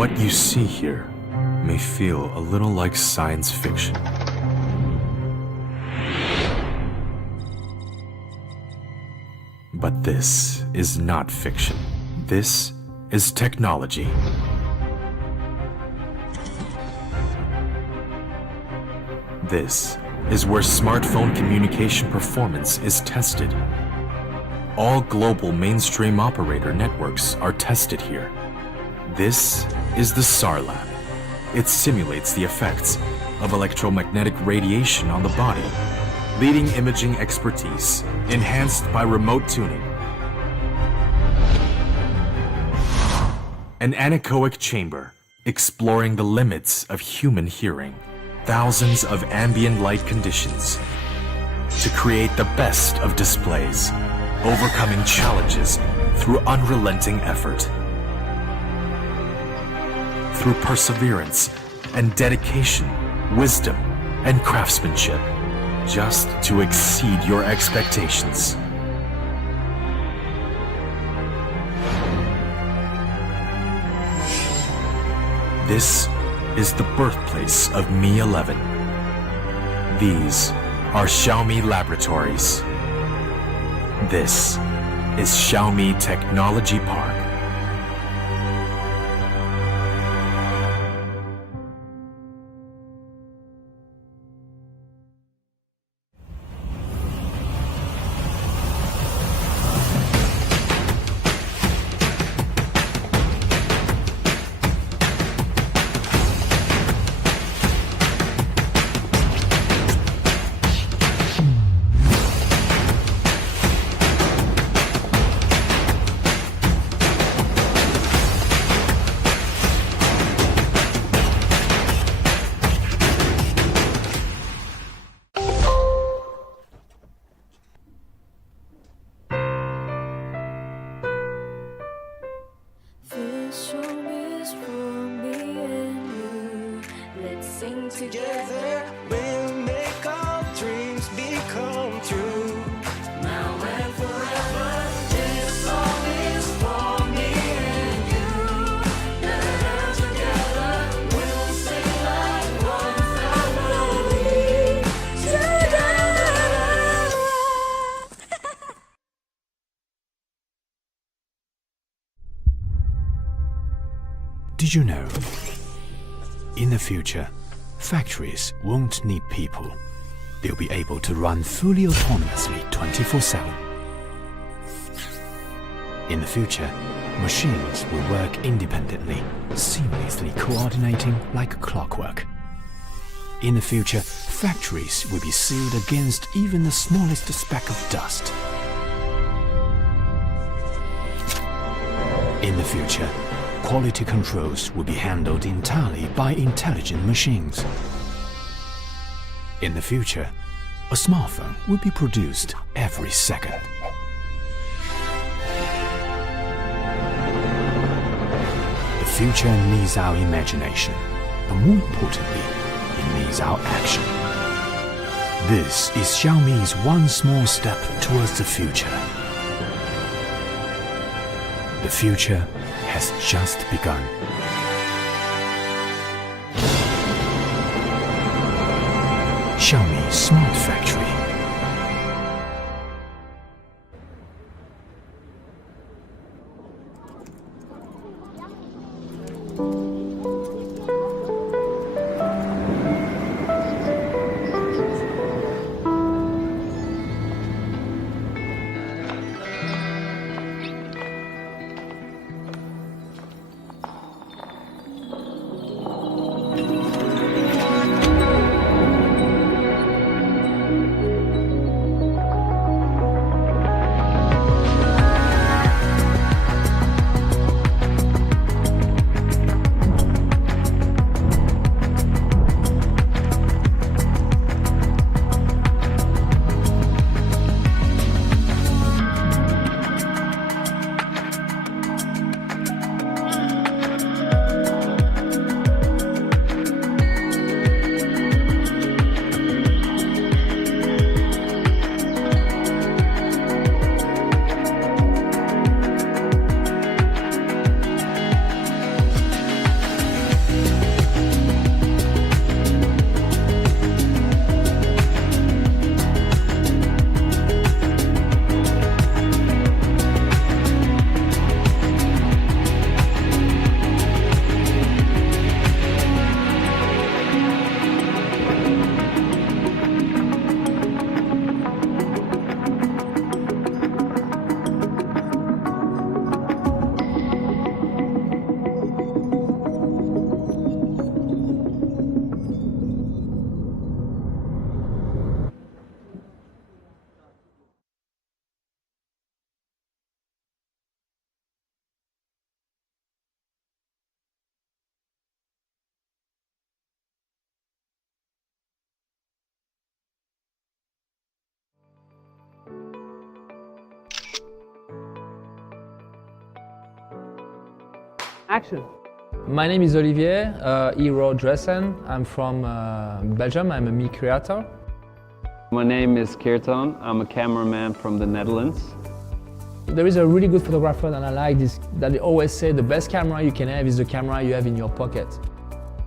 What you see here may feel a little like science fiction. But this is not fiction. This is technology. This is where smartphone communication performance is tested. All global mainstream operator networks are tested here. This is the Sar Lab. It simulates the effects of electromagnetic radiation on the body, leading imaging expertise enhanced by remote tuning. An anechoic chamber exploring the limits of human hearing. Thousands of ambient light conditions to create the best of displays, overcoming challenges through unrelenting effort. Through perseverance and dedication, wisdom and craftsmanship, just to exceed your expectations. This is the birthplace of Mi 11. These are Xiaomi laboratories. This is Xiaomi Technology Park. Together we'll make our dreams become true. Now and forever, this song is for me and you. Better together, we'll sing like one family together. Did you know? In the future, factories won't need people. They'll be able to run fully autonomously 24/7. In the future, machines will work independently, seamlessly coordinating like clockwork. In the future, factories will be sealed against even the smallest speck of dust. In the future, quality controls will be handled entirely by intelligent machines. In the future, a smartphone will be produced every second. The future needs our imagination, but more importantly, it needs our action. This is Xiaomi's one small step towards the future. The future has just begun. Xiaomi Smart Factory. Action. My name is Olivier Hero Dressen. I'm from Belgium. I'm a me creator. My name is Kirtan. I'm a cameraman from the Netherlands. There is a really good photographer and I like this, that they always say the best camera you can have is the camera you have in your pocket.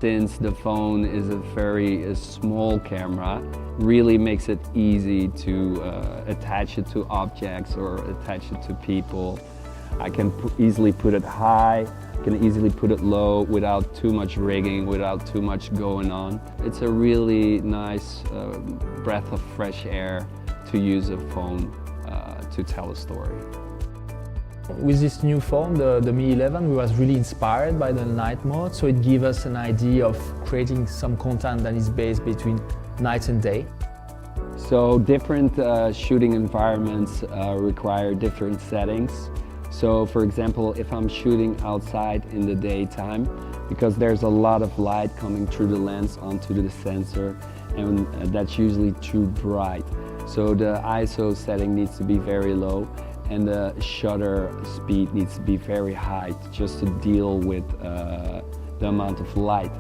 Since the phone is a very small camera, really makes it easy to attach it to objects or attach it to people. I can easily put it high, can easily put it low without too much rigging, without too much going on. It's a really nice breath of fresh air to use a phone to tell a story. With this new phone, the Mi 11, we was really inspired by the night mode, so it gives us an idea of creating some content that is based between night and day. So different shooting environments require different settings. So for example, if I'm shooting outside in the daytime, because there's a lot of light coming through the lens onto the sensor, and that's usually too bright. So the ISO setting needs to be very low, and the shutter speed needs to be very high just to deal with the amount of light.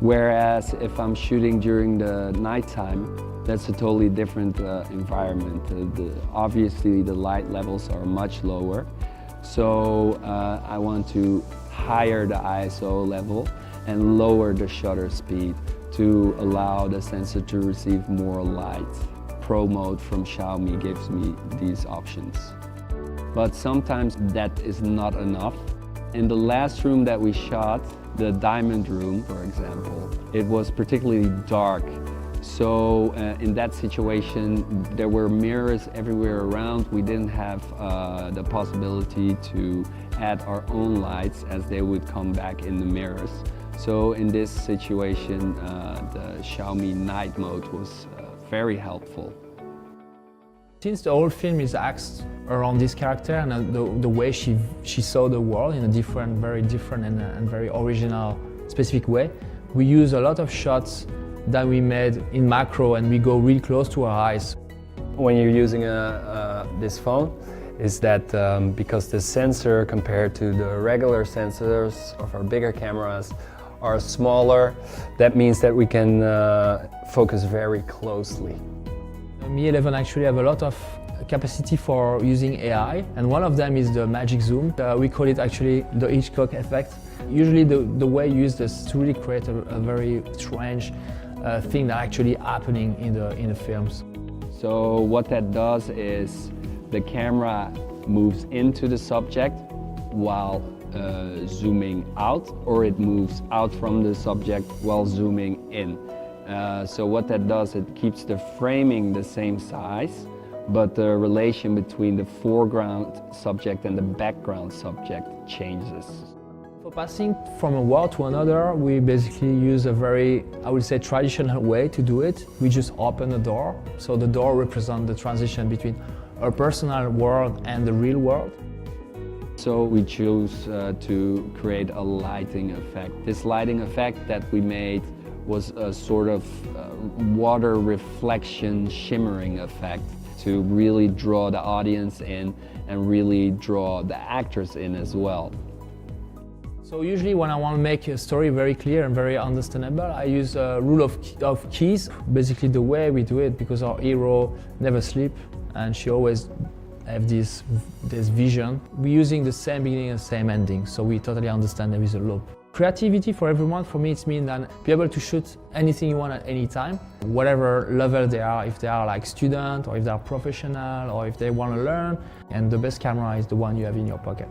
Whereas if I'm shooting during the nighttime, that's a totally different environment. Obviously the light levels are much lower, so I want to higher the ISO level and lower the shutter speed to allow the sensor to receive more light. Pro mode from Xiaomi gives me these options. But sometimes that is not enough. In the last room that we shot, the diamond room, for example, it was particularly dark. So in that situation, there were mirrors everywhere around. We didn't have the possibility to add our own lights as they would come back in the mirrors. So in this situation, the Xiaomi night mode was very helpful. Since the whole film is axed around this character and the way she saw the world in a different, very different and very original, specific way, we use a lot of shots that we made in macro and we go really close to her eyes. When you're using this phone, is that because the sensor compared to the regular sensors of our bigger cameras are smaller, that means that we can focus very closely. Mi 11 actually have a lot of capacity for using AI, and one of them is the magic zoom. We call it actually the Hitchcock effect. Usually the way you use this to really create a very strange thing that actually happening in the films. So what that does is the camera moves into the subject while zooming out, or it moves out from the subject while zooming in. So what that does, it keeps the framing the same size, but the relation between the foreground subject and the background subject changes. For passing from a world to another, we basically use a very, I would say, traditional way to do it. We just open a door, so the door represents the transition between our personal world and the real world. So we choose to create a lighting effect. This lighting effect that we made was a sort of water reflection shimmering effect to really draw the audience in and really draw the actors in as well. So usually when I want to make a story very clear and very understandable, I use a rule of keys, basically the way we do it, because our hero never sleeps and she always have this vision. We're using the same beginning and same ending, so we totally understand there is a loop. Creativity for everyone, for me, it means that be able to shoot anything you want at any time, whatever level they are, if they are like student or if they are professional or if they want to learn. And the best camera is the one you have in your pocket.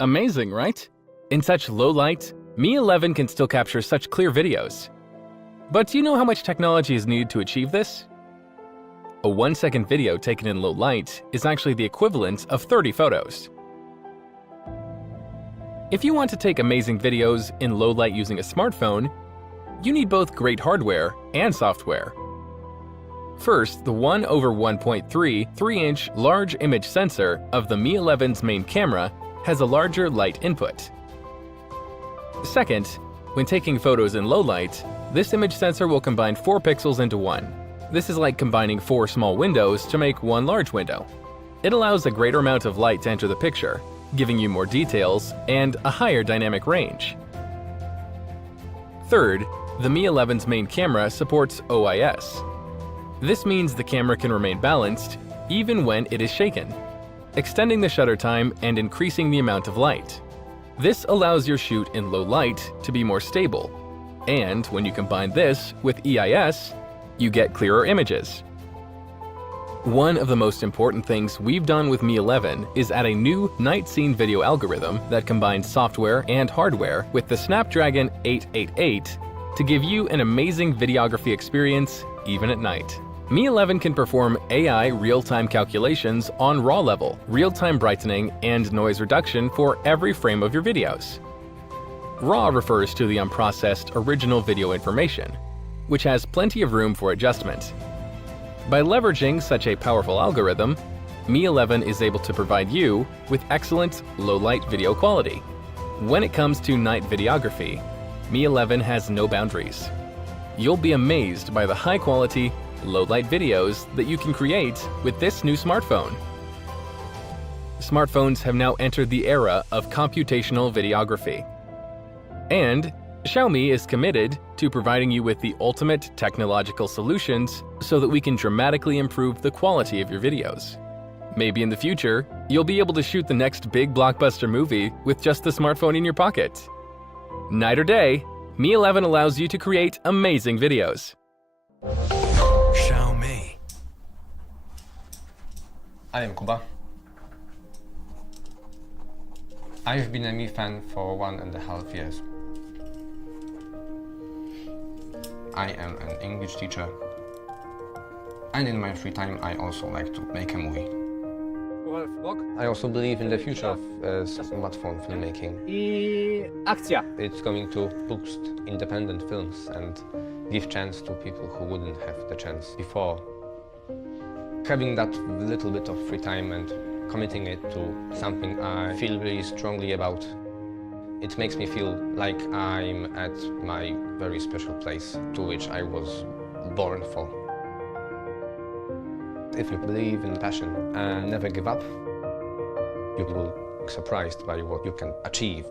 Amazing, right? In such low light, Mi 11 can still capture such clear videos. But do you know how much technology is needed to achieve this? A 1-second video taken in low light is actually the equivalent of 30 photos. If you want to take amazing videos in low light using a smartphone, you need both great hardware and software. First, the 1/1.3 3-inch large image sensor of the Mi 11's main camera has a larger light input. Second, when taking photos in low light, this image sensor will combine 4 pixels into one. This is like combining 4 small windows to make one large window. It allows a greater amount of light to enter the picture, giving you more details and a higher dynamic range. Third, the Mi 11's main camera supports OIS. This means the camera can remain balanced even when it is shaken, extending the shutter time and increasing the amount of light. This allows your shoot in low light to be more stable, and when you combine this with EIS, you get clearer images. One of the most important things we've done with Mi 11 is add a new night scene video algorithm that combines software and hardware with the Snapdragon 888 to give you an amazing videography experience even at night. Mi 11 can perform AI real-time calculations on RAW level, real-time brightening, and noise reduction for every frame of your videos. RAW refers to the unprocessed original video information, which has plenty of room for adjustment. By leveraging such a powerful algorithm, Mi 11 is able to provide you with excellent low-light video quality. When it comes to night videography, Mi 11 has no boundaries. You'll be amazed by the high-quality, low-light videos that you can create with this new smartphone. Smartphones have now entered the era of computational videography. And Xiaomi is committed to providing you with the ultimate technological solutions so that we can dramatically improve the quality of your videos. Maybe in the future, you'll be able to shoot the next big blockbuster movie with just the smartphone in your pocket. Night or day, Mi 11 allows you to create amazing videos. Xiaomi. I am Kuba. I've been a Mi fan for 1.5 years. I am an English teacher, and in my free time I also like to make a movie. I also believe in the future of smartphone filmmaking. It's going to boost independent films and give chance to people who wouldn't have the chance before. Having that little bit of free time and committing it to something I feel really strongly about, it makes me feel like I'm at my very special place to which I was born for. If you believe in passion and never give up, you will be surprised by what you can achieve.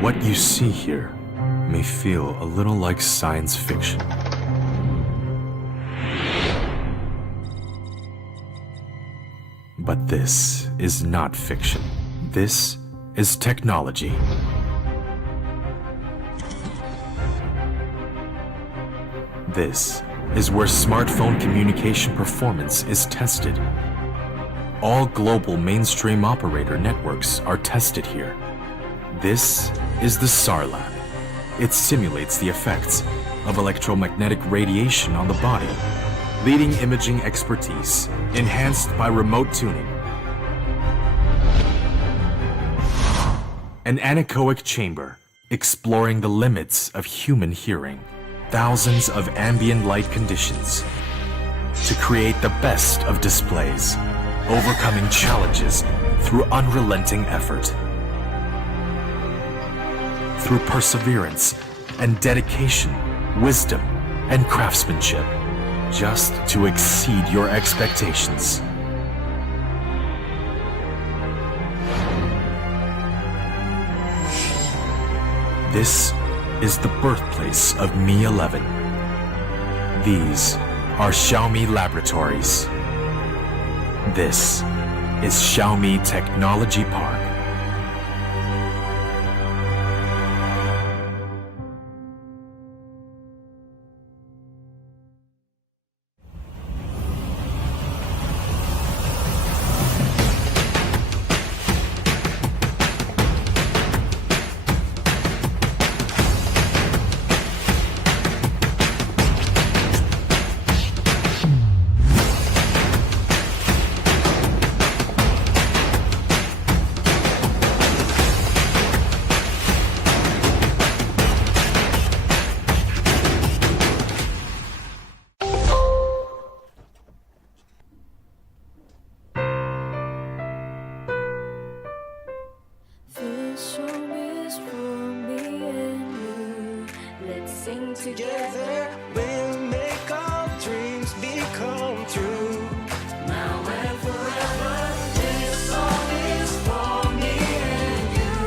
What you see here may feel a little like science fiction. But this is not fiction. This is technology. This is where smartphone communication performance is tested. All global mainstream operator networks are tested here. This is the Sar Lab. It simulates the effects of electromagnetic radiation on the body, leading imaging expertise enhanced by remote tuning. An anechoic chamber exploring the limits of human hearing, thousands of ambient light conditions to create the best of displays, overcoming challenges through unrelenting effort. Through perseverance and dedication, wisdom and craftsmanship, just to exceed your expectations. This is the birthplace of Mi 11. These are Xiaomi laboratories. This is Xiaomi Technology Park. together, we'll make our dreams become true. Now and forever, this song is for me and you.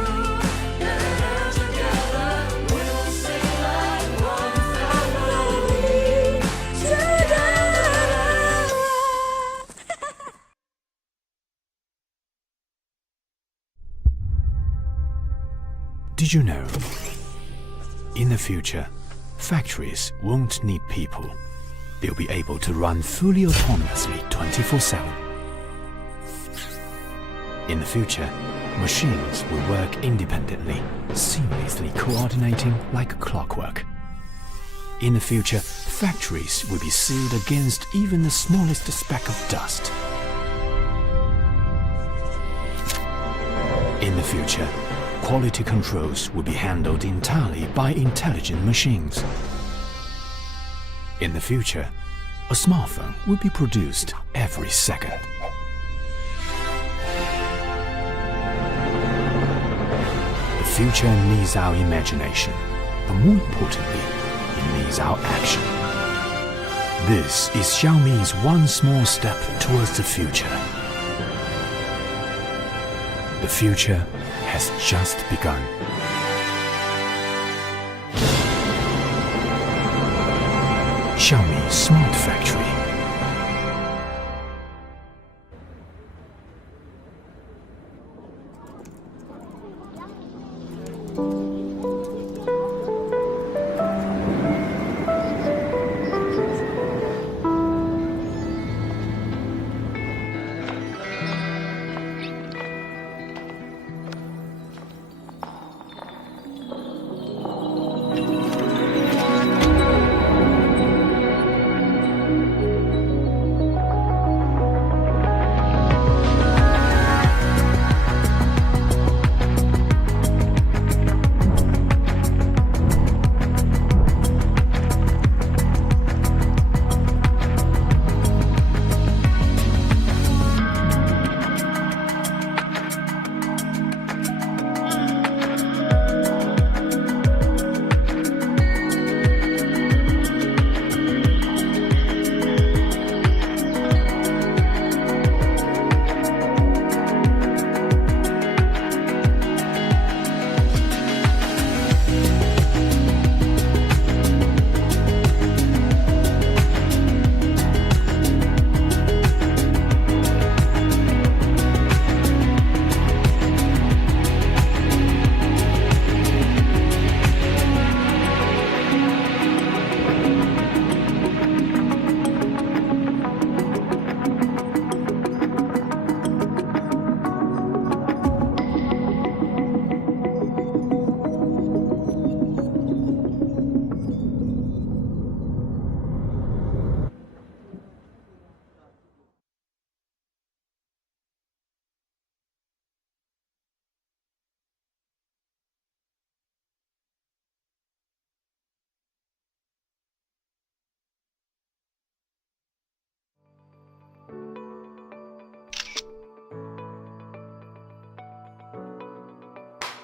Together, together, we'll sing like one family. Together. Did you know? In the future, factories won't need people. They'll be able to run fully autonomously 24/7. In the future, machines will work independently, seamlessly coordinating like clockwork. In the future, factories will be sealed against even the smallest speck of dust. In the future, quality controls will be handled entirely by intelligent machines. In the future, a smartphone will be produced every second. The future needs our imagination, but more importantly, it needs our action. This is Xiaomi's one small step towards the future. The future has just begun. Xiaomi Smart Factory.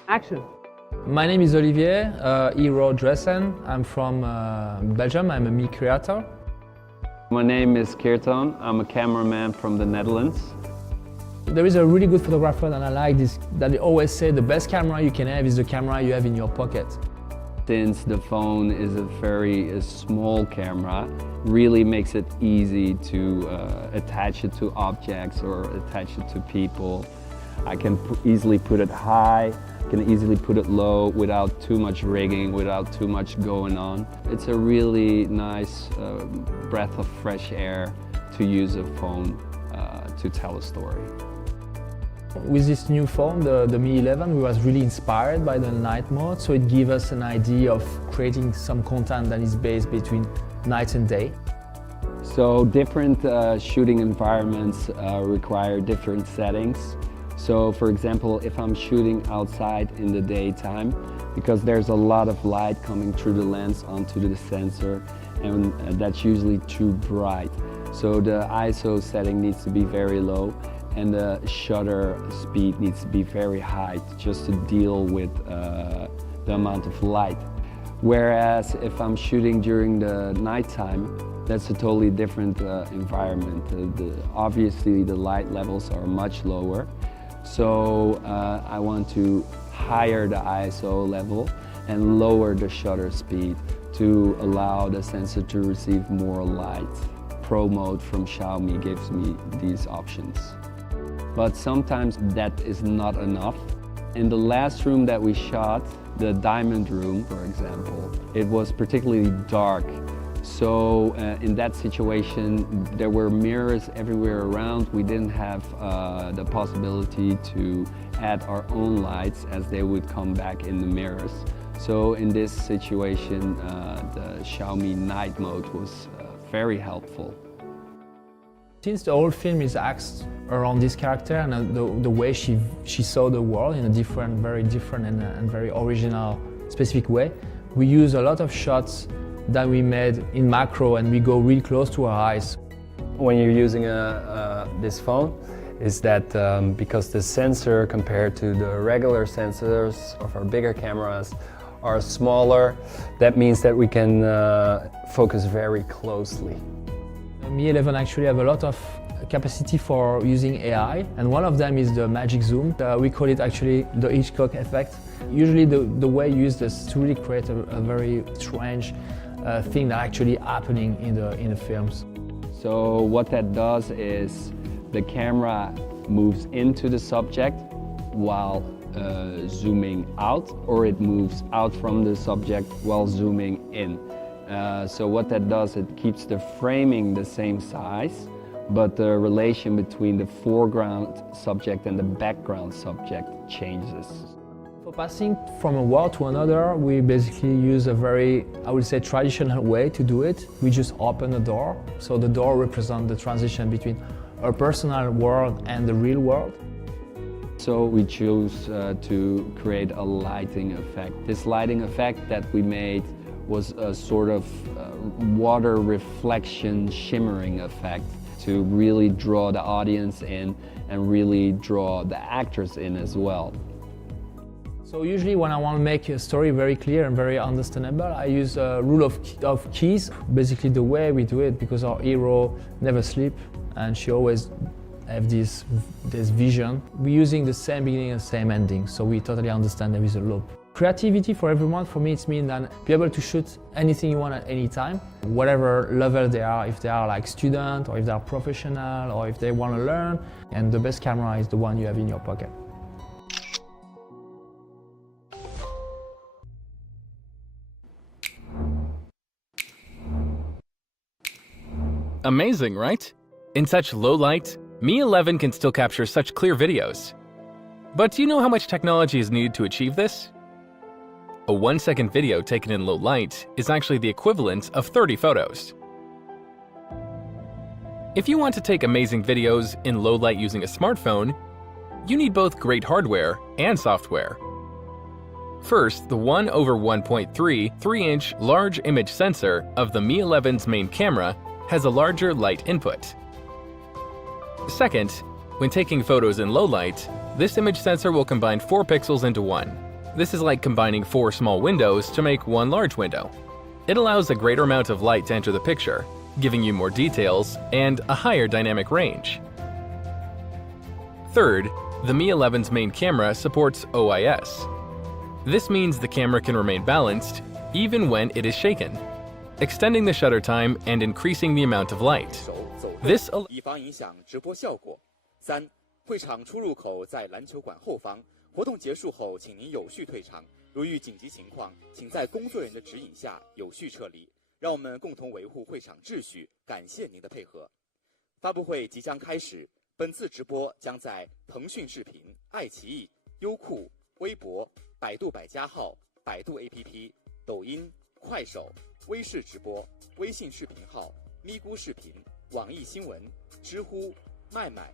Action! My name is Olivier Hero Dressen. I'm from Belgium. I'm a media creator. My name is Kirtan. I'm a cameraman from the Netherlands. There is a really good photographer that I like this, that they always say the best camera you can have is the camera you have in your pocket. Since the phone is a very small camera, really makes it easy to attach it to objects or attach it to people. I can easily put it high, can easily put it low without too much rigging, without too much going on. It's a really nice breath of fresh air to use a phone to tell a story. With this new phone, the Mi 11, we was really inspired by the night mode, so it gives us an idea of creating some content that is based between night and day. So different shooting environments require different settings. So for example, if I'm shooting outside in the daytime, because there's a lot of light coming through the lens onto the sensor, and that's usually too bright. So the ISO setting needs to be very low, and the shutter speed needs to be very high just to deal with the amount of light. Whereas if I'm shooting during the nighttime, that's a totally different environment. Obviously the light levels are much lower, so I want to higher the ISO level and lower the shutter speed to allow the sensor to receive more light. Pro mode from Xiaomi gives me these options. But sometimes that is not enough. In the last room that we shot, the diamond room, for example, it was particularly dark. So in that situation, there were mirrors everywhere around. We didn't have the possibility to add our own lights as they would come back in the mirrors. So in this situation, the Xiaomi night mode was very helpful. Since the whole film is axed around this character and the way she saw the world in a different, very different and very original, specific way, we use a lot of shots that we made in macro and we go really close to her eyes. When you're using this phone, is that because the sensor compared to the regular sensors of our bigger cameras are smaller, that means that we can focus very closely. Mi 11 actually have a lot of capacity for using AI, and one of them is the magic zoom. We call it actually the Hitchcock effect. Usually the way you use this to really create a very strange thing that actually happening in the films. So what that does is the camera moves into the subject while zooming out, or it moves out from the subject while zooming in. So what that does, it keeps the framing the same size, but the relation between the foreground subject and the background subject changes. For passing from a world to another, we basically use a very, I would say, traditional way to do it. We just open a door, so the door represents the transition between our personal world and the real world. So we choose to create a lighting effect. This lighting effect that we made was a sort of water reflection shimmering effect to really draw the audience in and really draw the actors in as well. So usually when I want to make a story very clear and very understandable, I use a rule of keys, basically the way we do it, because our hero never sleeps and she always have this vision. We're using the same beginning and same ending, so we totally understand there is a loop. Creativity for everyone, for me, it means that be able to shoot anything you want at any time, whatever level they are, if they are like student or if they are professional or if they want to learn, and the best camera is the one you have in your pocket. Amazing, right? In such low light, Mi 11 can still capture such clear videos. But do you know how much technology is needed to achieve this? A 1-second video taken in low light is actually the equivalent of 30 photos. If you want to take amazing videos in low light using a smartphone, you need both great hardware and software. First, the 1/1.3 3-inch large image sensor of the Mi 11's main camera has a larger light input. Second, when taking photos in low light, this image sensor will combine 4 pixels into one. This is like combining 4 small windows to make one large window. It allows a greater amount of light to enter the picture, giving you more details and a higher dynamic range. Third, the Mi 11's main camera supports OIS. This means the camera can remain balanced even when it is shaken, extending the shutter time and increasing the amount of light. This 以防影响直播效果。3. 会场出入口在篮球馆后方。活动结束后，请您有序退场。如遇紧急情况，请在工作人员的指引下有序撤离。让我们共同维护会场秩序。感谢您的配合。发布会即将开始，本次直播将在腾讯视频、爱奇艺、优酷、微博、百度百家号、百度 APP、抖音、快手、微视直播、微信视频号、咪咕视频、网易新闻、知乎、麦麦、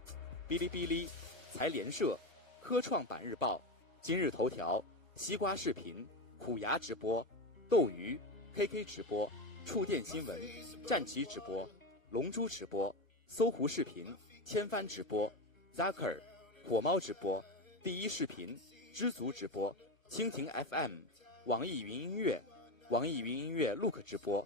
哔哩哔哩、财联社、科创板日报、今日头条、西瓜视频、虎牙直播、斗鱼、KK 直播、触电新闻、战旗直播、龙珠直播、搜狐视频、千帆直播、Zaker、火猫直播、第一视频、知足直播、蜻蜓 FM、网易云音乐、网易云音乐 Look 直播，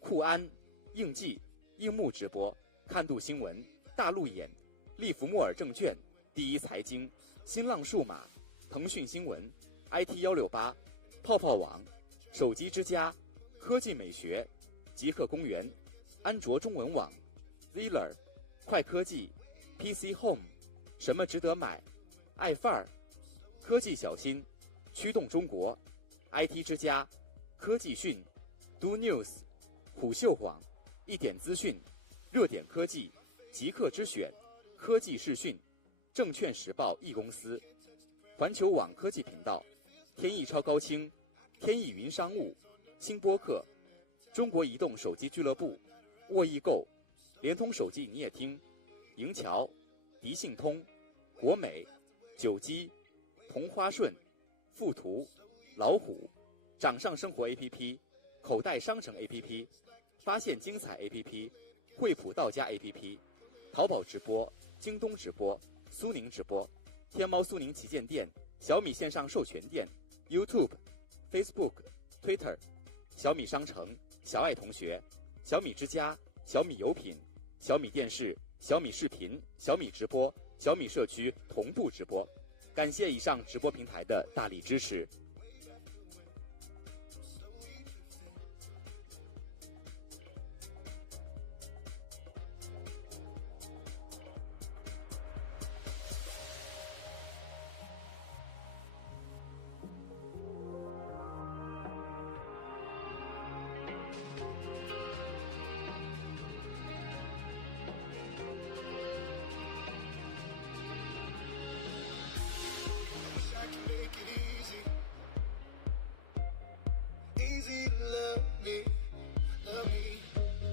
酷安、应记、应木直播，看度新闻、大路眼、利弗莫尔证券、第一财经、新浪数码、腾讯新闻、IT168、泡泡网、手机之家、科技美学、极客公园、安卓中文网、Zeller、快科技、PC Home、什么值得买、爱范儿、科技小新、驱动中国、IT 之家、科技讯、Do News、虎嗅网、一点资讯、热点科技、极客之选、科技视讯、证券时报 E 公司、环球网科技频道、天翼超高清、天翼云商务、星播客、中国移动手机俱乐部、沃易购、联通手机营业厅、营桥、迪信通、国美、九基、同花顺、富途、老虎、掌上生活 APP、口袋商城 APP、发现精彩 APP、惠普到家 APP、淘宝直播、京东直播、苏宁直播、天猫苏宁旗舰店、小米线上授权店、YouTube、Facebook、Twitter、小米商城、小爱同学、小米之家、小米有品、小米电视、小米视频、小米直播、小米社区同步直播。感谢以上直播平台的大力支持。Easy to love me.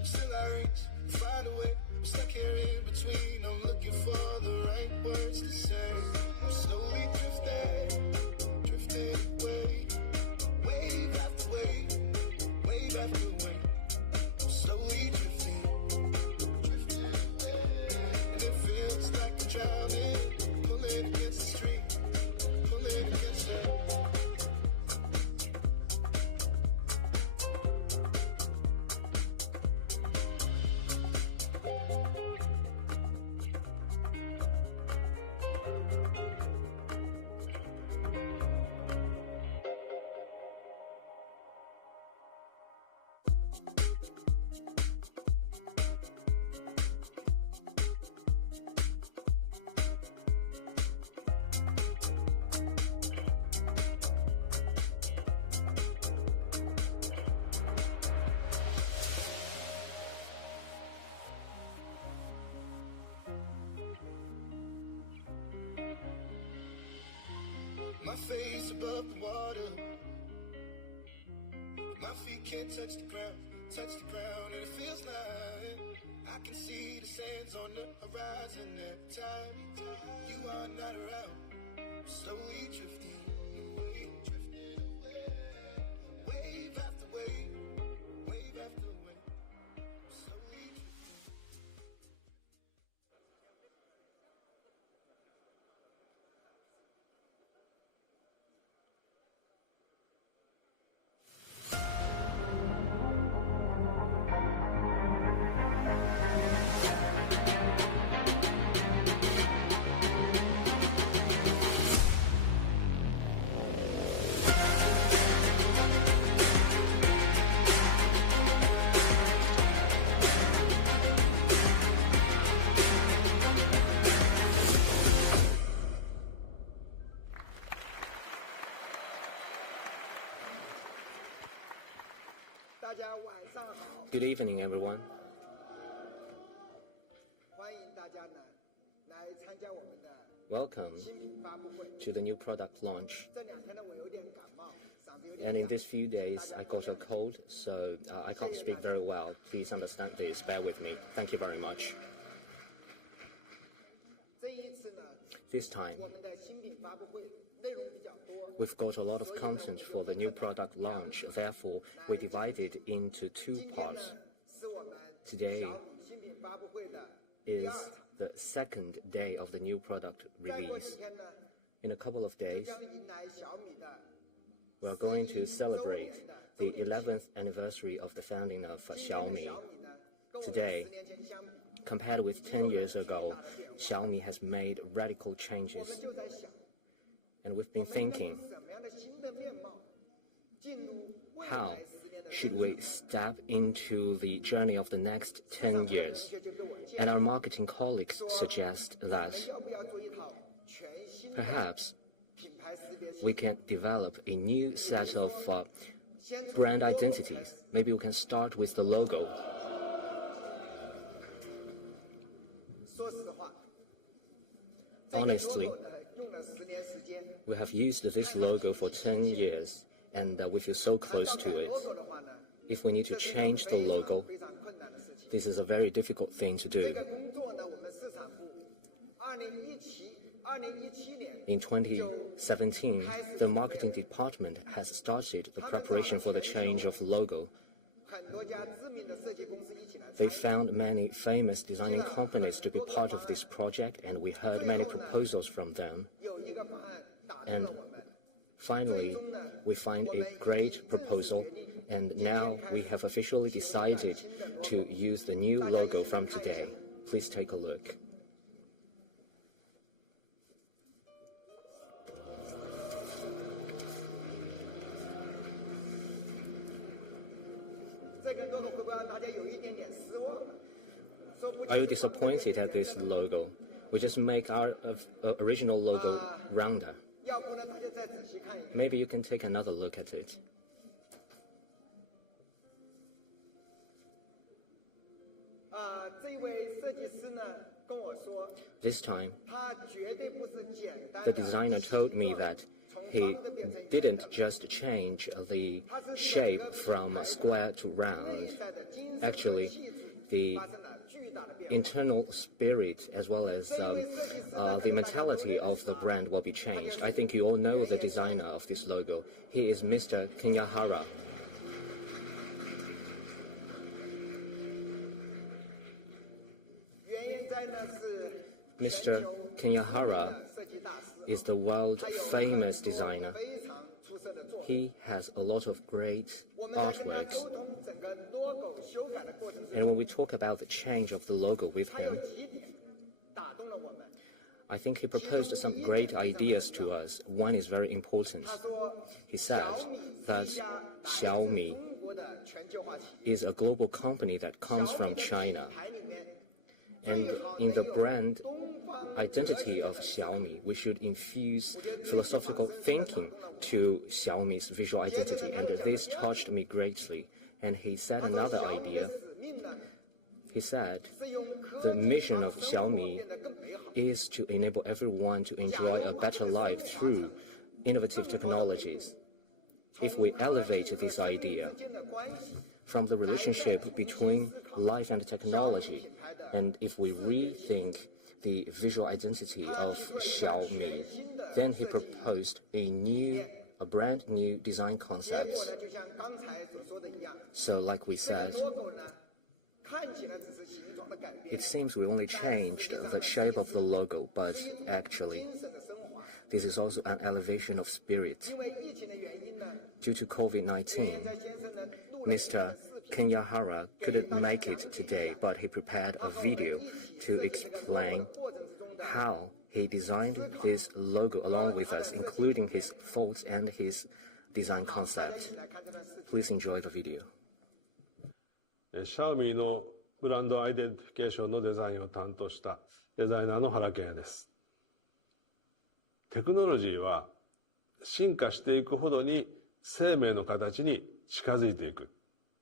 Still I reach, find a way. I'm stuck here in between. I'm looking for the right words to say. I'm slowly drifting away. Wave after wave, wave after wave. I'm slowly drifting away. And it feels like I'm drowning, pulling against the stream, pulling against the my face above the water. My feet can't touch the ground, and it feels like I can see the sands on the horizon every time you are not around. Slowly drifting away, wave after wave, wave after wave. Slowly drifting. Good evening, everyone. 欢迎大家呢来参加我们的 Welcome 新品发布会。 to the new product launch. 这两天呢，我有点感冒，嗓子有点 And in 哑。 these few days, I got a cold, so I can't speak very well. Please understand this. Bear with me. Thank you very much. 这一次呢， This time, 我们的新品发布会内容比较多。 we've got a lot of content for the new product launch. Therefore, we divided into two 今天 parts. 呢，是我们 Today 小米新品发布会的第 Is 二场。 the second day of the new product 再过 release. 几天呢， In a couple of days, 将迎来小米的 we're going to celebrate the 11th anniversary of the founding of Xiaomi. Today, compared with 10 years ago, Xiaomi has made radical changes. And we've been thinking, how should we step into the journey of the next 10 years? And our marketing colleagues suggest that perhaps we can develop a new set of brand identities. Maybe we can start with the logo. Honestly, we have used this logo for 10 years, and we feel so close to it. If we need to change the logo, this is a very difficult thing to do. In 2017, the marketing department has started the preparation for the change of logo. They found many famous designing companies to be part of this project, and we heard many proposals from them. And finally, we find a great proposal, and now we have officially decided to use the new logo from today. Please take a look. Are you disappointed at this logo? We just make our original logo rounder. Maybe you can take another look at it. This time, the designer told me that he didn't just change the shape from square to round. Actually, the internal spirit as well as the mentality of the brand will be changed. I think you all know the designer of this logo. He is Mr. Kenyahara. Mr. Kenyahara is the world-famous designer. He has a lot of great artworks. And when we talk about the change of the logo with him, I think he proposed some great ideas to us. One is very important. He said that Xiaomi is a global company that comes from China. And in the brand identity of Xiaomi, we should infuse philosophical thinking to Xiaomi's visual identity, and this touched me greatly. And he said another idea. He said the mission of Xiaomi is to enable everyone to enjoy a better life through innovative technologies. If we elevate this idea from the relationship between life and technology, and if we rethink the visual identity of Xiaomi, then he proposed a brand new design concept. So like we said, it seems we only changed the shape of the logo, but actually, this is also an elevation of spirit. Due to COVID-19, Mr. Kenyahara couldn't make it today, but he prepared a video to explain how he designed this logo along with us, including his thoughts and his design concept. Please enjoy the video. Xiaomi のブランドアイデンティフィケーションのデザインを担当したデザイナーの原健也です。テクノロジーは進化していくほどに生命の形に近づいていく。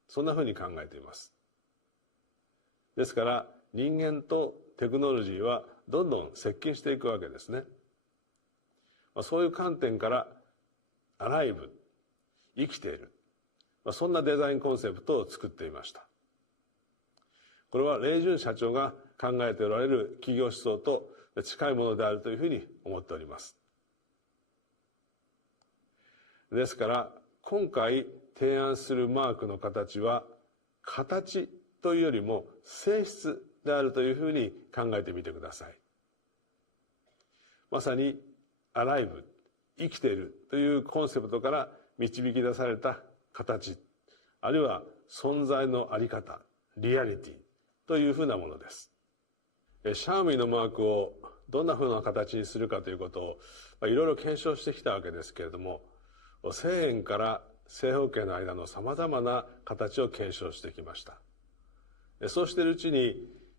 そんなふうに考えています。ですから人間とテクノロジーはどんどん接近していくわけですね。そういう観点からアライブ、生きている。そんなデザインコンセプトを作っていました。これはレイジュン社長が考えておられる企業思想と近いものであるというふうに思っております。ですから今回提案するマークの形は形というよりも性質であるというふうに考えてみてください。まさにアライブ、生きているというコンセプトから導き出された形、あるいは存在のあり方、リアリティというふうなものです。シャオミのマークをどんなふうな形にするかということをいろいろ検証してきたわけですけれども、正円から正方形の間のさまざまな形を検証してきました。そうしているうちに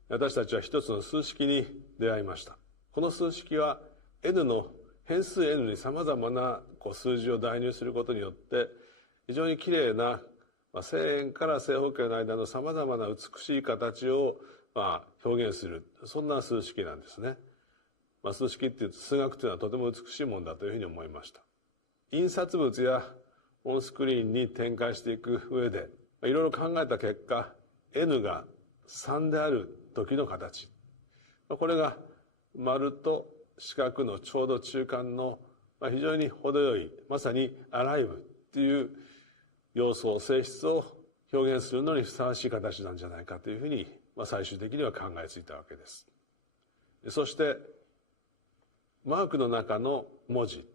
私たちは一つの数式に出会いました。この数式は n の変数 n にさまざまな数字を代入することによって非常にきれいな正円から正方形の間のさまざまな美しい形を表現する、そんな数式なんですね。数式っていうと数学というのはとても美しいものだというふうに思いました。印刷物やオンスクリーンに展開していく上でいろいろ考えた結果、 n が3である時の形、これが丸と四角のちょうど中間の非常に程よい、まさにアライブっていう要素、性質を表現するのにふさわしい形なんじゃないかというふうに最終的には考えついたわけです。そしてマークの中の文字、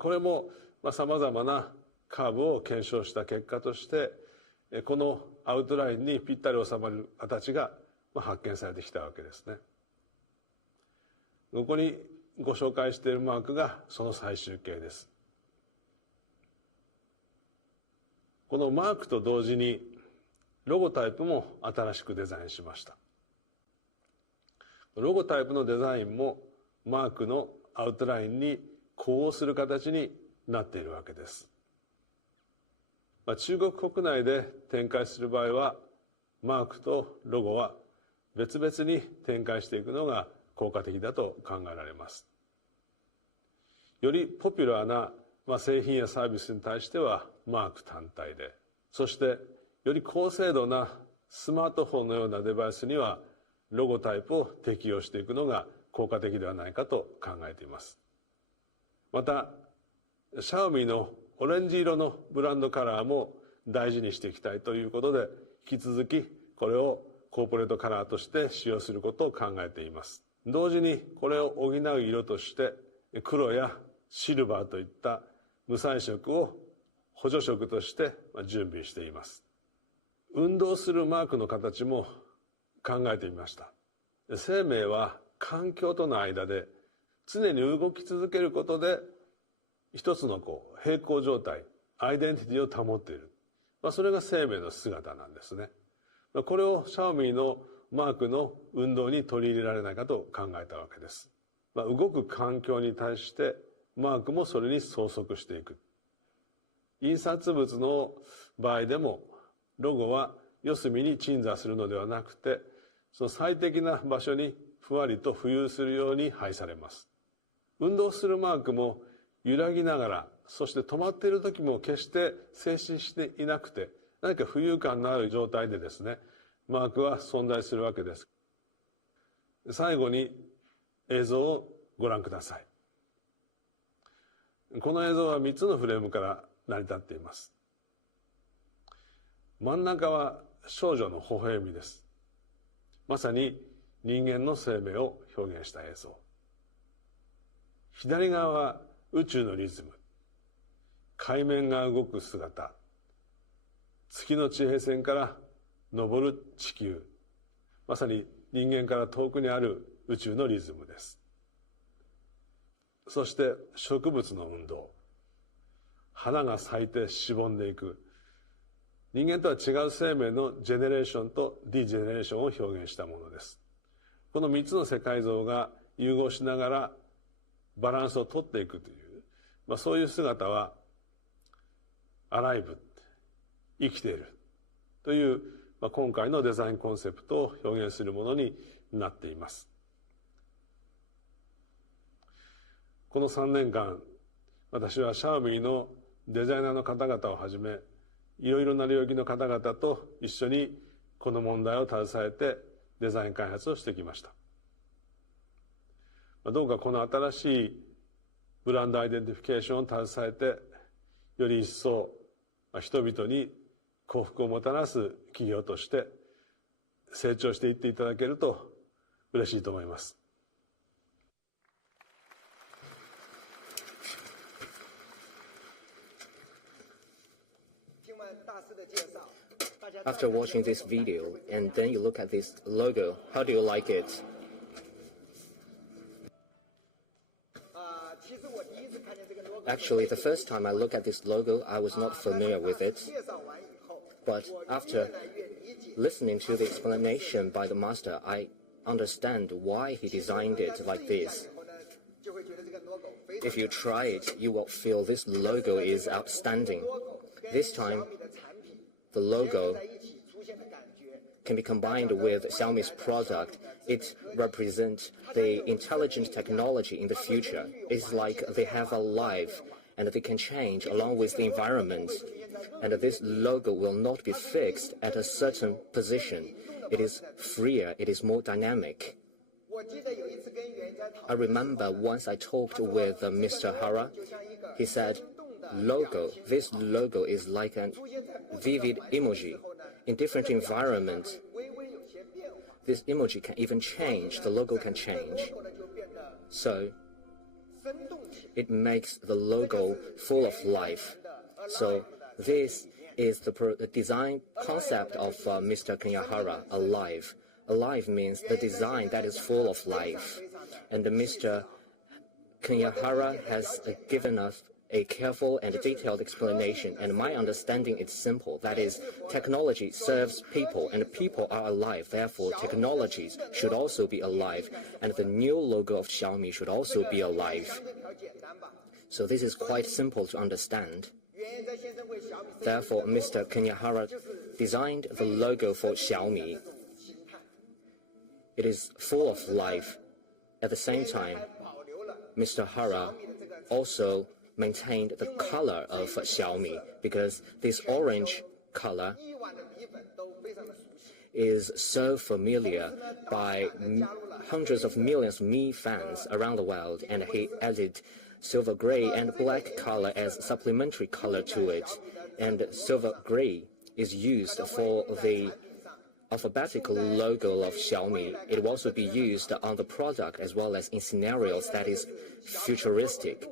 これもさまざまなカーブを検証した結果としてこのアウトラインにぴったり収まる形が発見されてきたわけですね。ここにご紹介しているマークがその最終形です。このマークと同時にロゴタイプも新しくデザインしました。ロゴタイプのデザインもマークのアウトラインに呼応する形になっているわけです。中国国内で展開する場合はマークとロゴは別々に展開していくのが効果的だと考えられます。よりポピュラーな製品やサービスに対してはマーク単体で、そしてより高精度なスマートフォンのようなデバイスにはロゴタイプを適用していくのが効果的ではないかと考えています。また、シャオミのオレンジ色のブランドカラーも大事にしていきたいということで、引き続きこれをコーポレートカラーとして使用することを考えています。同時にこれを補う色として黒やシルバーといった無彩色を補助色として準備しています。運動するマークの形も考えてみました。生命は環境との間で常に動き続けることで一つの平衡状態、アイデンティティを保っている。それが生命の姿なんですね。これをシャオミのマークの運動に取り入れられないかと考えたわけです。動く環境に対してマークもそれに相続していく。印刷物の場合でもロゴは四隅に鎮座するのではなくて、その最適な場所にふわりと浮遊するように配されます。運動するマークも揺らぎながら、そして止まっている時も決して静止していなくて、何か浮遊感のある状態でですね、マークは存在するわけです。最後に映像をご覧ください。この映像は3つのフレームから成り立っています。真ん中は少女の微笑みです。まさに人間の生命を表現した映像。左側は宇宙のリズム。海面が動く姿。月の地平線から昇る地球。まさに人間から遠くにある宇宙のリズムです。そして植物の運動。花が咲いてしぼんでいく。人間とは違う生命のジェネレーションとディジェネレーションを表現したものです。この3つの世界像が融合しながらバランスを取っていくという、そういう姿はアライブ、生きているという、今回のデザインコンセプトを表現するものになっています。この3年間、私はシャオミのデザイナーの方々をはじめ、いろいろな領域の方々と一緒にこの問題を携えてデザイン開発をしてきました。どうかこの新しいブランドアイデンティフィケーションを携えて、より一層人々に幸福をもたらす企業として成長していっていただけると嬉しいと思います。After watching this video, and then you look at this logo, how do you like it? Actually, the first time I looked at this logo, I was not familiar with it. But after listening to the explanation by the master, I understand why he designed it like this. If you try it, you will feel this logo is outstanding. This time, the logo can be combined with Xiaomi's product. It represents the intelligent technology in the future. It's like they have a life and they can change along with the environment. And this logo will not be fixed at a certain position. It is freer, it is more dynamic. I remember once I talked with Mr. Hara. He said, this logo is like a vivid emoji. In different environments, this emoji can even change, the logo can change. So, it makes the logo full of life. So, this is the design concept of Mr. Kanyahara, alive. Alive means the design that is full of life. And Mr. Kanyahara has given us a careful and detailed explanation, and my understanding is simple. That is, technology serves people, and people are alive. Therefore, technologies should also be alive, and the new logo of Xiaomi should also be alive. So this is quite simple to understand. Therefore, Mr. Kanyahara designed the logo for Xiaomi. It is full of life. At the same time, Mr. Hara also maintained the color of Xiaomi, because this orange color is so familiar by hundreds of millions of Mi fans around the world, and he added silver gray and black color as supplementary color to it. And silver gray is used for the alphabetical logo of Xiaomi. It will also be used on the product as well as in scenarios that is futuristic.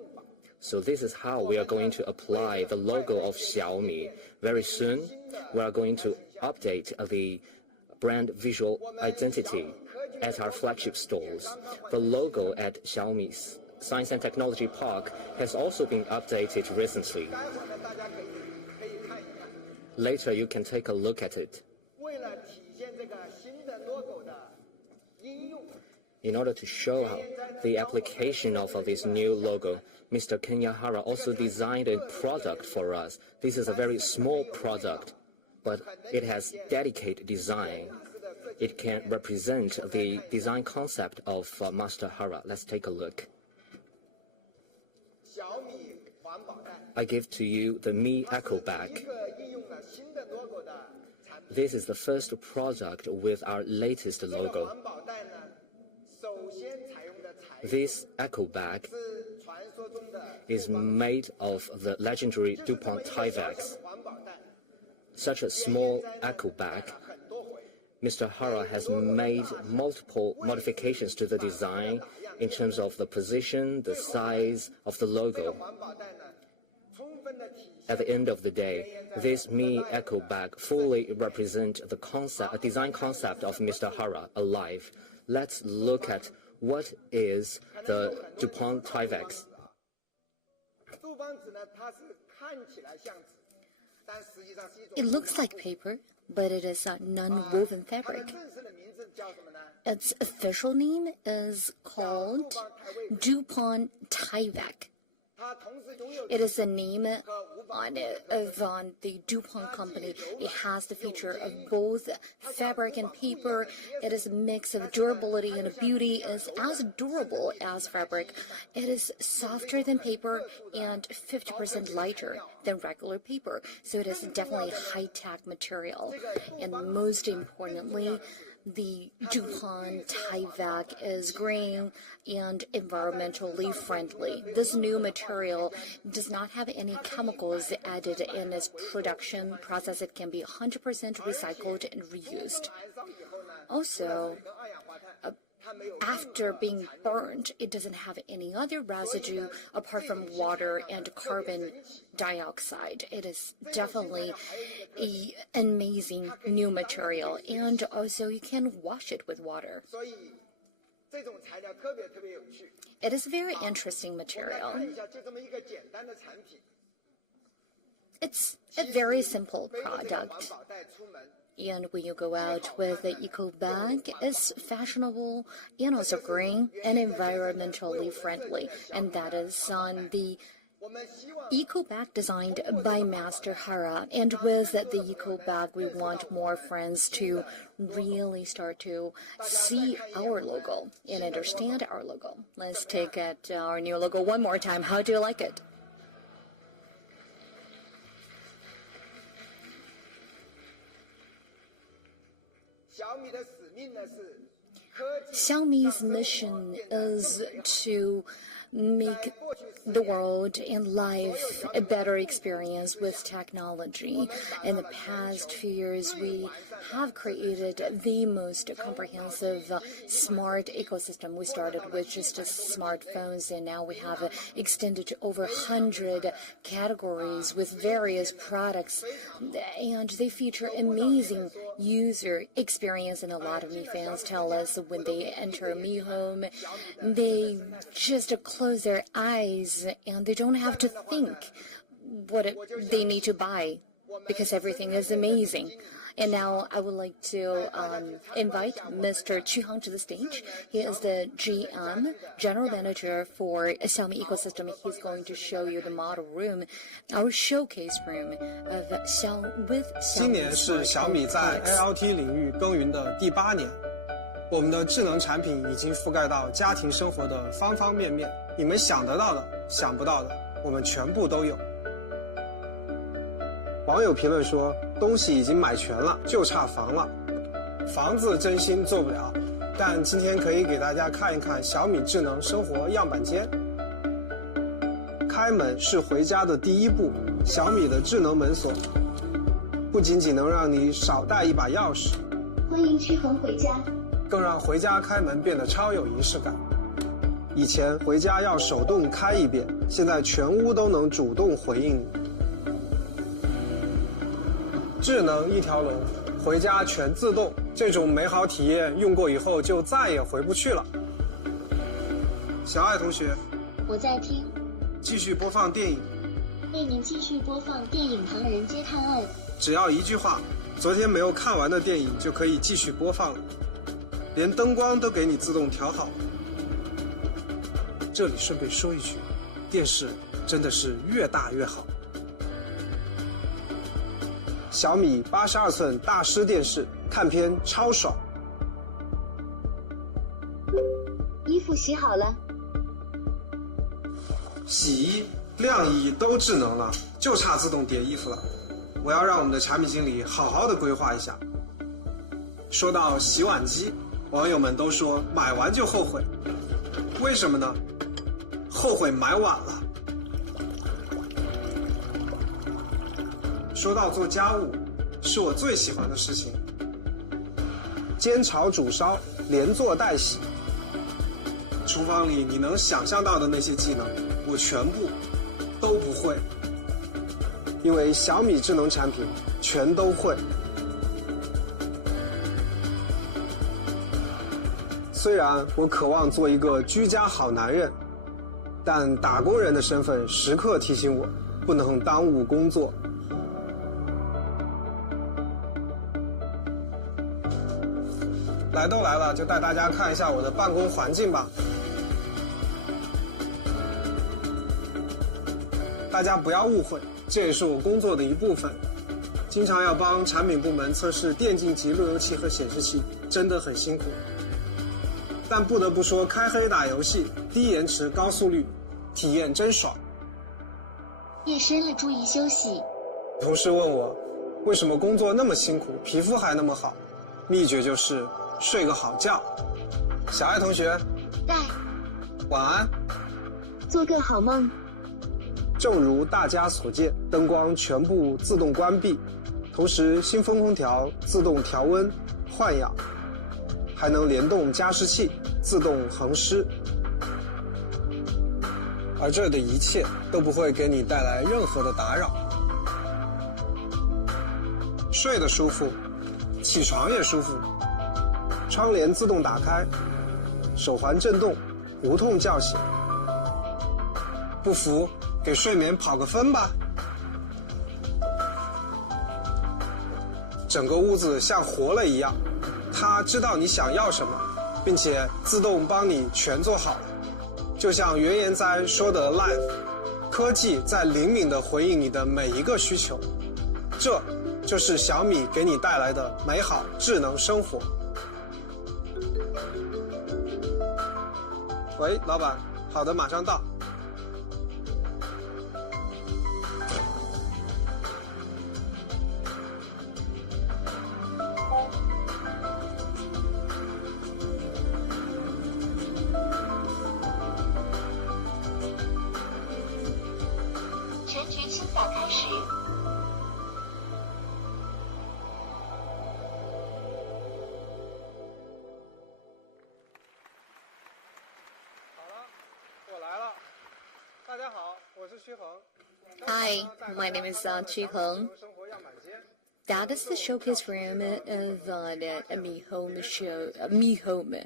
So this is how we are going to apply the logo of Xiaomi. Very soon, we are going to update the brand visual identity at our flagship stores. The logo at Xiaomi's Science and Technology Park has also been updated recently. Later, you can take a look at it. In order to show the application of this new logo, Mr. Kanyahara also designed a product for us. This is a very small product, but it has dedicated design. It can represent the design concept of Master Hara. Let's take a look. I give to you the Mi Echo Bag. This is the first product with our latest logo. This Echo Bag is made of the legendary Dupont Tyveks. Such a small Echo Bag, Mr. Hara has made multiple modifications to the design in terms of the position, the size of the logo. At the end of the day, this Mi Echo Bag fully represents the concept, a design concept of Mr. Hara, alive. Let's look at what is the Dupont Tyveks. It looks like paper, but it is a non-woven fabric. Its official name is called Dupont Tyveks. It is a name on the Dupont company. It has the feature of both fabric and paper. It is a mix of durability and beauty. It is as durable as fabric. It is softer than paper and 50% lighter than regular paper. So it is definitely a high-tech material. And most importantly, the Dupont Tyveks is green and environmentally friendly. This new material does not have any chemicals added in its production process. It can be 100% recycled and reused. Also, after being burned, it doesn't have any other residue apart from water and carbon dioxide. It is definitely an amazing new material, and also you can wash it with water. It is a very interesting material. It's a very simple product. And when you go out with the eco bag, it's fashionable and also green and environmentally friendly. And that is on the eco bag designed by Master Hara. And with the eco bag, we want more friends to really start to see our logo and understand our logo. Let's take at our new logo one more time. How do you like it? Xiaomi's mission is to make the world and life a better experience with technology. In the past few years, we have created the most comprehensive smart ecosystem. We started with just smartphones, and now we have extended to over 100 categories with various products, and they feature amazing user experience. And a lot of Mi fans tell us when they enter Mi Home, they just close their eyes and they don't have to think what they need to buy because everything is amazing. And now I would like to invite Mr. Qu Hang to the stage. He is the GM, General Manager for Xiaomi Ecosystem. He's going to show you the model room, our showcase room of with Xiaomi. 今年是小米在 AIoT 领域耕耘的第8年，我们的智能产品已经覆盖到家庭生活的方方面面，你们想得到的、想不到的，我们全部都有。网友评论说，东西已经买全了，就差房了。房子真心做不了，但今天可以给大家看一看小米智能生活样板间。开门是回家的第一步，小米的智能门锁不仅仅能让你少带一把钥匙，欢迎驱恒回家，更让回家开门变得超有仪式感。以前回家要手动开一遍，现在全屋都能主动回应你。智能一条龙，回家全自动，这种美好体验用过以后就再也回不去了。小爱同学，我在听，继续播放电影。为您继续播放电影《唐人街探案》。只要一句话，昨天没有看完的电影就可以继续播放了，连灯光都给你自动调好了。这里顺便说一句，电视真的是越大越好。小米82寸大师电视，看片超爽。衣服洗好了，洗衣、晾衣都智能了，就差自动叠衣服了。我要让我们的产品经理好好的规划一下。说到洗碗机，网友们都说买完就后悔，为什么呢？后悔买晚了。说到做家务，是我最喜欢的事情。煎炒煮烧连做带洗，厨房里你能想象到的那些技能，我全部都不会。因为小米智能产品全都会。虽然我渴望做一个居家好男人，但打工人的身份时刻提醒我，不能耽误工作。来都来了，就带大家看一下我的办公环境吧。大家不要误会，这也是我工作的一部分。经常要帮产品部门测试电竞级路由器和显示器，真的很辛苦。但不得不说，开黑打游戏，低延迟高速率，体验真爽。夜深了，注意休息。同事问我，为什么工作那么辛苦，皮肤还那么好？秘诀就是睡个好觉。小爱同学，在，晚安，做个好梦。正如大家所见，灯光全部自动关闭，同时新风空调自动调温换氧。还能联动加湿器，自动恒湿。而这的一切都不会给你带来任何的打扰，睡得舒服，起床也舒服，窗帘自动打开，手环震动，无痛叫醒。不服，给睡眠跑个分吧！整个屋子像活了一样，它知道你想要什么，并且自动帮你全做好了。就像原研哉说的 Life， 科技在灵敏地回应你的每一个需求。这就是小米给你带来的美好智能生活。喂，老板，好的，马上到。全局清扫开始。我来了，大家好，我是曲恒。Hi, my name is Qu Heng. That is the showcase room of a Mi Home show, Mi Home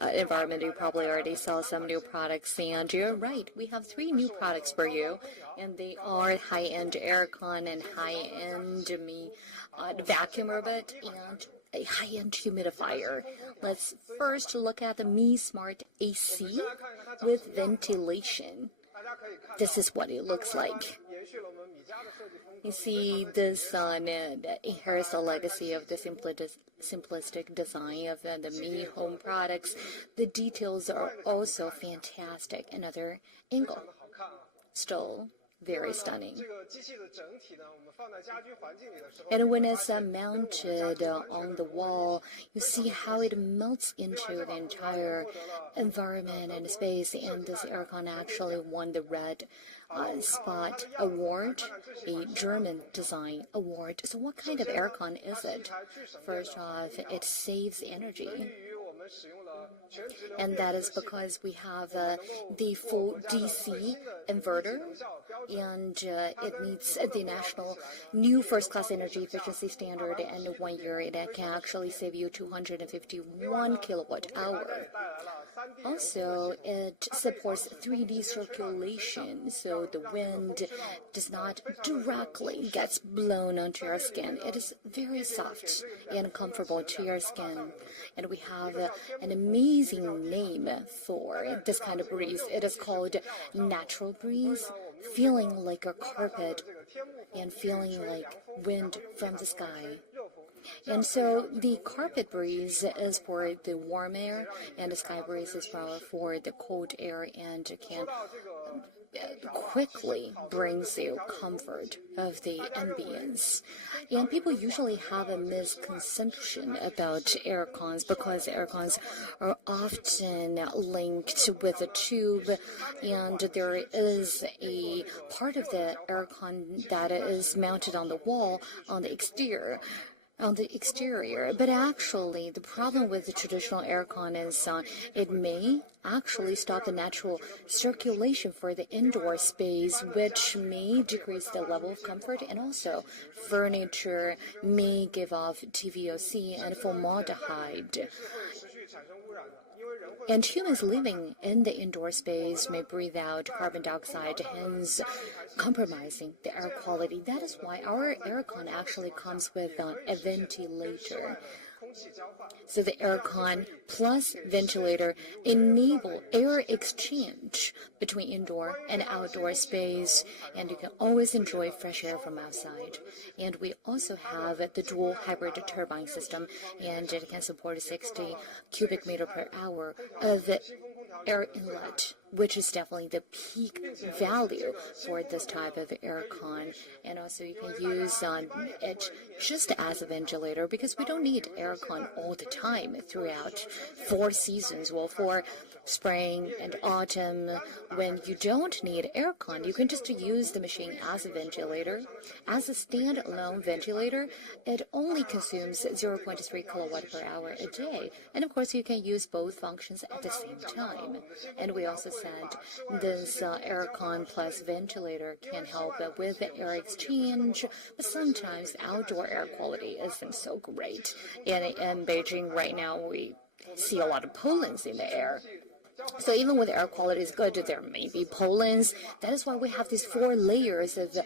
environment. You probably already saw some new products, and you're right. We have 3 new products for you, and they are high-end aircon and high-end Mi vacuum robot and a high-end humidifier. Let's first look at the Mi Smart AC with ventilation. This is what it looks like. You see, this inherits the legacy of the simplistic design of the Mi Home products. The details are also fantastic. Another angle, still very stunning. And when it's mounted on the wall, you see how it melts into the entire environment and space. And this aircon actually won the Red Spot Award, a German design award. So what kind of aircon is it? First off, it saves energy. And that is because we have the full DC inverter, and it meets the national new first-class energy efficiency standard, and 1 year it can actually save you 251 kilowatt hour. Also, it supports 3D circulation, so the wind does not directly get blown onto your skin. It is very soft and comfortable to your skin. And we have an amazing name for this kind of breeze. It is called natural breeze, feeling like a carpet and feeling like wind from the sky. And so the carpet breeze is for the warm air, and the sky breeze is for the cold air, and can quickly brings you comfort of the ambience. And people usually have a misconception about aircons because aircons are often linked with a tube, and there is a part of the aircon that is mounted on the wall on the exterior. But actually the problem with the traditional aircon is it may actually stop the natural circulation for the indoor space, which may decrease the level of comfort, and also furniture may give off TVOC and formaldehyde. And humans living in the indoor space may breathe out carbon dioxide, hence compromising the air quality. That is why our aircon actually comes with a ventilator. So the aircon plus ventilator enable air exchange between indoor and outdoor space, and you can always enjoy fresh air from outside. And we also have the dual hybrid turbine system, and it can support 60 cubic meter per hour of air inlet, which is definitely the peak value for this type of aircon. And also you can use it just as a ventilator, because we don't need aircon all the time throughout 4 seasons. Well, for spring and autumn, when you don't need aircon, you can just use the machine as a ventilator. As a standalone ventilator, it only consumes 0.3 kilowatt per hour a day. And of course, you can use both functions at the same time. And we also said this aircon plus ventilator can help with the air exchange, but sometimes outdoor air quality isn't so great. In Beijing right now, we see a lot of pollens in the air. So even when the air quality is good, there may be pollens. That is why we have these 4 layers of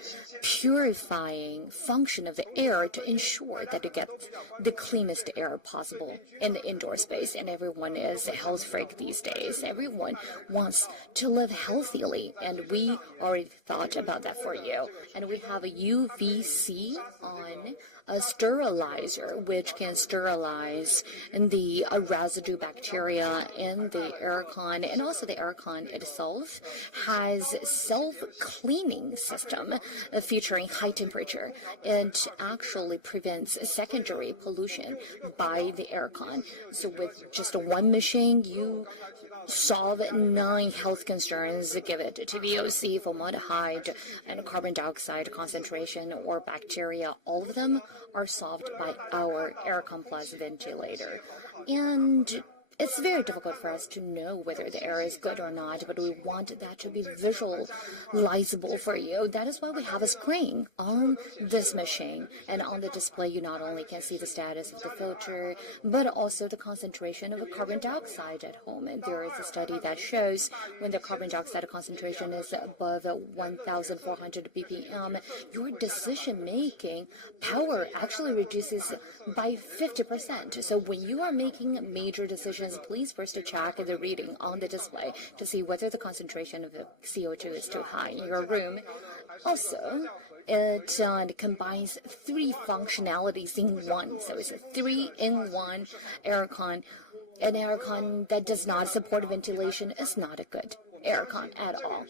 purifying function of the air to ensure that you get the cleanest air possible in the indoor space. And everyone is a health freak these days. Everyone wants to live healthily, and we already thought about that for you. And we have a UVC on a sterilizer, which can sterilize the residue bacteria in the aircon, and also the aircon itself has self-cleaning system featuring high temperature. It actually prevents secondary pollution by the aircon. So with just one machine, you solve 9 health concerns, give it to VOC, formaldehyde, and carbon dioxide concentration or bacteria. All of them are solved by our aircon plus ventilator. And it's very difficult for us to know whether the air is good or not, but we want that to be visualizable for you. That is why we have a screen on this machine. And on the display, you not only can see the status of the filter, but also the concentration of carbon dioxide at home. And there is a study that shows when the carbon dioxide concentration is above 1,400 ppm, your decision-making power actually reduces by 50%. So when you are making major decisions, please first check the reading on the display to see whether the concentration of the CO2 is too high in your room. Also, it combines 3 functionalities in one. So it's a 3-in-1 aircon. An aircon that does not support ventilation is not a good aircon at all.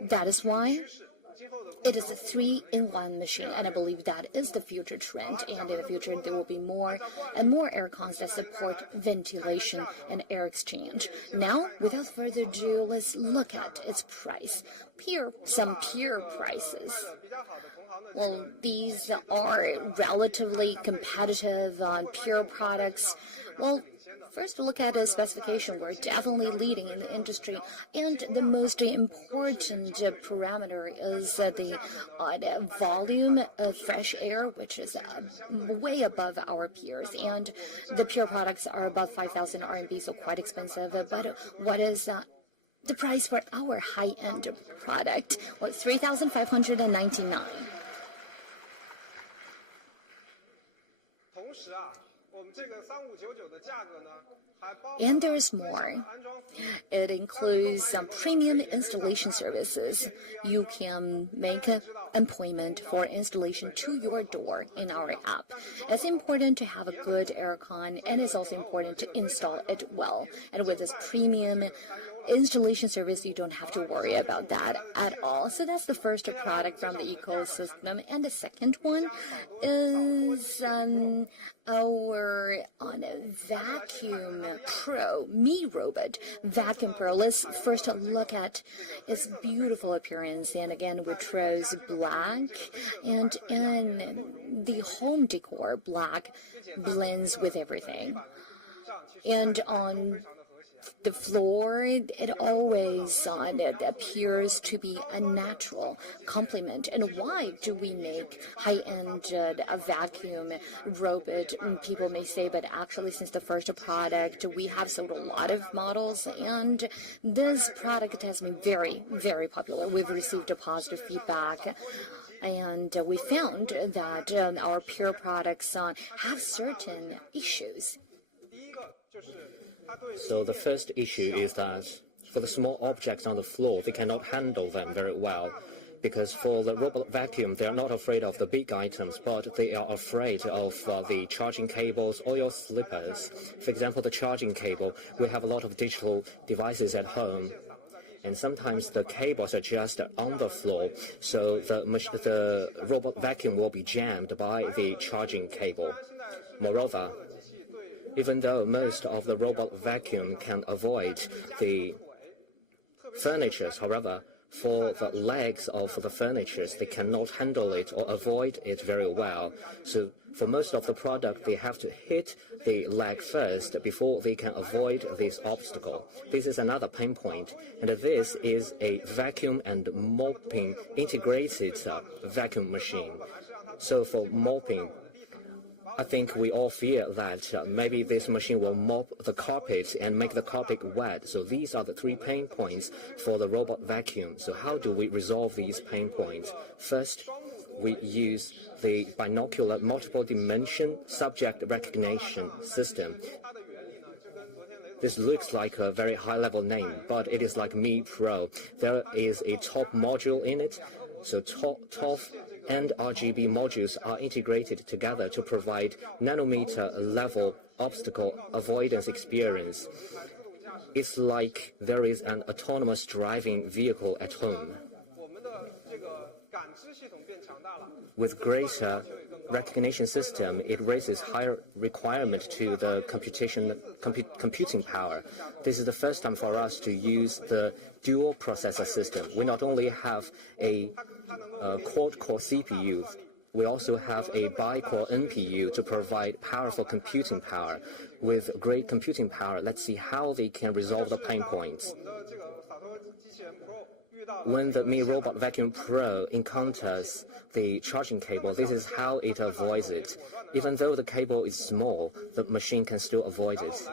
That is why it is a 3-in-1 machine, and I believe that is the future trend. And in the future, there will be more and more aircons that support ventilation and air exchange. Now, without further ado, let's look at its price. Some peer prices. Well, these are relatively competitive on peer products. Well, first look at the specification. We're definitely leading in the industry, and the most important parameter is the volume of fresh air, which is way above our peers, and the peer products are above 5,000 RMB, so quite expensive. But what is the price for our high-end product? Well, 3,599. And there's more. It includes some premium installation services. You can make an appointment for installation to your door in our app. It's important to have a good aircon, and it's also important to install it well. And with this premium installation service, you don't have to worry about that at all. So that's the first product from the ecosystem. And the second one is our Vacuum Pro, Mi Robot Vacuum Pro. Let's first look at its beautiful appearance. And again, we chose black, and in the home decor, black blends with everything. And on the floor, it always appears to be a natural complement. And why do we make high-end vacuum robot? People may say, but actually since the first product, we have sold a lot of models, and this product has been very, very popular. We've received a positive feedback. And we found that our peer products have certain issues. So the first issue is that for the small objects on the floor, they cannot handle them very well Because for the robot vacuum, they are not afraid of the big items, but they are afraid of the charging cables or your slippers. For example, the charging cable, we have a lot of digital devices at home, and sometimes the cables are just on the floor, so the robot vacuum will be jammed by the charging cable. Moreover, even though most of the robot vacuum can avoid the furniture, however, for the legs of the furniture, they cannot handle it or avoid it very well. So for most of the product, they have to hit the leg first before they can avoid this obstacle. This is another pain point, and this is a vacuum and mopping integrated vacuum machine. So for mopping, I think we all fear that maybe this machine will mop the carpet and make the carpet wet. So these are the 3 pain points for the robot vacuum. So how do we resolve these pain points? First, we use the Binocular multiple dimension subject recognition system. This looks like a very high-level name, but it is like Mi Pro. There is a top module in it. So TOF and RGB modules are integrated together to provide nanometer-level obstacle avoidance experience. It's like there is an autonomous driving vehicle at home. With greater recognition system, it raises higher requirement to the computing power. This is the first time for us to use the dual processor system. We not only have a quad-core CPU, we also have a bi-core NPU to provide powerful computing power. With great computing power, let's see how they can resolve the pain points. When the Mi Robot Vacuum Pro encounters the charging cable, this is how it avoids it. Even though the cable is small, the machine can still avoid it.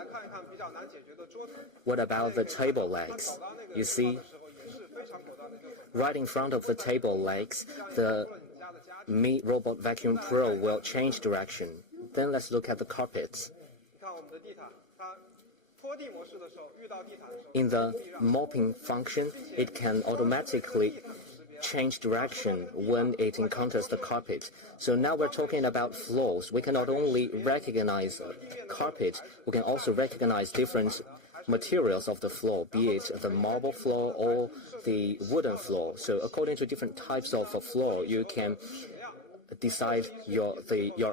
What about the table legs? You see, right in front of the table legs, the Mi Robot Vacuum Pro will change direction. Then let's look at the carpets. In the mopping function, it can automatically change direction when it encounters the carpet. So now we're talking about floors. We can not only recognize carpet, we can also recognize different materials of the floor, be it the marble floor or the wooden floor. So according to different types of floor, you can decide your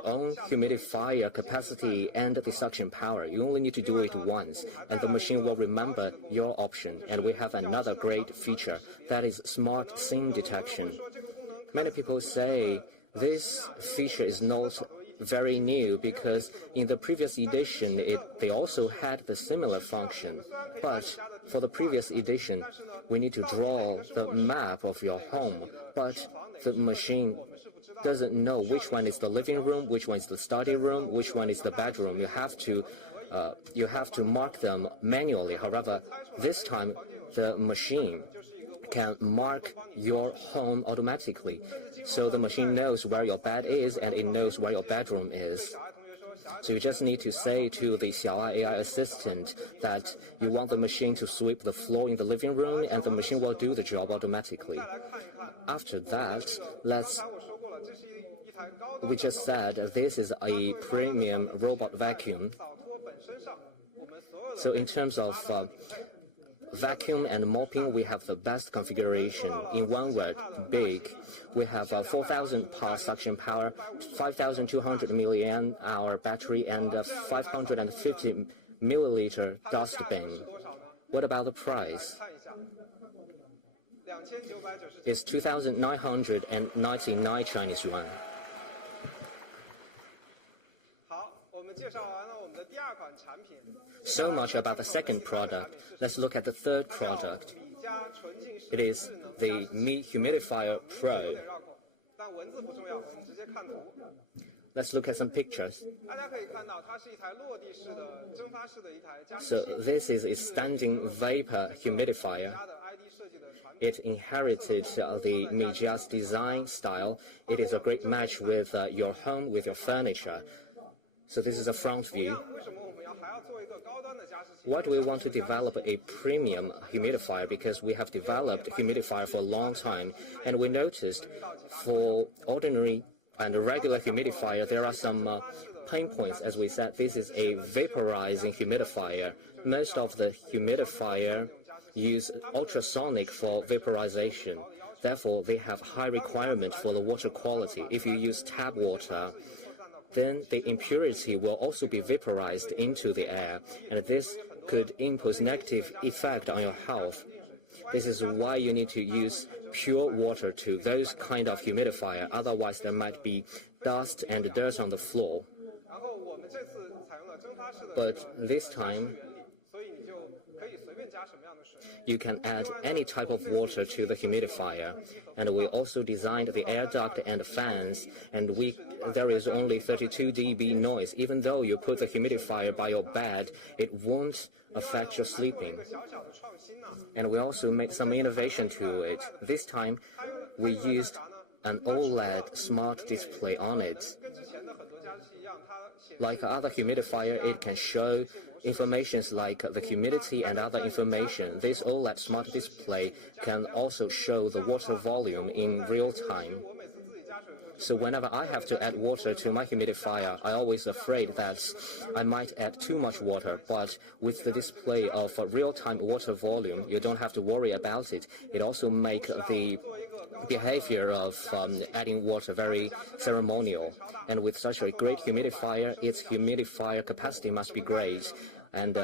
own humidifier capacity and the suction power. You only need to do it once, and the machine will remember your option. And we have another great feature, that is smart scene detection. Many people say this feature is not very new because in the previous edition they also had the similar function. But for the previous edition, we need to draw the map of your home, but the machine doesn't know which one is the living room, which one is the study room, which one is the bedroom. You have to mark them manually. However, this time the machine can mark your home automatically. So the machine knows where your bed is and it knows where your bedroom is. So you just need to say to the Xiaomi AI assistant that you want the machine to sweep the floor in the living room, and the machine will do the job automatically. After that, we just said this is a premium robot vacuum. So in terms of vacuum and mopping, we have the best configuration. In one word, big. We have 4,000 par suction power, 5,200 mAh battery, and 550 milliliter dust bin. What about the price? It's 2,999 Chinese yuan. So much about the second product. Let's look at the third product. It is the Mi Humidifier Pro. Let's look at some pictures. So this is a standing vapor humidifier. It inherited the Mijia's design style. It is a great match with your home, with your furniture. So this is a front view. Why do we want to develop a premium humidifier? Because we have developed humidifier for a long time, and we noticed for ordinary and regular humidifier, there are some pain points. As we said, this is a vaporizing humidifier. Most of the humidifier use ultrasonic for vaporization. Therefore, they have high requirement for the water quality. If you use tap water, then the impurity will also be vaporized into the air, and this could impose negative effect on your health. This is why you need to use pure water to those kind of humidifier, otherwise there might be dust and dirt on the floor. But this time, you can add any type of water to the humidifier, and we also designed the air duct and fans, and there is only 32 dB noise. Even though you put the humidifier by your bed, it won't affect your sleeping. And we also made some innovation to it. This time, we used an OLED smart display on it. Like other humidifier, it can show information like the humidity and other information. This OLED smart display can also show the water volume in real time. So whenever I have to add water to my humidifier, I'm always afraid that I might add too much water. But with the display of real-time water volume, you don't have to worry about it. It also makes the behavior of adding water very ceremonial. And with such a great humidifier, its humidifier capacity must be great. And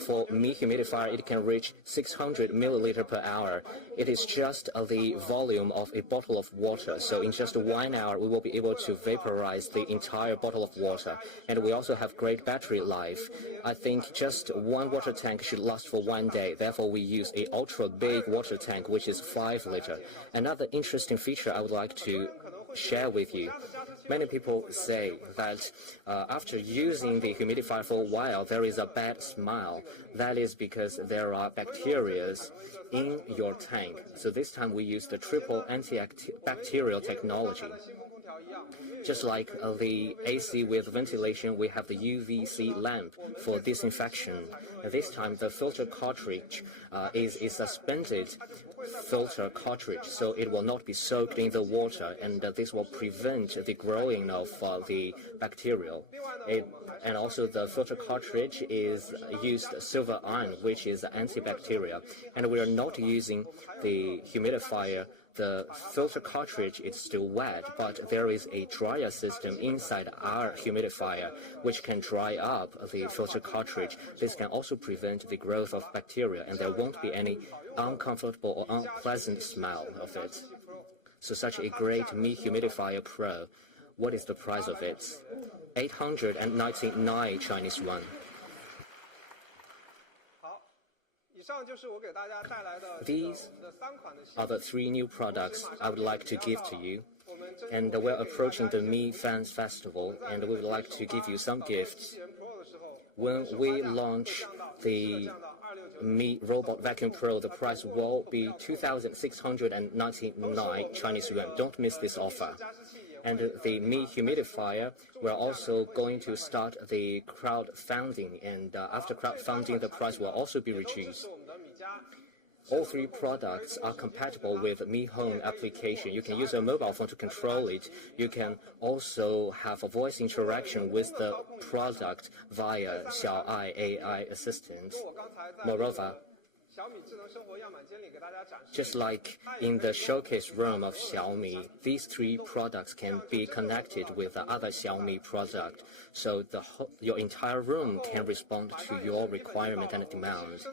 for Mi humidifier, it can reach 600 milliliter per hour. It is just the volume of a bottle of water. So in just 1 hour, we will be able to vaporize the entire bottle of water. And we also have great battery life. I think just one water tank should last for 1 day. Therefore, we use a ultra big water tank, which is 5 liter. Another interesting feature I would like to share with you. Many people say that after using the humidifier for a while, there is a bad smell. That is because there are bacteria in your tank. So this time we use the triple antibacterial technology. Just like the AC with ventilation, we have the UVC lamp for disinfection. This time the filter cartridge is a suspended filter cartridge, so it will not be soaked in the water, and this will prevent the growing of the bacteria. And also the filter cartridge is used silver iron, which is antibacterial. And we are not using the humidifier. The filter cartridge is still wet, but there is a dryer system inside our humidifier which can dry up the filter cartridge. This can also prevent the growth of bacteria, and there won't be any uncomfortable or unpleasant smell of it. So such a great Mi Humidifier Pro. What is the price of it? 899 Chinese yuan. These are the 3 new products I would like to give to you. And we're approaching the Mi Fans Festival, and we would like to give you some gifts. When we launch the Mi Robot Vacuum Pro, the price will be 2,699 Chinese yuan. Don't miss this offer. And the Mi Humidifier, we're also going to start the crowdfunding, and after crowdfunding, the price will also be reduced. All 3 products are compatible with Mi Home application. You can use a mobile phone to control it. You can also have a voice interaction with the product via Xiaomi AI assistant. Moreover, just like in the showcase room of Xiaomi, these 3 products can be connected with the other Xiaomi product, so your entire room can respond to your requirement and demand.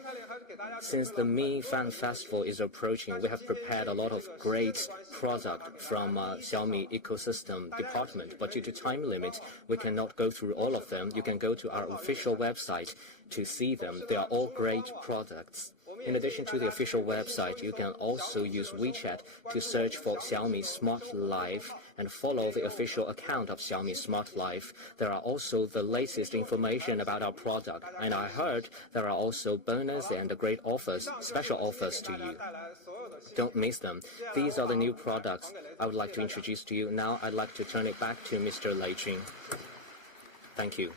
Since the Mi Fan Festival is approaching, we have prepared a lot of great product from Xiaomi ecosystem department, but due to time limit, we cannot go through all of them. You can go to our official website to see them. They are all great products. In addition to the official website, you can also use WeChat to search for Xiaomi Smart Life and follow the official account of Xiaomi Smart Life. There are also the latest information about our product, and I heard there are also bonus and great offers, special offers to you. Don't miss them. These are the new products I would like to introduce to you. Now I'd like to turn it back to Mr. Lei Jun. Thank you.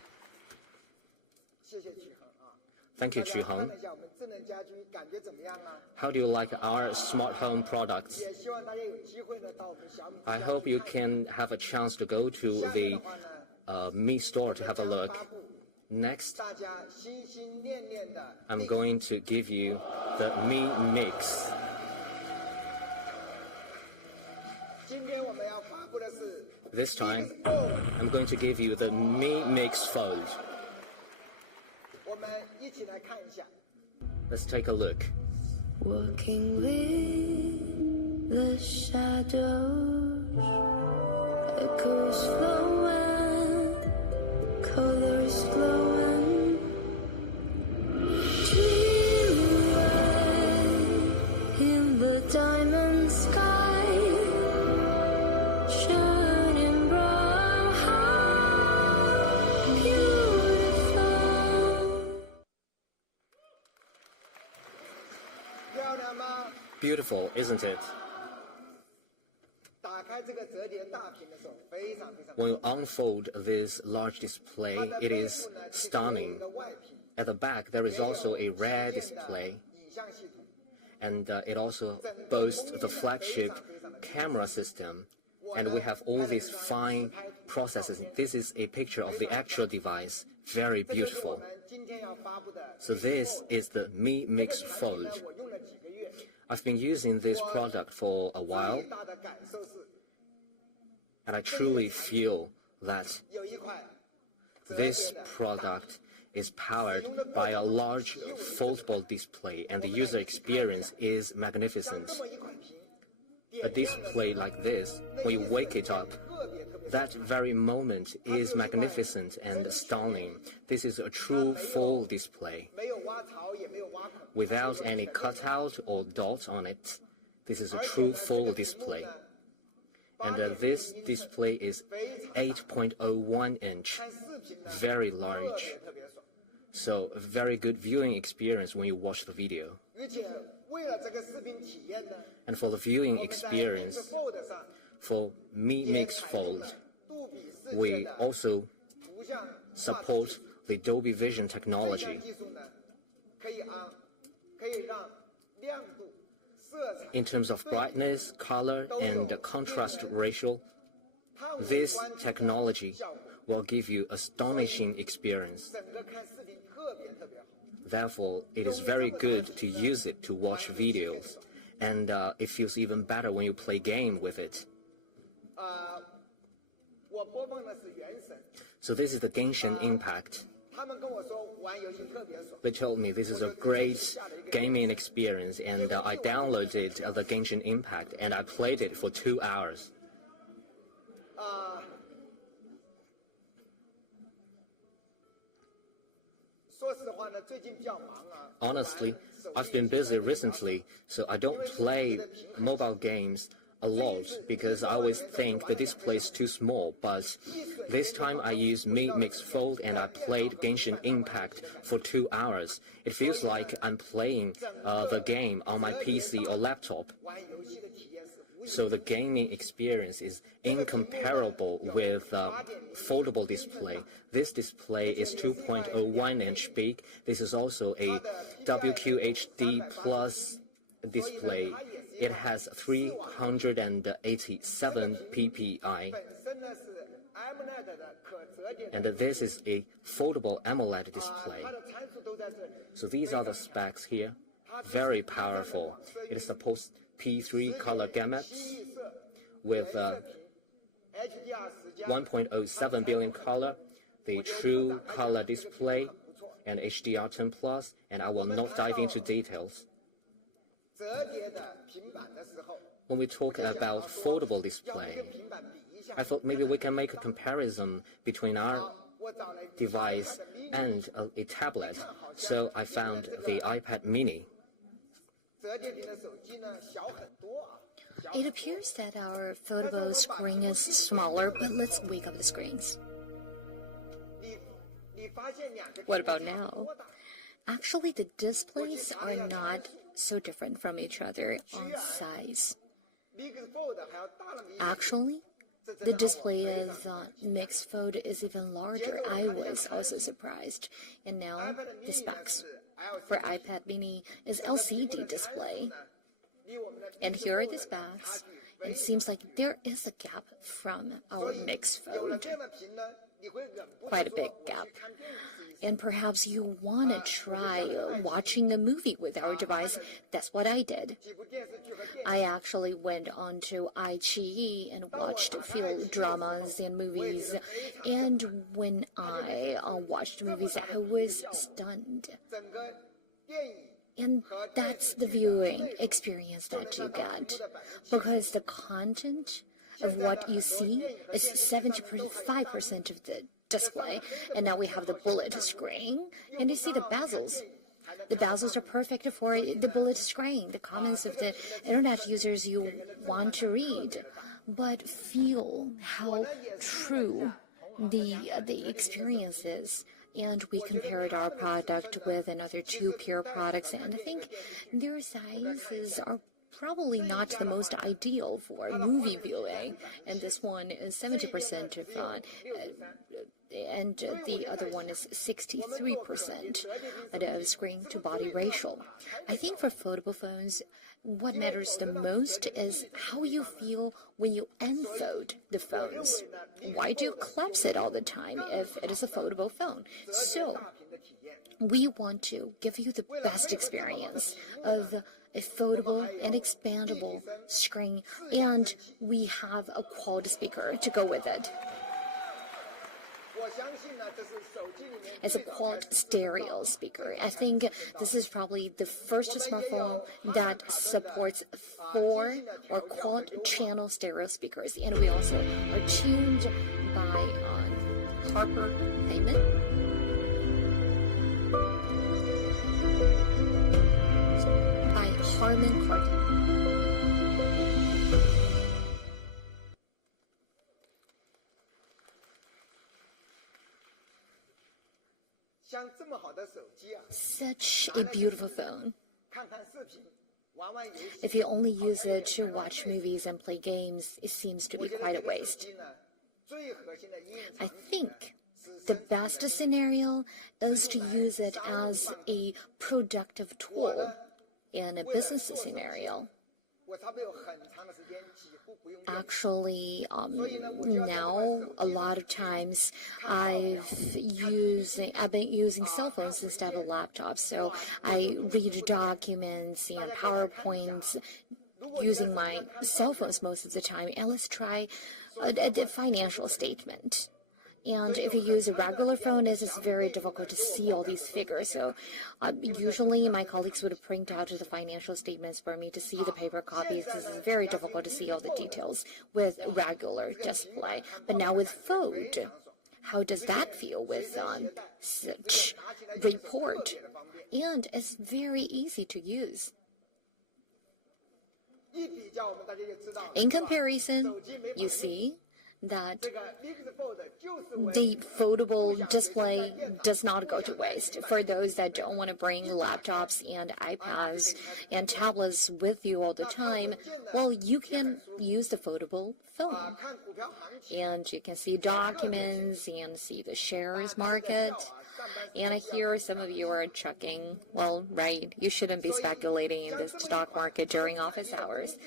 Thank you, Chuheng. How do you like our smart home products? I hope you can have a chance to go to the Mi store to have a look. Next, I'm going to give you the Mi Mix. This time, I'm going to give you the Mi Mix Fold. Let's take a look. Walking with the shadows, echoes flowing, colors glowing, dream away in the diamond sky, shining bright, beautiful. Beautiful, isn't it? When you unfold this large display, it is stunning. At the back, there is also a rear display, and it also boasts the flagship camera system, and we have all these fine processes. This is a picture of the actual device, very beautiful. So this is the Mi Mix Fold. I've been using this product for a while, and I truly feel that this product is powered by a large foldable display, and the user experience is magnificent. A display like this, when you wake it up, that very moment is magnificent and stunning. This is a true full display, without any cutout or dot on it. This is a true full display. And this display is 8.01 inch, very large. So a very good viewing experience when you watch the video. And for the viewing experience, for Mi Mix Fold, we also support the Dolby Vision technology. In terms of brightness, color, and contrast ratio, this technology will give you astonishing experience. Therefore, it is very good to use it to watch videos, and it feels even better when you play game with it. So this is the Genshin Impact. They told me this is a great gaming experience, and I downloaded the Genshin Impact and I played it for 2 hours. Honestly, I've been busy recently, so I don't play mobile games a lot because I always think the display is too small, but this time I used Mi Mix Fold and I played Genshin Impact for 2 hours. It feels like I'm playing the game on my PC or laptop. So the gaming experience is incomparable with foldable display. This display is 2.01 inch big. This is also a WQHD plus display. It has 387 ppi. And this is a foldable AMOLED display. So these are the specs here. Very powerful. It supports P3 color gamuts with 1.07 billion color, the true color display, and HDR10 plus, and I will not dive into details. When we talk about foldable display, I thought maybe we can make a comparison between our device and a tablet. So I found the iPad mini. It appears that our foldable screen is smaller, but let's wake up the screens. What about now? Actually, the displays are not so different from each other on size. Actually, the display of Mix Fold is even larger. I was also surprised. And now, the specs. for iPad mini is LCD display. And here are the specs. It seems like there is a gap from our mixed fold. Quite a big gap. And perhaps you want to try watching a movie with our device. That's what I did. I actually went onto iQIYI and watched a few dramas and movies. And when I watched movies, I was stunned. And that's the viewing experience that you get, because the content of what you see is 75% of the display, and now we have the bullet screen, and you see the bezels. The bezels are perfect for the bullet screen, the comments of the internet users you want to read, but feel how true the experience is. And we compared our product with another two peer products, and I think their sizes are probably not the most ideal for movie viewing, and this one is 70% of and the other one is 63% of screen to body ratio. I think for foldable phones, what matters the most is how you feel when you unfold the phones. Why do you collapse it all the time if it is a foldable phone? So we want to give you the best experience of a foldable and expandable screen, and we have a quad speaker to go with it. As a quad stereo speaker. I think this is probably the first smartphone that supports 4 or quad channel stereo speakers, and we also are tuned by Harper Heyman. By Harman Kardon. 像这么好的手机啊 Such a beautiful phone. 看看视频 玩玩游戏 If you only use it to watch movies and play games, it seems to be quite a waste. 最核心的应用 I think the best scenario is to use it as a productive tool in a business scenario. 我差不多有很长的时间几乎不用 Actually, now a lot of times I've been using cell phones instead of laptops. So I read documents and PowerPoints using my cell phones most of the time. And let's try a financial statement. And if you use a regular phone, it is very difficult to see all these figures. So usually my colleagues would print out the financial statements for me to see the paper copies. This is very difficult to see all the details with regular display. But now with Fold, how does that feel with such report? And it's very easy to use. 一比较我们大家就知道 In comparison, you see that 这个 Mix Fold 就是为 the foldable display does not go to waste. For those that don't want to bring laptops and iPads and tablets with you all the time, well, you can use the foldable phone. 看股票行情 And you can see documents and see the shares market. And I hear some of you are chucking, well, right, you shouldn't be speculating in the stock market during office hours.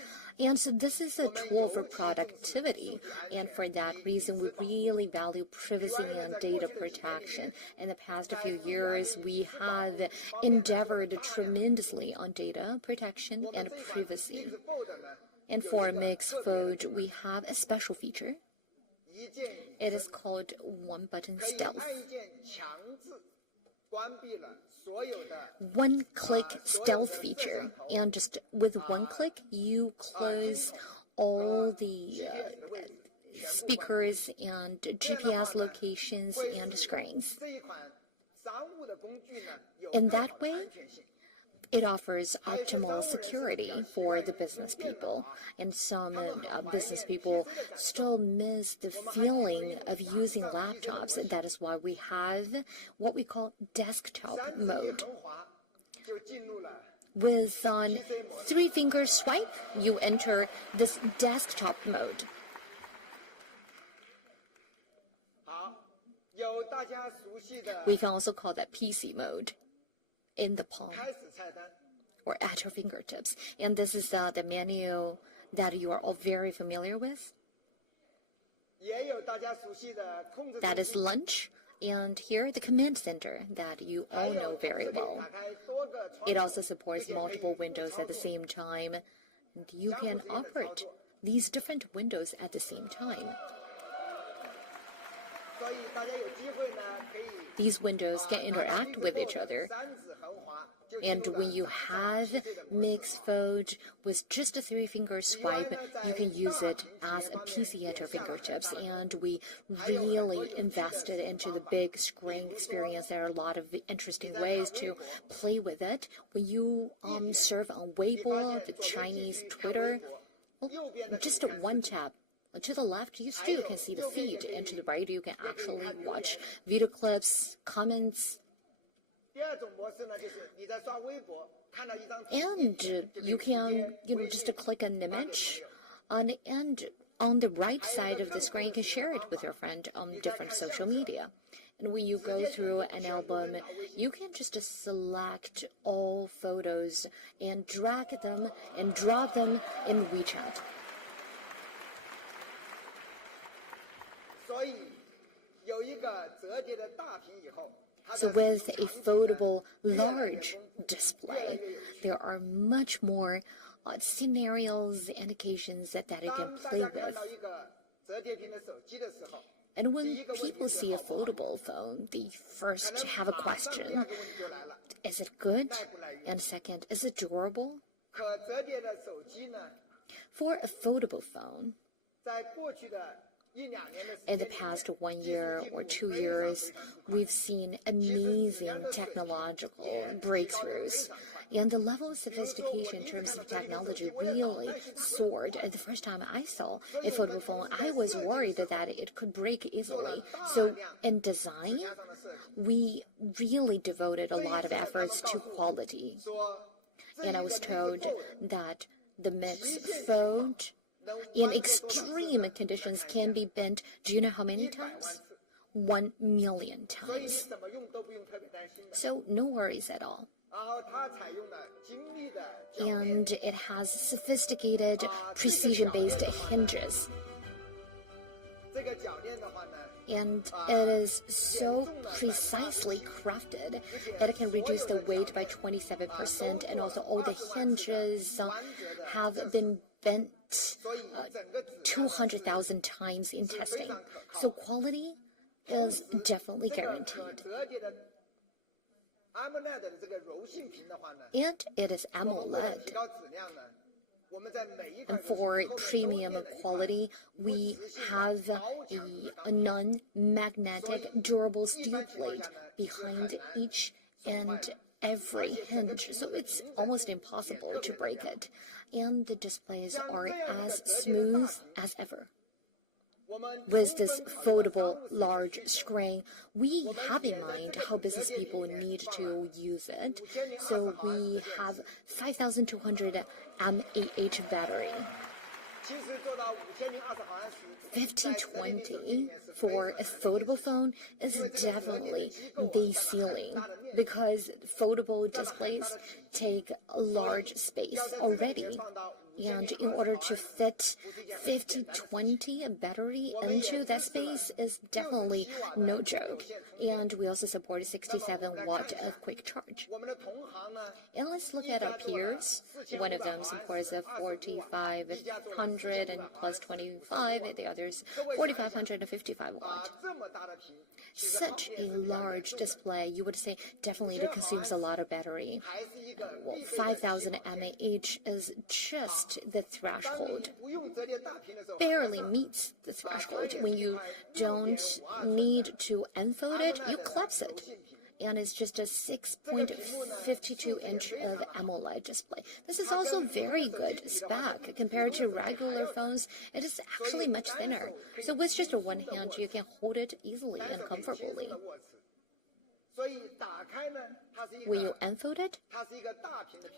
And so this is a tool for productivity, and for that reason, we really value privacy and data protection. In the past few years, we have endeavored tremendously on data protection and privacy. And for Mix Fold, we have a special feature. It is called one-button 可以 stealth. 按一键强制关闭了所有的 One-click stealth feature, and just with one click, you close all the speakers and GPS locations and screens. 这一款商务的工具呢有 In 更 that 好的 way, 安全性 it offers optimal security for the business people, and some business people still miss the feeling of using laptops. That is why we have what we call desktop 3指一 mode. 横滑就进入了 With 3-finger swipe, you enter this desktop mode. 好有大家熟悉的 We can also call that PC mode. in the palm or at your fingertips. And this is the menu that you are all very familiar with. That is lunch. And here, the command center that you all know very well. It also supports multiple windows at the same time. And you can operate these different windows at the same time. These windows can interact with each other. And when you have mixed fold with just a 3-finger swipe, you can use it as a PC at your fingertips. And we really invested into the big screen experience. There are a lot of interesting ways to play with it. When you surf on Weibo, the Chinese Twitter, just one tap. To the left, you still can see the feed, and to the right, you can actually watch video clips, comments. And you can, just click an image, and on the right side of the screen, you can share it with your friend on different social media. And when you go through an album, you can just select all photos and drag them and drop them in WeChat. So with a foldable large display, there are much more scenarios and occasions that you can play with. And when people see a foldable phone, they first have a question. Is it good? And second, is it durable? For a foldable phone, in the past 1 year or 2 years, we've seen amazing technological breakthroughs. And the level of sophistication in terms of technology really soared. And the first time I saw a foldable phone, I was worried that it could break easily. So in design, we really devoted a lot of efforts to quality. And I was told that the mixed fold in extreme conditions can be bent, do you know how many times? 1 million times. So no worries at all. And it has sophisticated, precision-based hinges. And it is so precisely crafted that it can reduce the weight by 27%, and also all the hinges have been bent 200,000 times in testing. So quality is definitely guaranteed. And it is AMOLED. And for premium quality, we have a non-magnetic durable steel plate behind each and every hinge, so it's almost impossible to break it. And the displays are as smooth as ever. With this foldable large screen, we have in mind how business people need to use it. So we have 5,200 mAh battery. 5020 for a foldable phone is definitely the ceiling, because foldable displays take a large space already. And in order to fit 5020 battery into that space is definitely no joke. And we also support 67-watt of quick charge. And let's look at our peers. One of them supports a 4500 and plus 25, the others 4500 and 55 watt. Such a large display, you would say definitely it consumes a lot of battery. Well, 5,000 mAh is just the threshold, barely meets the threshold. When you don't need to unfold it, you collapse it. And it's just a 6.52-inch of AMOLED display. This is also very good spec. Compared to regular phones, it is actually much thinner. So with just one hand, you can hold it easily and comfortably. When you unfold it,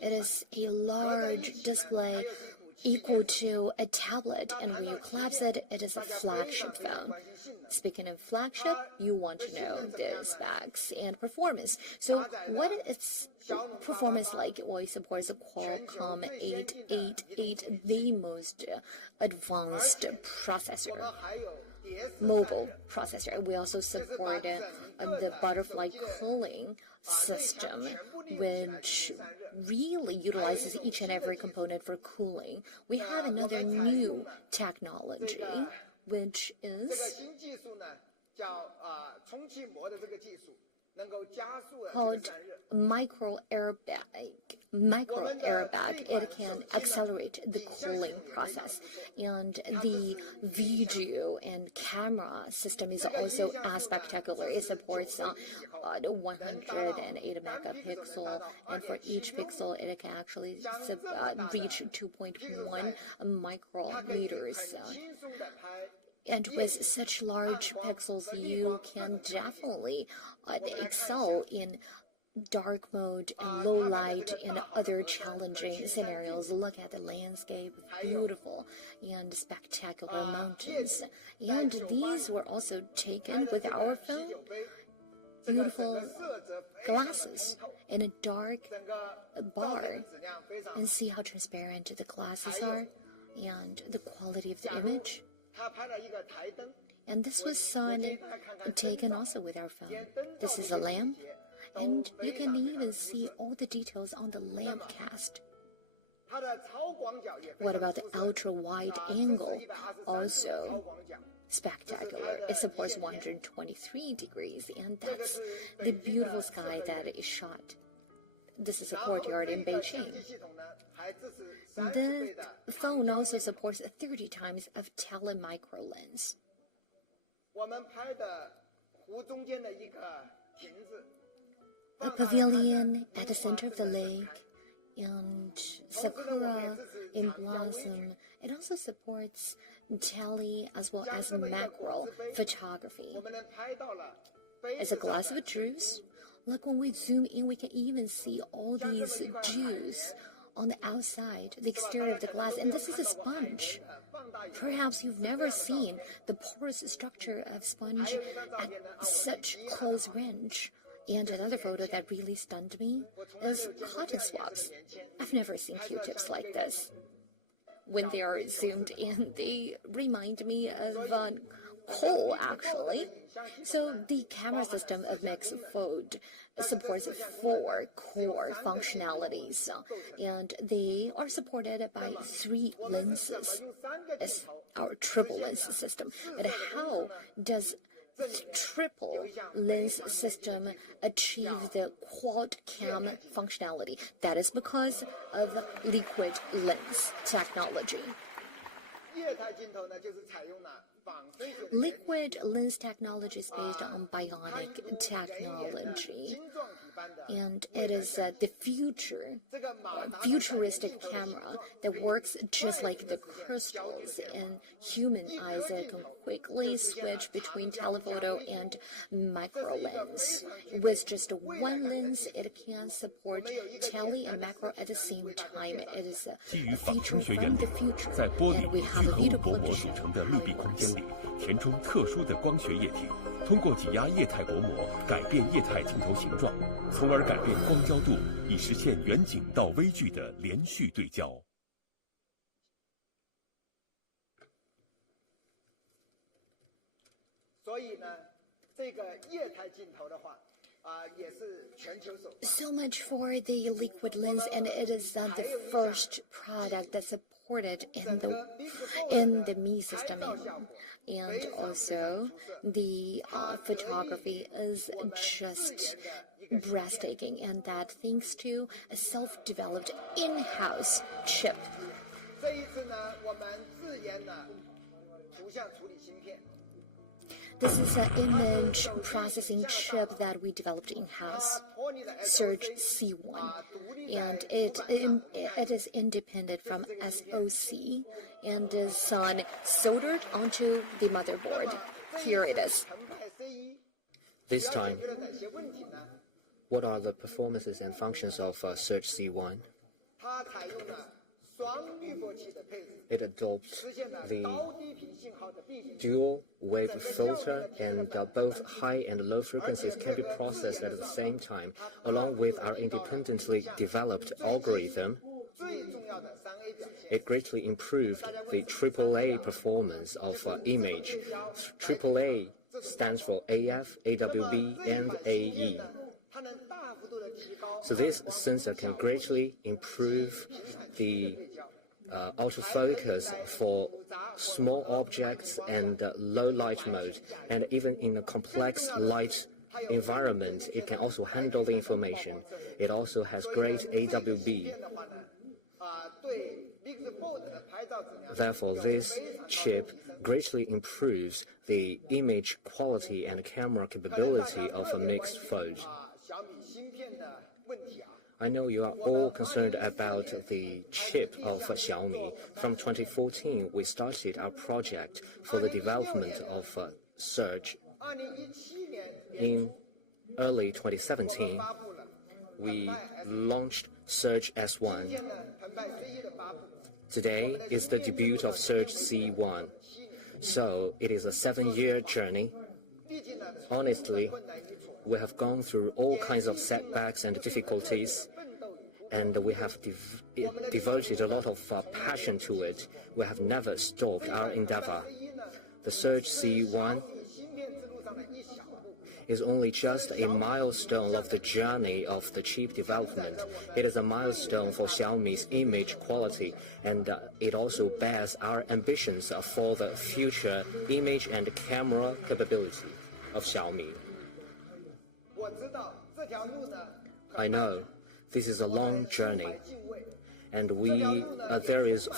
it is a large display equal to a tablet, and when you collapse it, it is a flagship phone. Speaking of flagship, you want to know the specs and performance. So what is its performance like? Well, it supports a Qualcomm 888, the most advanced processor, mobile processor. We also support the butterfly cooling system, which really utilizes each and every component for cooling. We have another new technology, which is called micro airbag. It can accelerate the cooling process, and the video and camera system is also as spectacular. It supports 108 megapixel, and for each pixel it can actually reach 2.1 micrometers. And with such large pixels, you can definitely excel in dark mode and low light and other challenging scenarios. Look at the landscape, beautiful and spectacular mountains. And these were also taken with our phone. Beautiful glasses in a dark bar, and see how transparent the glasses are and the quality of the image. And this was taken also with our phone. This is a lamp, and you can even see all the details on the lamp cast. What about the ultra-wide angle? Also spectacular. It supports 123 degrees, and that's the beautiful sky that is shot. This is a courtyard in Beijing. The phone also supports 30 times of telemicro lens. A pavilion at the center of the lake and sakura in blossom. It also supports tele as well as macro photography. It's a glass of juice. Look, when we zoom in, we can even see all these juice on the outside, the exterior of the glass, and this is a sponge. Perhaps you've never seen the porous structure of sponge at such close range. And another photo that really stunned me is cotton swabs. I've never seen Q-tips like this. When they are zoomed in, they remind me of coal, actually. So the camera system of Mixfold supports 4 core functionalities, and they are supported by 3 lenses. It's our triple lens system. But how does triple lens system achieve the quad cam functionality? That is because of liquid lens technology. Liquid lens technology is based on bionic technology, and it is the futuristic camera that works just like the crystals, and human eyes can quickly switch between telephoto and micro lens. With just one lens, it can support tele and macro at the same time. It is a feature from the future, and we have a beautiful picture. 填充特殊的光学液体，通过挤压液态薄膜改变液态镜头形状，从而改变光焦度，以实现远景到微距的连续对焦。所以呢，这个液态镜头的话。So much for the liquid lens, and it is the first product that's supported in the Mi system, and also the photography is just breathtaking, and that thanks to a self-developed in-house chip. 这一次呢，我们自研了图像处理芯片。 This is an image processing chip that we developed in-house, Surge C1, and it is independent from SoC and is soldered onto the motherboard. Here it is. This time, what are the performances and functions of Surge C1? It adopts the dual wave filter, and both high and low frequencies can be processed at the same time, along with our independently developed algorithm. It greatly improved the AAA performance of image. AAA stands for AF, AWB, and AE. So this sensor can greatly improve the autofocus for small objects and low light mode, and even in a complex light environment, it can also handle the information. It also has great AWB. Therefore, this chip greatly improves the image quality and camera capability of a mixed fold. I know you are all concerned about the chip of Xiaomi. From 2014, we started our project for the development of Surge. In early 2017, we launched Surge S1. Today is the debut of Surge C1. So it is a 7-year journey. Honestly, we have gone through all kinds of setbacks and difficulties, and we have devoted a lot of passion to it. We have never stopped our endeavor. The Surge C1 is only just a milestone of the journey of the chip development. It is a milestone for Xiaomi's image quality, and it also bears our ambitions for the future image and camera capability of Xiaomi. I know this is a long journey, and there is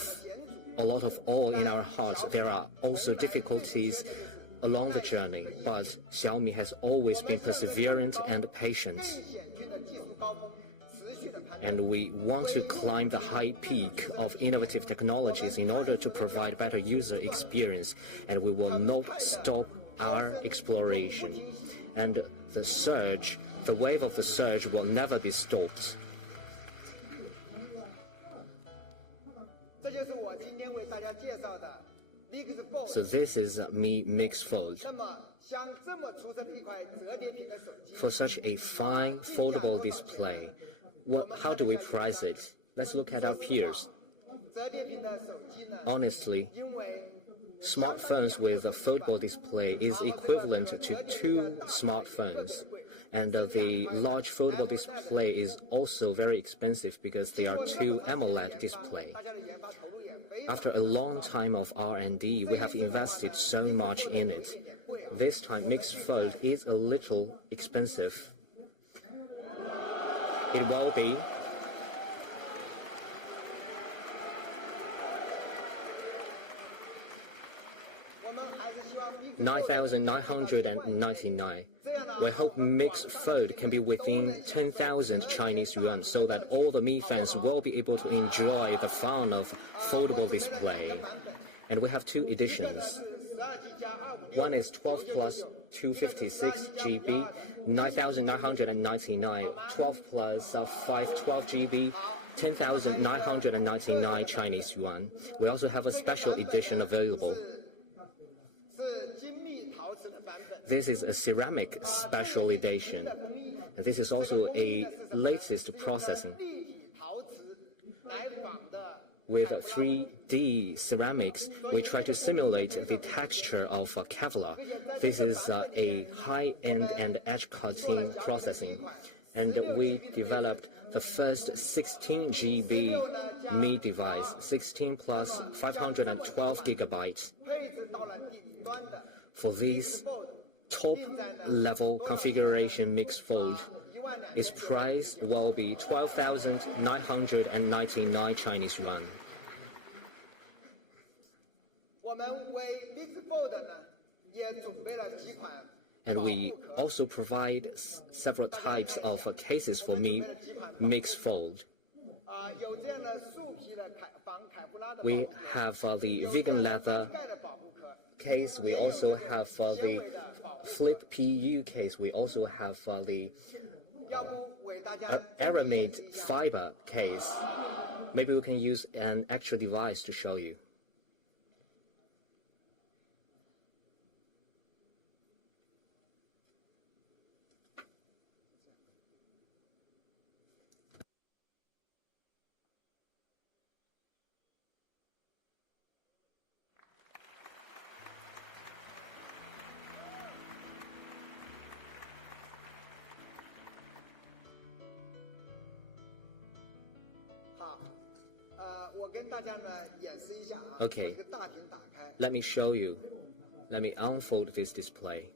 a lot of awe in our hearts. There are also difficulties along the journey, but Xiaomi has always been perseverant and patient. And we want to climb the high peak of innovative technologies in order to provide better user experience, and we will not stop our exploration. And the surge, the wave of the surge will never be stopped. So this is Mi Mix Fold. For such a fine foldable display, how do we price it? Let's look at our peers. Honestly, smartphones with a foldable display is equivalent to 2 smartphones. And the large foldable display is also very expensive because they are 2 AMOLED display. After a long time of R&D, we have invested so much in it. This time, mixed fold is a little expensive. It will be. $9,999. We hope mixed fold can be within 10,000 Chinese yuan, so that all the Mi fans will be able to enjoy the fun of foldable display. And we have 2 editions. One is 12 plus 256 GB, 9,999. 12 plus 512 GB, 10,999 Chinese yuan. We also have a special edition available. This is a ceramic special edition. This is also a latest processing. With 3D ceramics, we try to simulate the texture of Kevlar. This is a high-end and edge-cutting processing. And we developed the first 16 GB Mi device, 16 plus 512 gigabytes. For this top-level configuration mixed fold, its price will be 12,999 Chinese yuan. And we also provide several types of cases for Mi mixed fold. We have the vegan leather case. We also have the flip PU case. We also have the aramid fiber case. Maybe we can use an actual device to show you. Okay, let me show you. Let me unfold this display.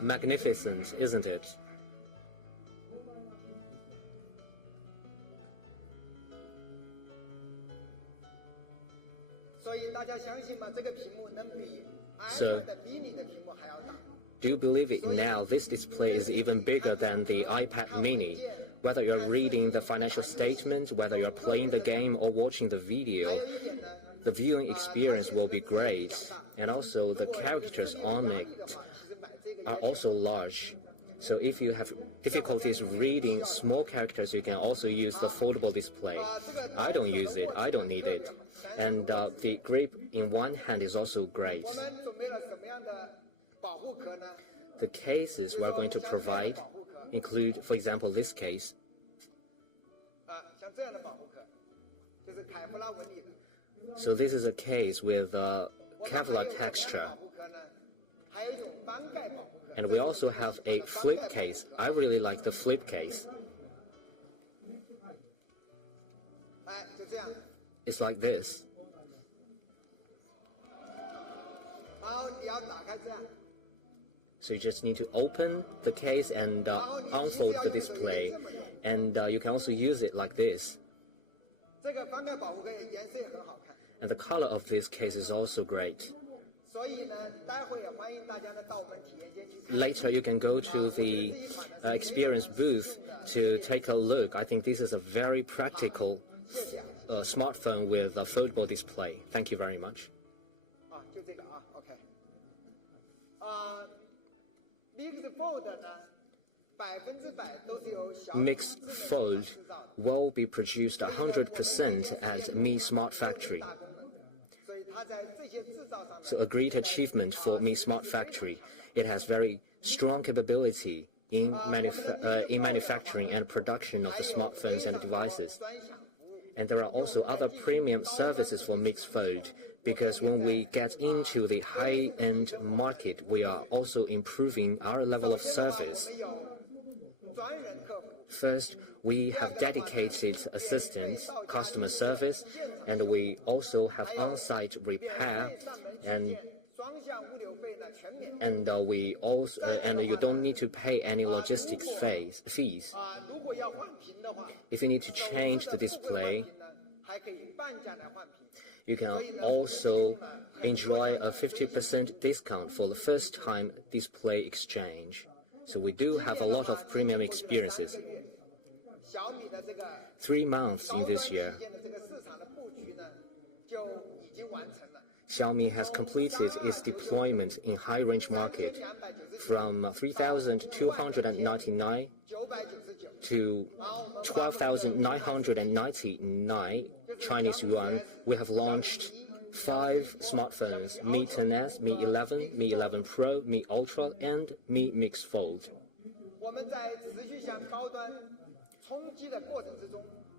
Magnificent, isn't it? So, do you believe it now? This display is even bigger than the iPad mini. Whether you're reading the financial statement, whether you're playing the game or watching the video, the viewing experience will be great. And also the characters on it are also large. So if you have difficulties reading small characters, you can also use the foldable display. I don't use it, I don't need it. And the grip in one hand is also great. The cases we're going to provide include, for example, this case. So this is a case with Kevlar texture. And we also have a flip case. I really like the flip case. It's like this. So you just need to open the case and unfold the display. And you can also use it like this. And the color of this case is also great. Later you can go to the experience booth to take a look. I think this is a very practical smartphone with a foldable display. Thank you very much. Mixed Fold will be produced 100% at Mi Smart Factory. So a great achievement for Mi Smart Factory. It has very strong capability in manufacturing and production of the smartphones and devices. And there are also other premium services for Mixed Fold, because when we get into the high-end market, we are also improving our level of service. First, we have dedicated assistance, customer service, and we also have on-site repair, and we also and you don't need to pay any logistics fees. If you need to change the display, you can also enjoy a 50% discount for the first-time display exchange. So we do have a lot of premium experiences. 3 months in this year, Xiaomi has completed its deployment in high-range market from 3,299 to 12,999 Chinese yuan. We have launched 5 smartphones: Mi 10s, Mi 11, Mi 11 Pro, Mi Ultra, and Mi Mix Fold.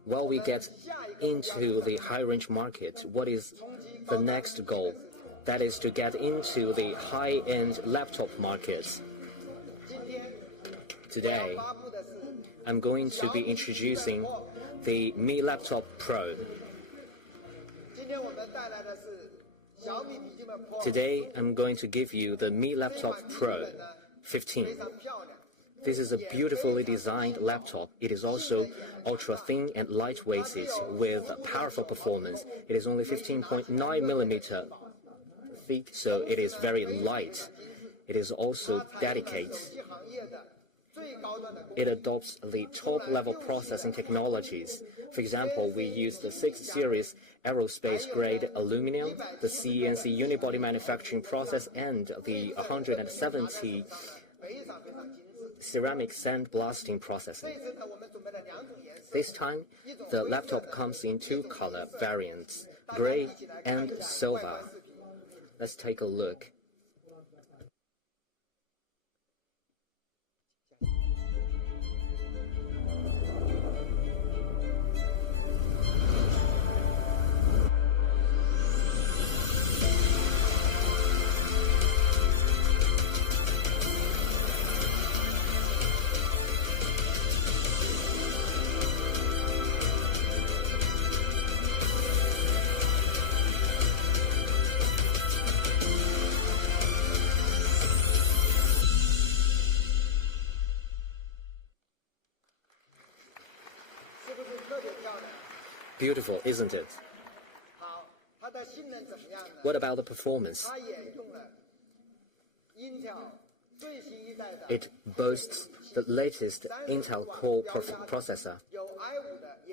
While we get into the high-range market, what is the next goal? That is to get into the high-end laptop markets. Today, I'm going to be introducing the Mi Laptop Pro. Today, I'm going to give you the Mi Laptop Pro 15. This is a beautifully designed laptop. It is also ultra-thin and lightweighted with powerful performance. It is only 15.9 millimeter thick, so it is very light. It is also dedicated. It adopts the top-level processing technologies. For example, we use the 6 series aerospace-grade aluminum, the CNC unibody manufacturing process, and the 170 ceramic sandblasting processing. This time, the laptop comes in two color variants, gray and silver. Let's take a look. Beautiful, isn't it? What about the performance? It boasts the latest Intel Core processor,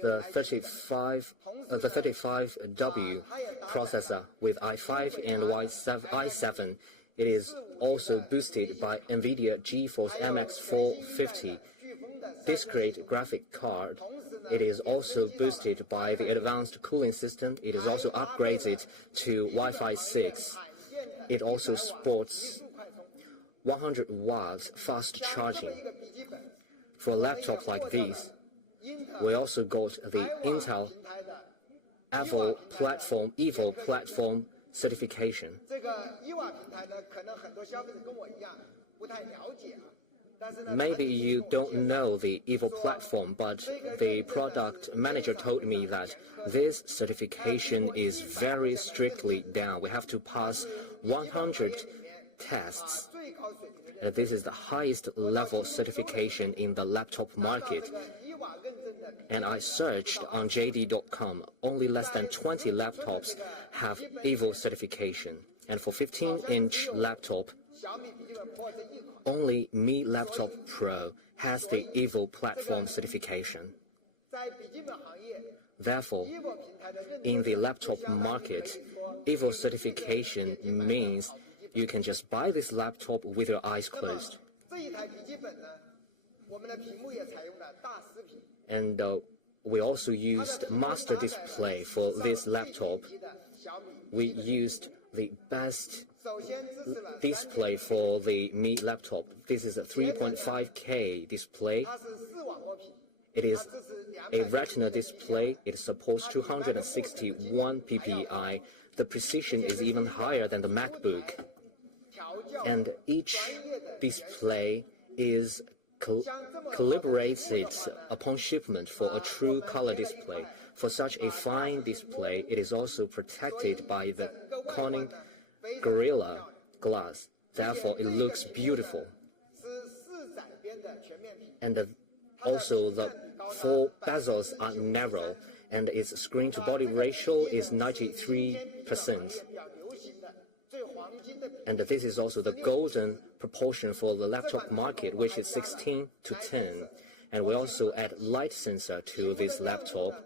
the 35W processor with i5 and i7. It is also boosted by NVIDIA GeForce MX 450 discrete graphic card. It is also boosted by the advanced cooling system. It is also upgraded to Wi-Fi 6. It also sports 100 watts fast charging. For a laptop like this, we also got the Intel EVO platform certification. Maybe you don't know the EVO platform, but the product manager told me that this certification is very strictly done. We have to pass 100 tests. This is the highest level certification in the laptop market. And I searched on JD.com. Only less than 20 laptops have EVO certification. And for 15-inch laptop, only Mi Laptop Pro has the EVO platform certification. Therefore, in the laptop market, EVO certification means you can just buy this laptop with your eyes closed. And we also used master display for this laptop. We used the best display for the Mi laptop. This is a 3.5K display. It is a retina display. It supports 261 ppi. The precision is even higher than the MacBook. And each display is calibrated upon shipment for a true color display. For such a fine display, it is also protected by the Corning Gorilla Glass. Therefore, it looks beautiful. And also, the four bezels are narrow, and its screen-to-body ratio is 93%. And this is also the golden proportion for the laptop market, which is 16:10. And we also add light sensor to this laptop.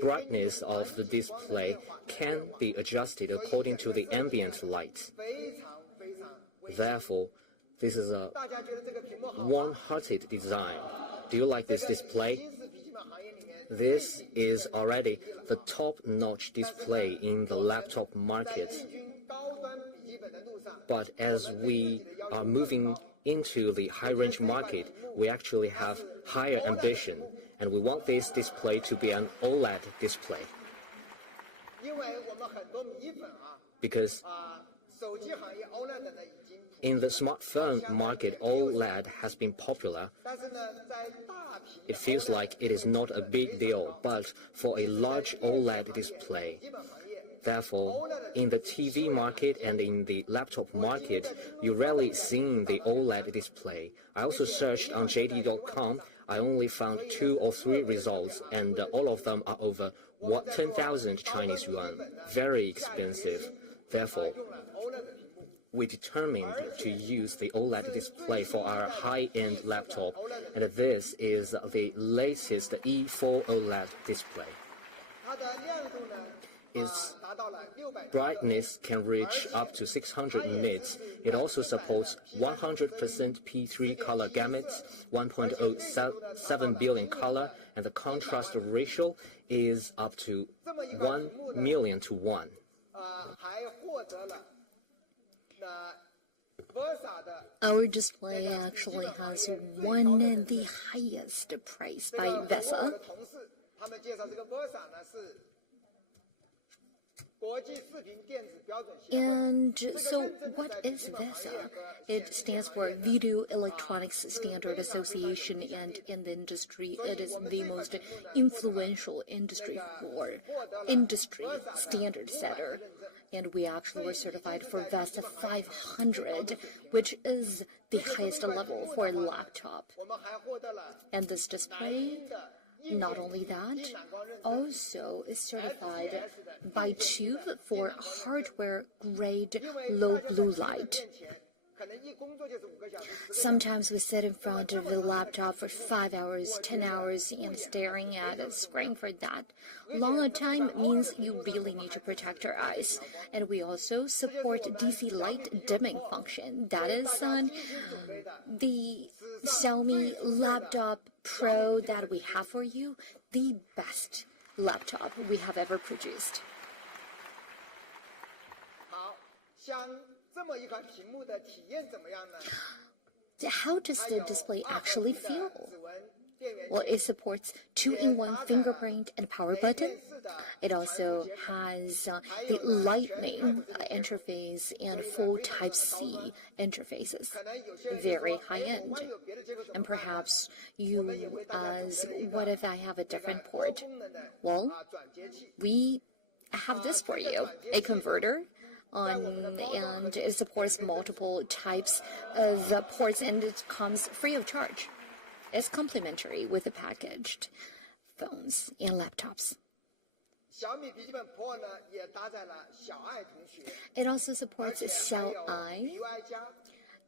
Brightness of the display can be adjusted according to the ambient light. Therefore, this is a warm-hearted design. Do you like this display? This is already the top-notch display in the laptop market. But as we are moving into the high-range market, we actually have higher ambition, and we want this display to be an OLED display. Because in the smartphone market, OLED has been popular. It feels like it is not a big deal, but for a large OLED display, therefore, in the TV market and in the laptop market, you rarely see the OLED display. I also searched on JD.com. I only found 2 or 3 results, and all of them are over 10,000 Chinese yuan. Very expensive. Therefore, we determined to use the OLED display for our high-end laptop, and this is the latest E4 OLED display. its brightness can reach up to 600 nits. It also supports 100% P3 color gamut, 1.07 billion color, and the contrast ratio is up to 1 million to 1. Our display actually has won the highest prize by VESA. And so what is VESA? It stands for Video Electronics Standard Association, and in the industry it is the most influential industry standard setter. And we actually were certified for VESA 500, which is the highest level for a laptop. And this display, not only that, also is certified by TÜV for hardware-grade low blue light. Sometimes we sit in front of the laptop for 5 hours, 10 hours, and staring at a screen for that long a time means you really need to protect your eyes. And we also support DC light dimming function. That is on the Xiaomi Laptop Pro that we have for you, the best laptop we have ever produced. How does the display actually feel? Well, it supports 2-in-1 fingerprint and power button. It also has the Lightning interface and full Type-C interfaces. Very high-end. And perhaps you ask, what if I have a different port? Well, we have this for you, a converter. And it supports multiple types of ports, and it comes free of charge. It's complimentary with the packaged phones and laptops. It also supports Xiaomi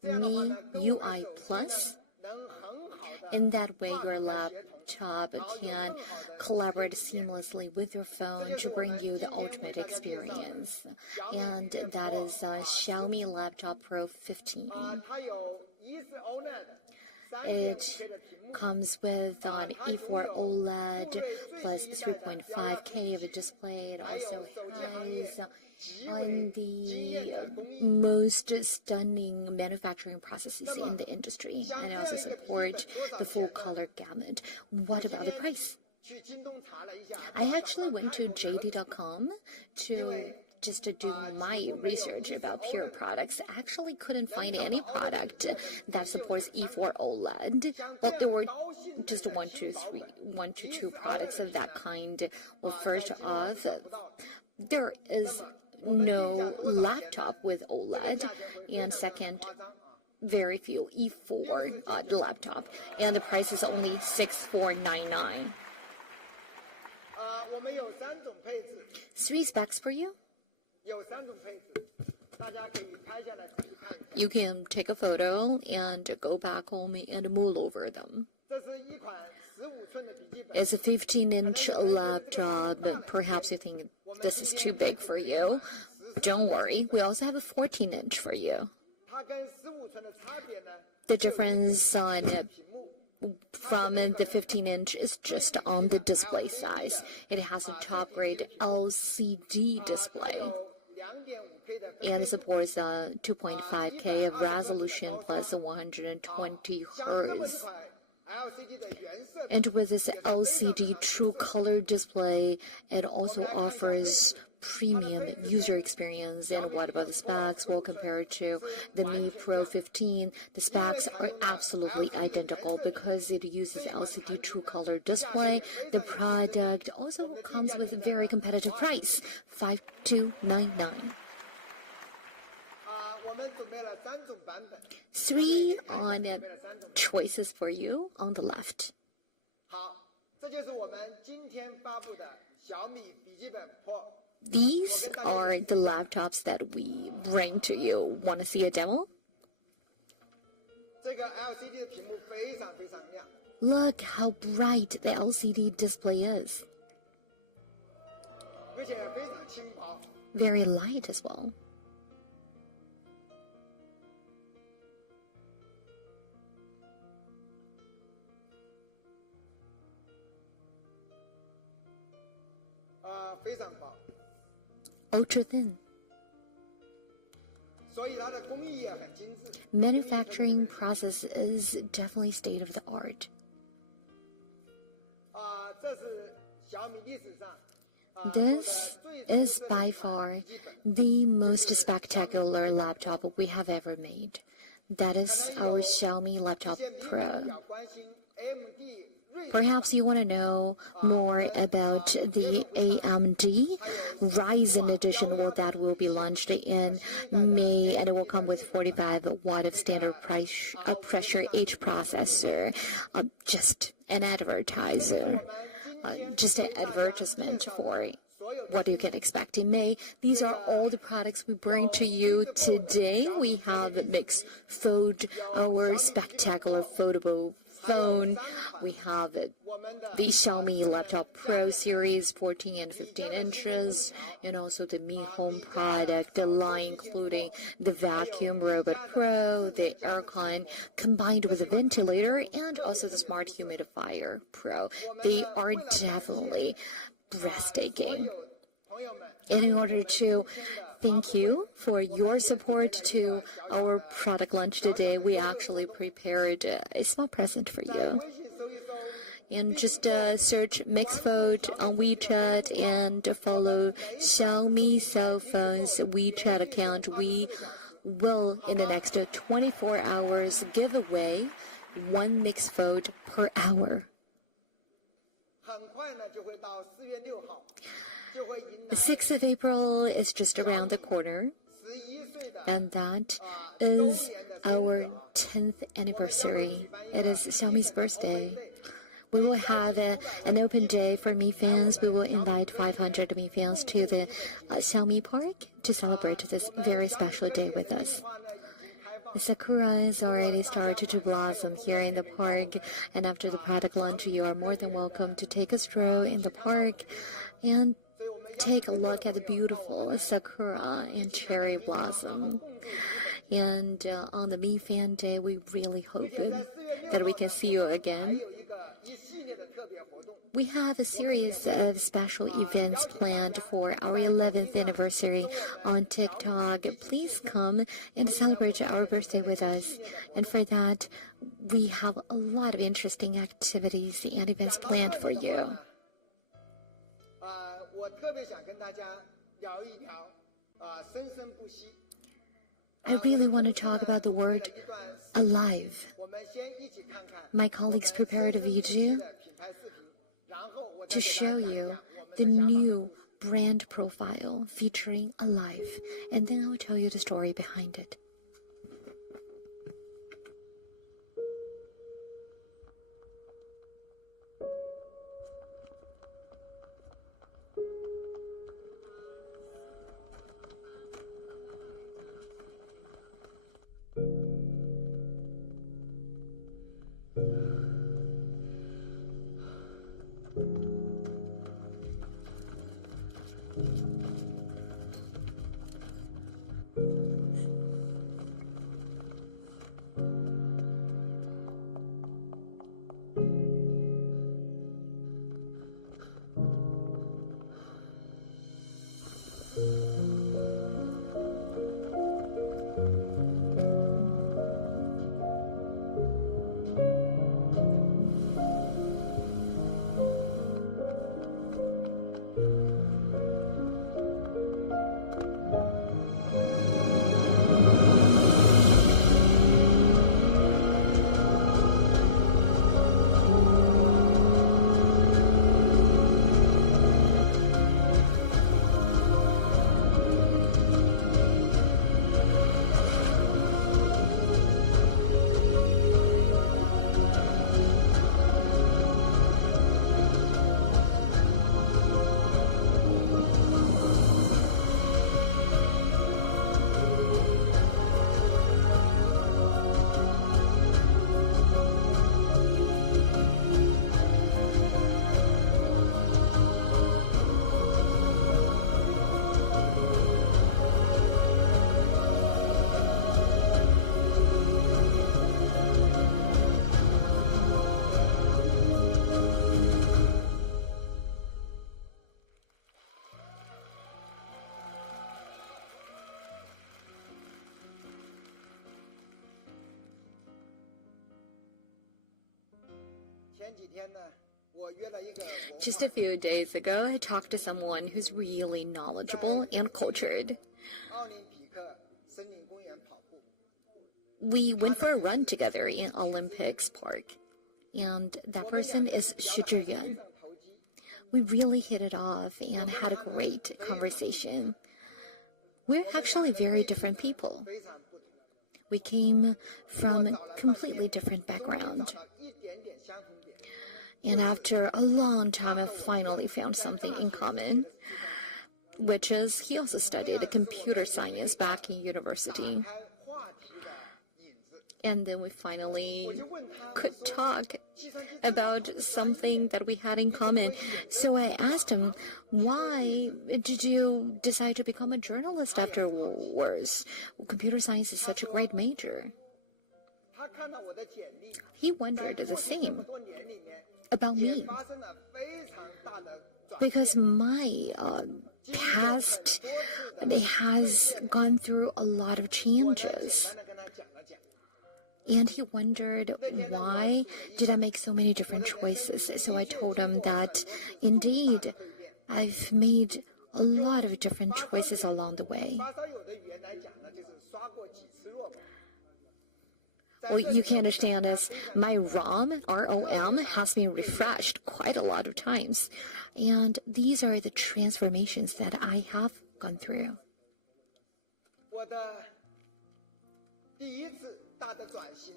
Mi UI Plus. In that way, your laptop can collaborate seamlessly with your phone to bring you the ultimate experience. And that is Xiaomi Laptop Pro 15. It comes with an E4 OLED plus 3.5K of a display. It also has on the most stunning manufacturing processes in the industry, and also support the full color gamut. What about the price? I actually went to JD.com just to do my research about Pure products. I actually couldn't find any product that supports E4 OLED. Well, there were just one to two products of that kind. Well, first off, there is no laptop with OLED, and second, very few E4 laptop, and the price is only $6,499. 3 specs for you. You can take a photo and go back home and mull over them. It's a 15-inch laptop. Perhaps you think this is too big for you. Don't worry, we also have a 14-inch for you. The difference from the 15-inch is just on the display size. It has a top-grade LCD display, and it supports 2.5K of resolution plus 120 Hz. And with this LCD true color display, it also offers premium user experience. And what about the specs? Well, compared to the Mi Pro 15, the specs are absolutely identical because it uses LCD true color display. The product also comes with a very competitive price, $5,299. 3 on choices for you on the left. These are the laptops that we bring to you. Want to see a demo? Look how bright the LCD display is. Very light as well. Ultra thin. Manufacturing process is definitely state of the art. This is by far the most spectacular laptop we have ever made. That is our Xiaomi Laptop Pro. Perhaps you want to know more about the AMD Ryzen edition. Well, that will be launched in May, and it will come with 45 watt of standard pressure H processor. Just an advertiser. Just an advertisement for what you can expect in May. These are all the products we bring to you today. We have Mix Fold, our spectacular foldable phone. We have the Xiaomi Laptop Pro series, 14 and 15 inches, and also the Mi Home product line, including the Vacuum Robot Pro, the Aircon, combined with a ventilator, and also the Smart Humidifier Pro. They are definitely breathtaking. And in order to thank you for your support to our product launch today, we actually prepared a small present for you. And just search Mixfold on WeChat and follow Xiaomi Cell Phone's WeChat account. We will, in the next 24 hours, give away 1 Mixfold per hour. The 6th of April is just around the corner, and that is our 10th anniversary. It is Xiaomi's birthday. We will have an open day for Mi fans. We will invite 500 Mi fans to the Xiaomi Park to celebrate this very special day with us. The sakura has already started to blossom here in the park, and after the product launch, you are more than welcome to take a stroll in the park and take a look at the beautiful sakura and cherry blossom. And on the Mi Fan Day, we really hope that we can see you again. We have a series of special events planned for our 11th anniversary on TikTok. Please come and celebrate our birthday with us. And for that, we have a lot of interesting activities and events planned for you. I really want to talk about the word alive. My colleagues prepared a video to show you the new brand profile featuring alive, and then I'll tell you the story behind it. Just a few days ago, I talked to someone who's really knowledgeable and cultured. We went for a run together in Olympics Park, and that person is Xu Zhiyuan. We really hit it off and had a great conversation. We're actually very different people. We came from a completely different background. And after a long time, I finally found something in common, which is he also studied computer science back in university. And then we finally could talk about something that we had in common. So I asked him, why did you decide to become a journalist afterwards? Well, computer science is such a great major. He wondered the same about me. Because my past has gone through a lot of changes. And he wondered, why did I make so many different choices? So I told him that, indeed, I've made a lot of different choices along the way. Well, you can understand as my ROM, R-O-M, has been refreshed quite a lot of times. And these are the transformations that I have gone through.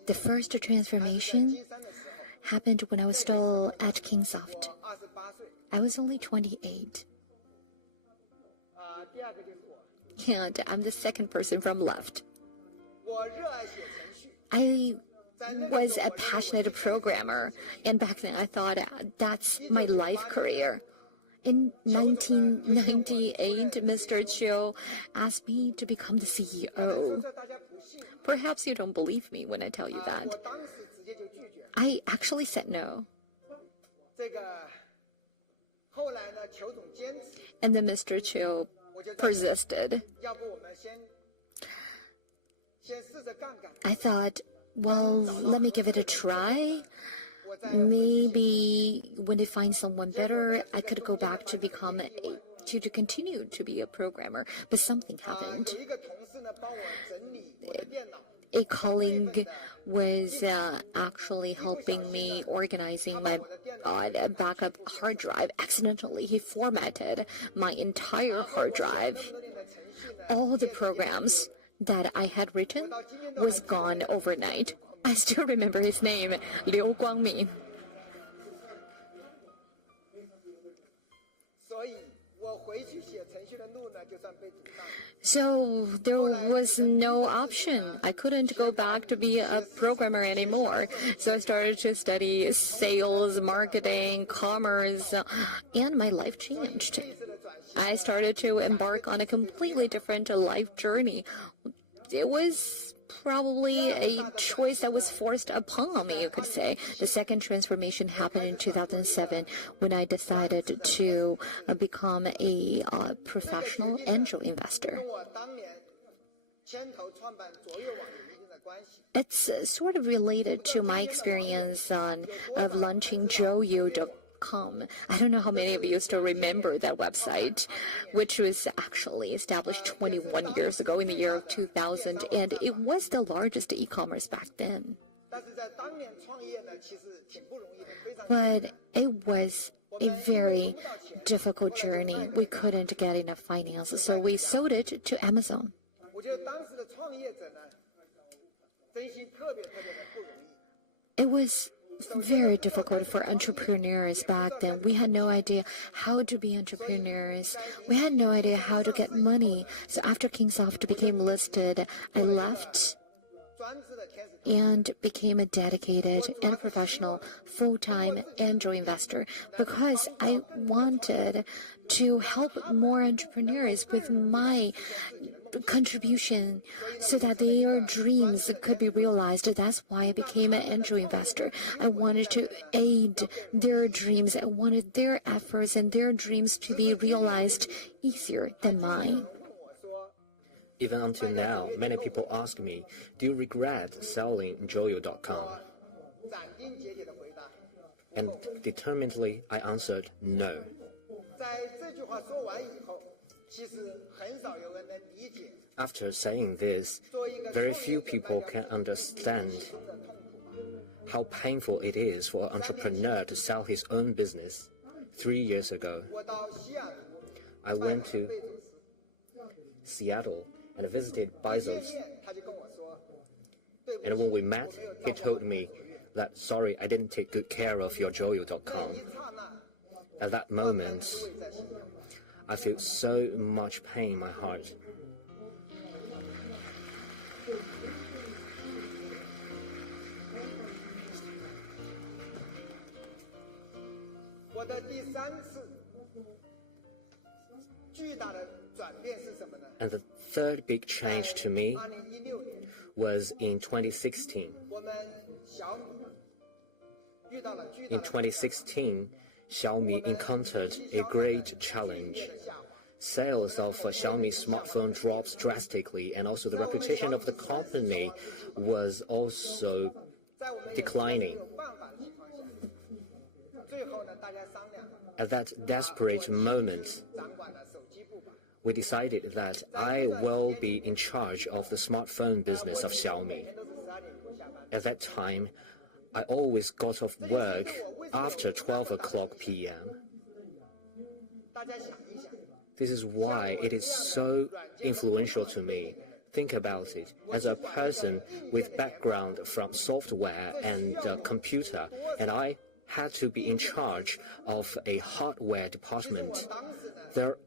The first transformation happened when I was still at Kingsoft. I was only 28. And I'm the second person from left. I was a passionate programmer, and back then I thought that's my life career. In 1998, Mr. Chiu asked me to become the CEO. Perhaps you don't believe me when I tell you that. I actually said no. And then Mr. Chiu persisted. I thought, well, let me give it a try. Maybe when I find someone better, I could go back to become to continue to be a programmer. But something happened. A colleague was actually helping me organizing my backup hard drive. Accidentally, he formatted my entire hard drive. All the programs that I had written was gone overnight. I still remember his name, Liu Guangmin. So there was no option. I couldn't go back to be a programmer anymore. So I started to study sales, marketing, commerce, and my life changed. I started to embark on a completely different life journey. It was probably a choice that was forced upon me, you could say. The second transformation happened in 2007 when I decided to become a professional angel investor. It's sort of related to my experience of launching Joyo.com. I don't know how many of you still remember that website, which was actually established 21 years ago in the year of 2000, and it was the largest e-commerce back then. But it was a very difficult journey. We couldn't get enough finance, so we sold it to Amazon. It was very difficult for entrepreneurs back then. We had no idea how to be entrepreneurs. We had no idea how to get money. So after Kingsoft became listed, I left and became a dedicated and professional full-time angel investor because I wanted to help more entrepreneurs with my contribution so that their dreams could be realized. That's why I became an angel investor. I wanted to aid their dreams. I wanted their efforts and their dreams to be realized easier than mine. Even until now, many people ask me, do you regret selling Joyo.com? And determinedly, I answered no. 在这句话说完以后，其实很少有人能理解。 After saying this, very few people can understand how painful it is for an entrepreneur to sell his own business. 3 years ago, 我到西雅图 I went to Seattle and visited 见 Bezos. 面，他就跟我说， And when we met, he told me that, sorry, I didn't take good care of your Joyo.com. 一刹那， At that moment, I felt so much pain in my heart. 我的第3次巨大的转变是什么呢？ And the third big change to me 2016年， was in 2016. 我们小米遇到了巨大 In 的 2016, Xiaomi encountered a great challenge. Sales of Xiaomi smartphone dropped drastically, and also the reputation of the company was also 在我们 declining. 没有办法的情况下，最后呢，大家商量， At that desperate moment, 掌管了手机部吧。 we decided that I will be in charge of the smartphone business of Xiaomi. 都是12点多下班。 At that time, I always got off work after 12 o'clock p.m. 大家想一想， This is why it is so influential to me. Think about it. As a person with background from software and computer, and I had to be in charge of a hardware department. There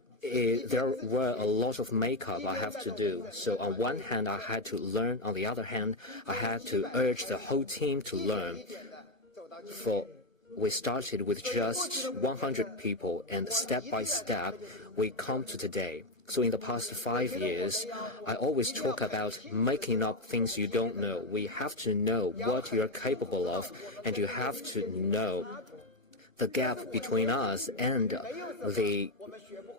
were a lot of makeup I have to do. So on one hand, I had to learn. On the other hand, I had to urge the whole team to learn. For we started with just 100 people, and step by step, we come to today. So in the past 5 years, I always talk about making up things you don't know. We have to know what you are capable of, and you have to know the gap between us and the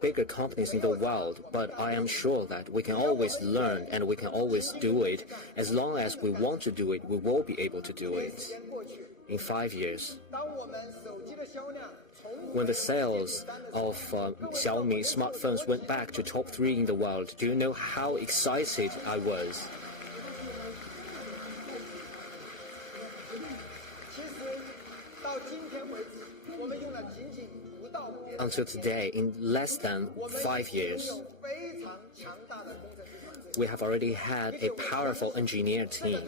bigger companies in the world. But I am sure that we can always learn and we can always do it. As long as we want to do it, we will be able to do it. In 5 years, 当我们手机的销量从 when the sales of Xiaomi smartphones went back to top 3 in the world, do you know how excited I was? 其实到今天为止，我们用了仅仅不到5年， Until today, in less than 5 years, 有非常强大的工程师团队。 we have already had a powerful engineer team,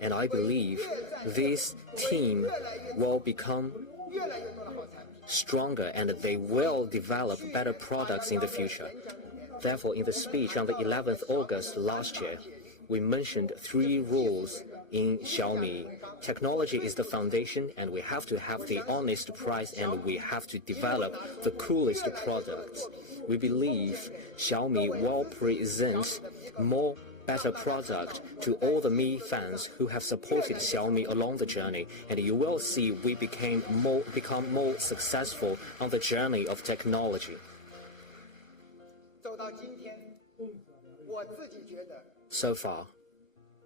and I believe this team will become 越来越多的好产品。 stronger and they will develop better products in the future. Therefore, in the speech on the 11th August last year, we mentioned 3 rules in Xiaomi. Technology is the foundation, and we have to have the honest price, and we have to develop the coolest products. We believe Xiaomi will present more better product to all the Mi fans who have supported Xiaomi along the journey, and you will see we become more successful on the journey of technology. 走到今天，我自己觉得 So far,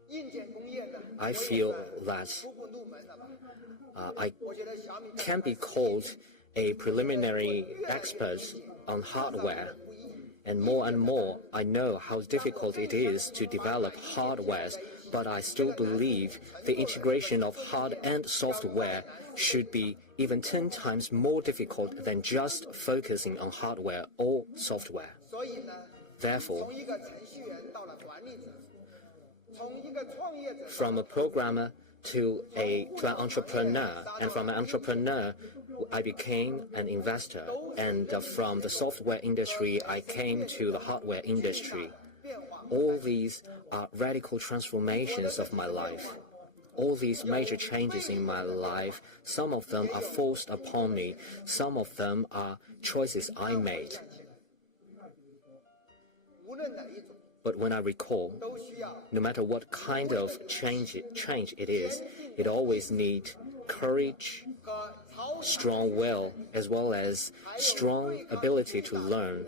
硬件工业呢， I feel that 初步入门了吧。 I 我觉得小米 can be called a preliminary expert on hardware. And more, I know how difficult it is to develop hardware, but I still believe the integration of hard and software should be even 10 times more difficult than just focusing on hardware or software. 所以呢， Therefore, 从一个程序员到了管理者，从一个创业者 from a programmer to an entrepreneur, and from an entrepreneur, I became an investor, and from the software industry, I came to the hardware industry. All these are radical transformations of my life. All these major changes in my life, some of them are forced upon me, some of them are choices I made. 无论哪一种， But when I recall, 都需要 no matter what kind of change it is, it always needs courage, 和超 strong will, as well as strong ability to learn,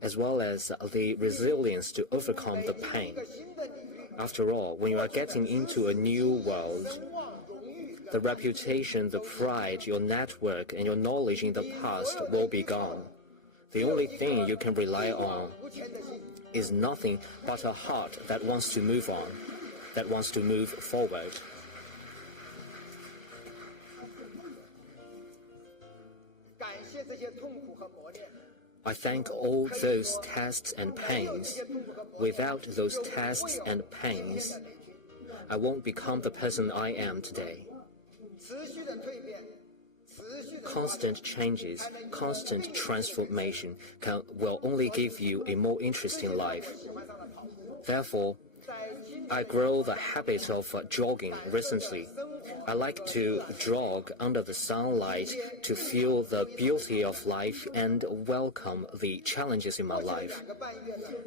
as well as the resilience to overcome the pain. 一个新的领域， After all, when you are getting into a new world, 声望、荣誉跟 the reputation, the pride, your network, and your knowledge in the past will be gone. The only thing you can rely on is nothing but a heart that wants to move on, that wants to move forward. I thank all those tests and pains. Without those tests and pains, I won't become the person I am today. Constant changes, constant transformation will only give you a more interesting life. Therefore, I grow the habit of jogging recently. I like to jog under the sunlight to feel the beauty of life and welcome the challenges in my life.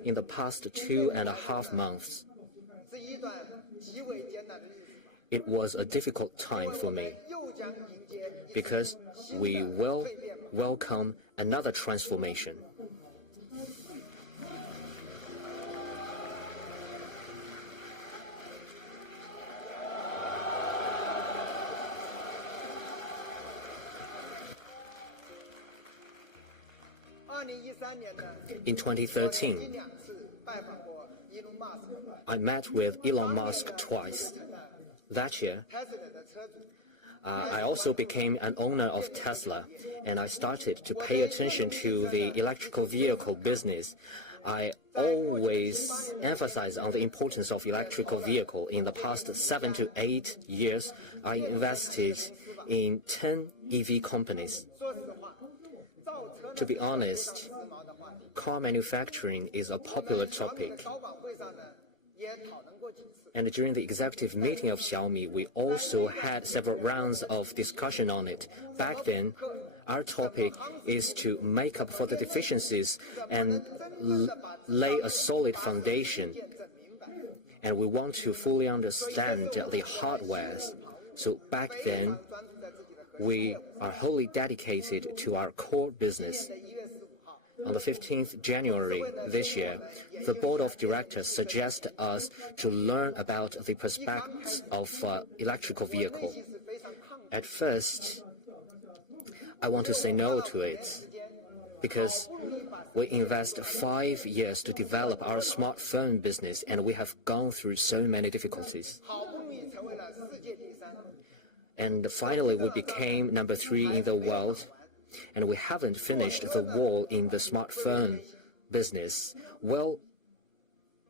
In the past 2.5 months, it was a difficult time for me because we will welcome another transformation. In 2013, I met with Elon Musk twice. That year, I also became an owner of Tesla, and I started to pay attention to the electrical vehicle business. I always emphasize on the importance of electrical vehicle. In the past 7 to 8 years, I invested in 10 EV companies. To be honest, car manufacturing is a popular topic. And during the executive meeting of Xiaomi, we also had several rounds of discussion on it. Back then, our topic is to make up for the deficiencies and lay a solid foundation. And we want to fully understand the hardware. So back then, we are wholly dedicated to our core business. On the 15th January this year, the board of directors suggested us to learn about the prospects of electrical vehicle. At first, I want to say no to it because we invest 5 years to develop our smartphone business and we have gone through so many difficulties. And finally, we became number 3 in the world, and we haven't finished the war in the smartphone business. Well,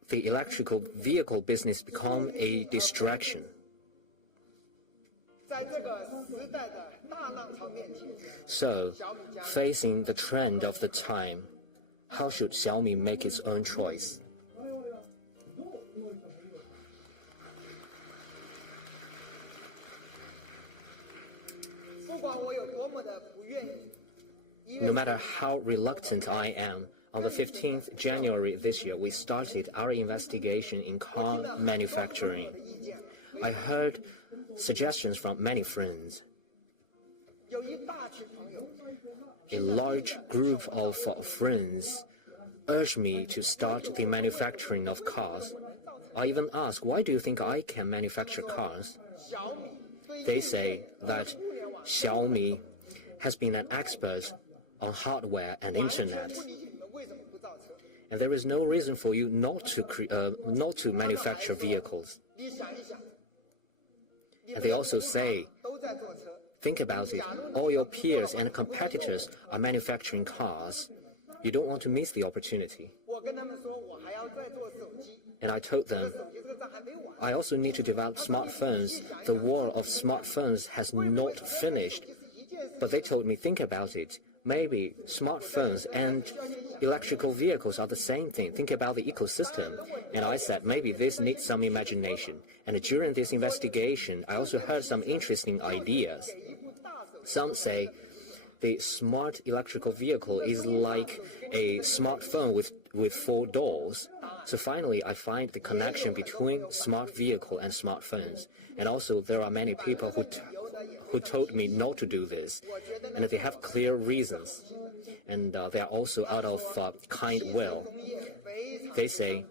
the electrical vehicle business become a distraction. So, facing the trend of the time, how should Xiaomi make its own choice? No matter how reluctant I am, on the 15th January this year, we started our investigation in car manufacturing. I heard suggestions from many friends. A large group of friends urged me to start the manufacturing of cars. I even asked, why do you think I can manufacture cars? They say that Xiaomi has been an expert on hardware and internet, and there is no reason for you not to manufacture vehicles. And they also say, think about it, all your peers and competitors are manufacturing cars. You don't want to miss the opportunity. And I told them, I also need to develop smartphones. The war of smartphones has not finished. But they told me, think about it. Maybe smartphones and electrical vehicles are the same thing. Think about the ecosystem. And I said, maybe this needs some imagination. And during this investigation, I also heard some interesting ideas. Some say the smart electrical vehicle is like a smartphone with 4 doors. So finally, I find the connection between smart vehicle and smartphones. And also, there are many people who told me not to do this, and they have clear reasons, and they are also out of kind will. They say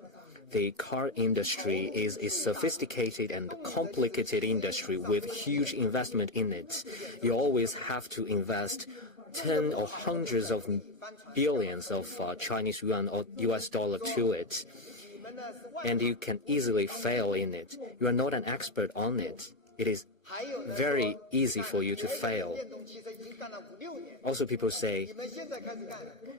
the car industry is a sophisticated and complicated industry with huge investment in it. You always have to invest 10 or hundreds of billions of Chinese yuan or US dollar to it. And you can easily fail in it. You are not an expert on it. It is very easy for you to fail. Also, people say,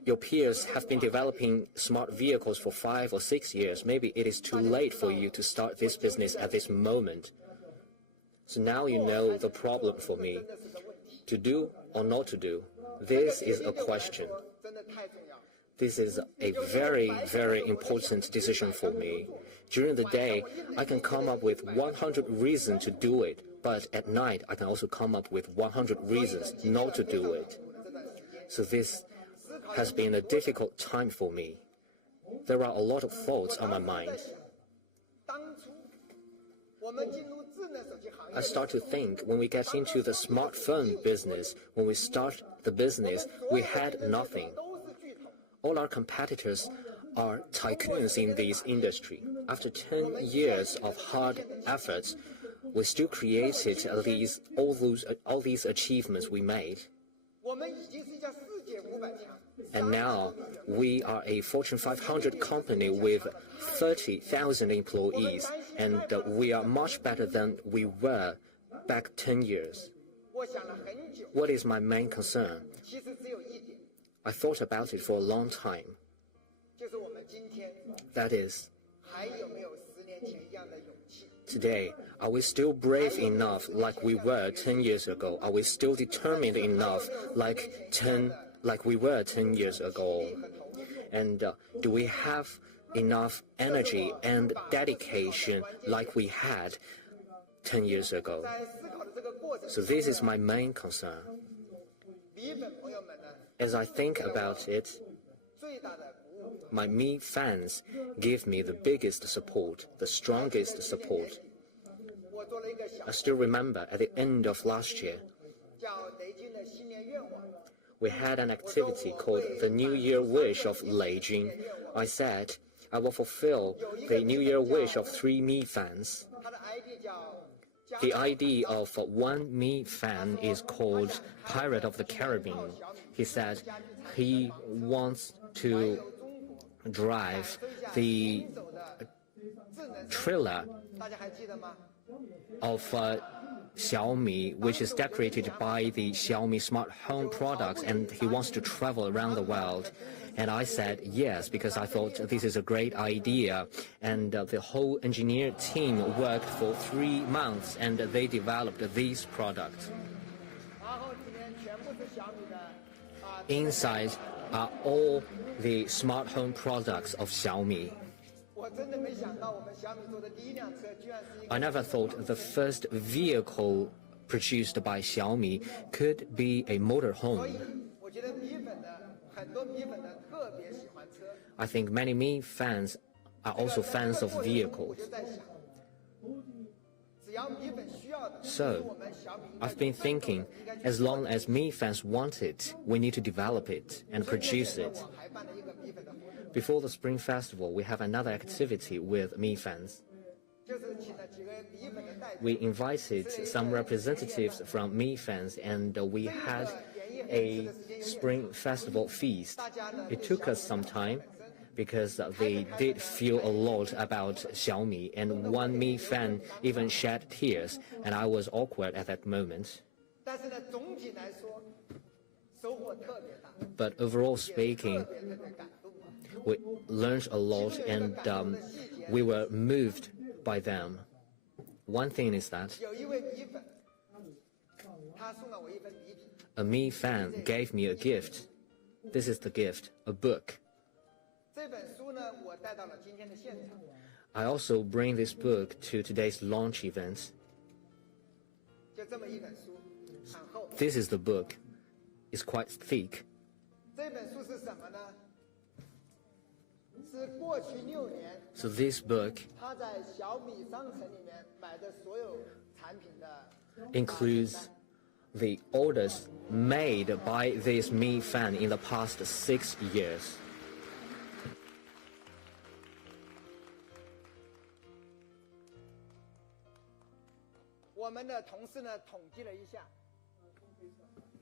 your peers have been developing smart vehicles for 5 or 6 years. Maybe it is too late for you to start this business at this moment. So now you know the problem for me. To do or not to do, this is a question. This is a very, very important decision for me. During the day, I can come up with 100 reasons to do it, but at night, I can also come up with 100 reasons not to do it. So this has been a difficult time for me. There are a lot of thoughts on my mind. I start to think when we get into the smartphone business, when we start the business, we had nothing. All our competitors are tycoons in this industry. After 10 years of hard efforts, we still created all these achievements we made. And now we are a Fortune 500 company with 30,000 employees, and we are much better than we were back 10 years. What is my main concern? I thought about it for a long time. That is, today, are we still brave enough like we were 10 years ago? Are we still determined enough like we were 10 years ago? And do we have enough energy and dedication like we had 10 years ago? So this is my main concern. As I think about it, my Mi fans give me the biggest support, the strongest support. I still remember at the end of last year, we had an activity called the New Year Wish of Leijing. I said, I will fulfill the New Year wish of 3 Mi fans. The idea of one Mi fan is called Pirate of the Caribbean. He said he wants to drive the trailer of Xiaomi, which is decorated by the Xiaomi smart home products, and he wants to travel around the world. And I said yes, because I thought this is a great idea. And the whole engineer team worked for 3 months, and they developed these products. Inside are all the smart home products of Xiaomi. I never thought the first vehicle produced by Xiaomi could be a motorhome. I think many Mi fans are also fans of vehicles. So, I've been thinking, as long as Mi fans want it, we need to develop it and produce it. Before the Spring Festival, we have another activity with Mi fans. We invited some representatives from Mi fans, and we had a Spring Festival feast. It took us some time, because they did feel a lot about Xiaomi, and one Mi fan even shed tears, and I was awkward at that moment. But overall speaking, we learned a lot, and we were moved by them. One thing is that a Mi fan gave me a gift. This is the gift, a book. I also bring this book to today's launch event. This is the book. It's quite thick. So this book includes the orders made by this Mi fan in the past 6 years. 是呢统计了一下，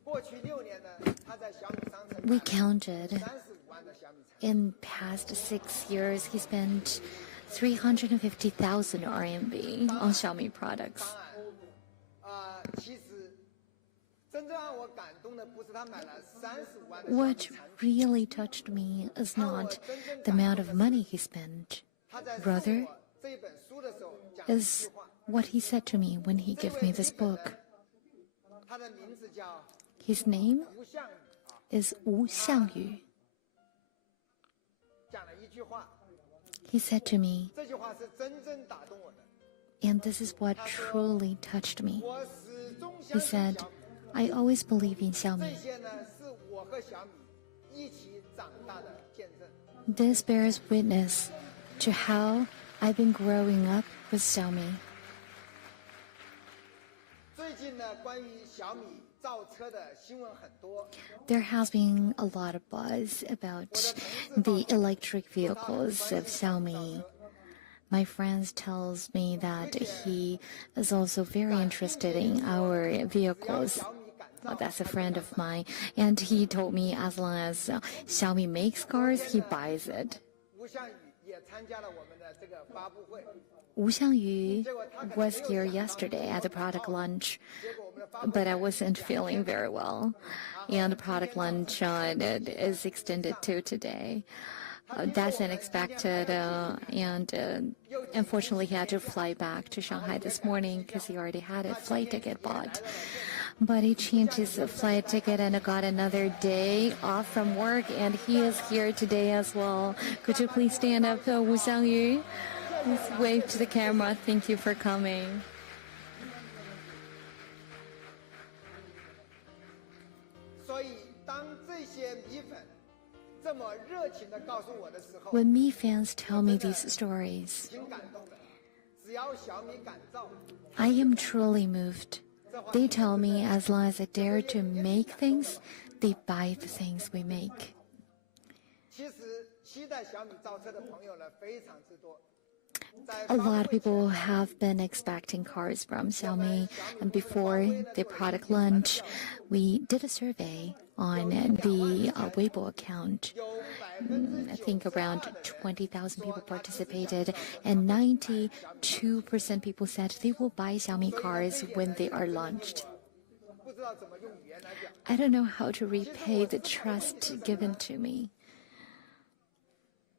过去6年呢，他在小米商城 We counted. 35万的小米产品。 In past 6 years, he spent 350,000 RMB on Xiaomi products. 其实真正让我感动的不是他买了35万的小米 What 产品， really touched me is not the amount of money he spent, 他在送 rather 我这本书的时候讲了一句 is 话， what he said to me when he 这 gave 位 me this 日本 book. 人，他的名字叫 His name 吴向宇， is Wu Xiangyu. 讲了一句话， He said to me, 这句话是真正打动我的。 and this is what truly touched me. 我始终 He 相信 said, 小米， I always believe in 这 Xiaomi. 些呢是我和小米一起长大的见证。 This bears witness to how I've been growing up with Xiaomi. 最近呢，关于小米造车的新闻很多， There has been a lot of buzz about the electric vehicles of Xiaomi. My friends tells me that he is also very interested in our vehicles. That's a friend of mine, and he told me as long as Xiaomi makes cars, he buys it. 吴向宇也参加了我们的这个发布会， Wu Xiangyu was here yesterday at the product launch, but I wasn't feeling very well, and the product launch is extended to today. That's unexpected, and unfortunately he had to fly back to Shanghai this morning because he already had a flight ticket bought. But he changed his flight ticket and got another day off from work, and he is here today as well. Could you please stand up, Wu Xiangyu? Please wave to the camera. Thank you for coming. 所以当这些米粉这么热情地告诉我的时候， When Mi fans tell me these stories, 挺感动的。只要小米敢造， I am truly moved. They tell me as long as I dare to make things, they buy the things we make. 其实期待小米造车的朋友呢非常之多。 A lot of people have been expecting cars from Xiaomi, and before the product launch, we did a survey on the Weibo account. I think around 20,000 people participated, and 92% people said they will buy Xiaomi cars when they are launched. 不知道怎么用语言来表。 I don't know how to repay the trust given to me.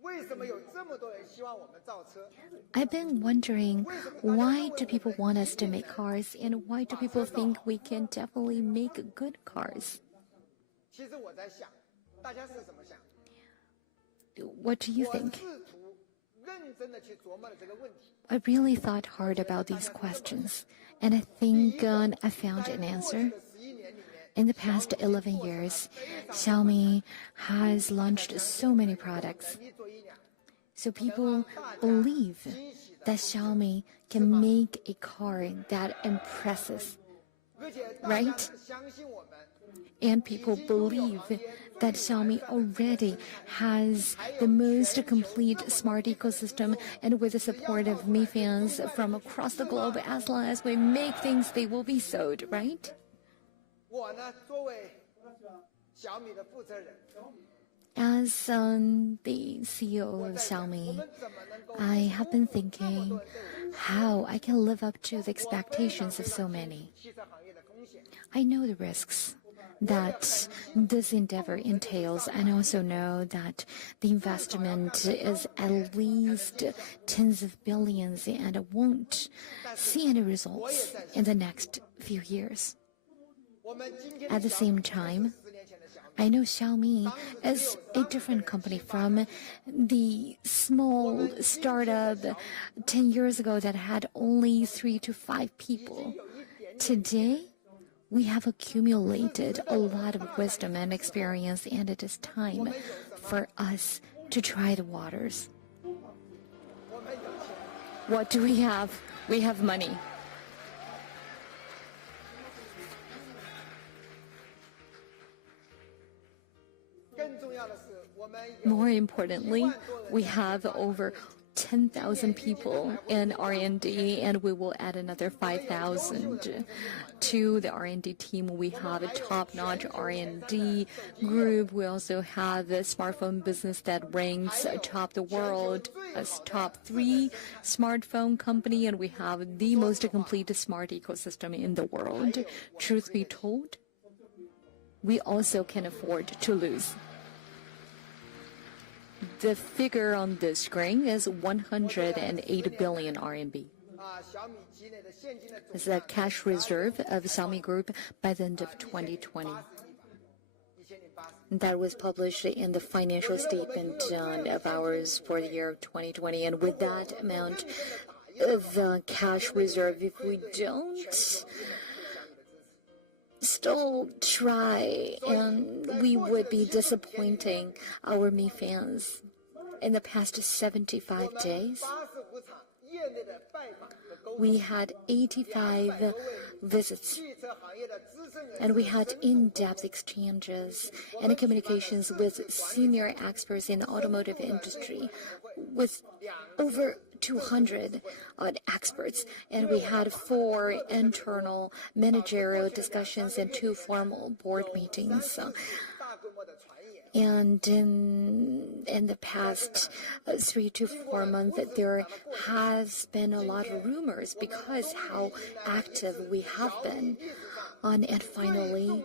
为什么有这么多人希望我们造车？ I've been wondering, why do people want us to make cars, and why do people think we can definitely make good cars? 其实我在想，大家是怎么想？ What do you 我 think? 试图认真的去琢磨了这个问题。 I really thought hard about these questions, and I think I found an 在 answer. 过去的11年里面， In the past 11 years, Xiaomi has launched so many products. 你做一辆， So people believe that Xiaomi can make a car that impresses, 而且大家 Right. 相信我们。 and people believe that Xiaomi already has the most complete smart ecosystem, and with the support of Mi fans from across the globe, as long as we make things, they will be sold, right? 我呢，作为小米的负责人， As the CEO of Xiaomi, I have been thinking how I can live up to the expectations of so many. 汽车行业的风险。 I know the risks that this endeavor entails, and I also know that the investment is at least tens of billions, and I won't see any results in the next few years. 我们今天 At the same time, 10年前的小米， I know Xiaomi is a different company from the small startup 10 years ago that had only 3 to 5 people. Today, we have accumulated a lot of wisdom and experience, and it is time for us to try the waters. 我们有钱， What do we have? We have money. 更重要的是，我们有 More importantly, we have over 10,000 people in R&D, and we will add another 5,000 to the R&D team. We have a top-notch R&D group. We also have a smartphone business that ranks atop the world as top 3 smartphone company, and we have the most complete smart ecosystem in the world. Truth be told, we also can afford to lose. The figure on the screen is 108 billion RMB. It's the cash reserve of Xiaomi Group by the end of 2020. That was published in the financial statement of ours for the year of 2020. And with that amount of cash reserve, if we don't still try, and we would be disappointing our Mi fans. In the past 75 days, we had 85 visits, and we had in-depth exchanges and communications with senior experts in the automotive industry, with over 200 experts, and we had 4 internal managerial discussions and 2 formal board meetings. And in the past 3 to 4 months, there has been a lot of rumors because how active we have been. And finally,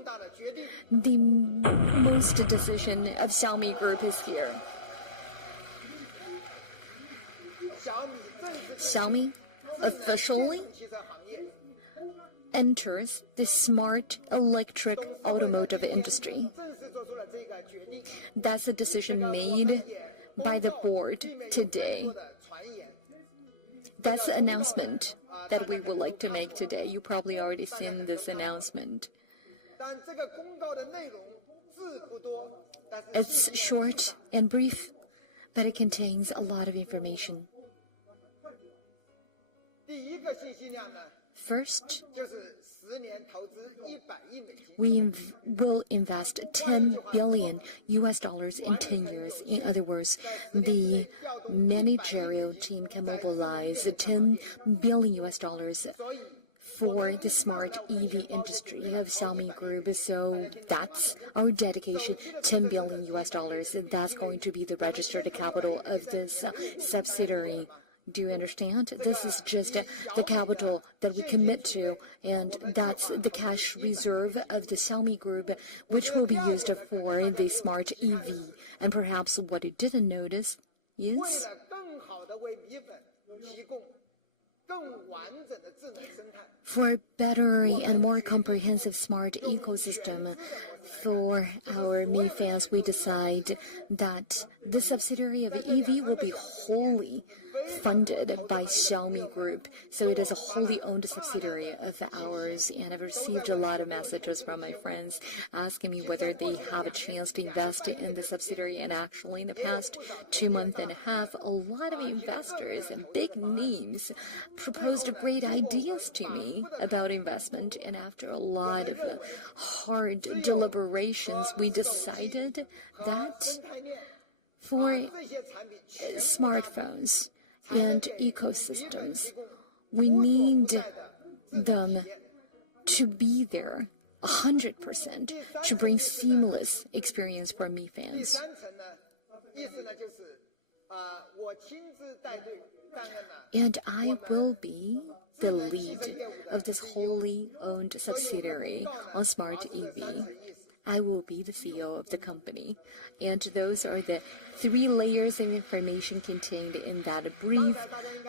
the most decision of Xiaomi Group is here. Xiaomi officially enters the smart electric automotive industry. That's a decision made by the board today. That's the announcement that we would like to make today. You probably already seen this announcement. It's short and brief, but it contains a lot of information. First, we will invest $10 billion in 10 years. In other words, the managerial team can mobilize $10 billion for the smart EV industry of Xiaomi Group. So that's our dedication, $10 billion. That's going to be the registered capital of this subsidiary. Do you understand? This is just the capital that we commit to, and that's the cash reserve of the Xiaomi Group, which will be used for the smart EV. And perhaps what you didn't notice is for a better and more comprehensive smart ecosystem for our Mi fans, we decide that the subsidiary of EV will be wholly funded by Xiaomi Group. So it is a wholly owned subsidiary of ours, and I've received a lot of messages from my friends asking me whether they have a chance to invest in the subsidiary. And actually, in the past 2.5 months, a lot of investors and big names proposed great ideas to me about investment. And after a lot of hard deliberations, we decided that for smartphones and ecosystems, we need them to be there 100% to bring seamless experience for Mi fans. And I will be the lead of this wholly owned subsidiary on smart EV. I will be the CEO of the company. And those are the 3 layers of information contained in that brief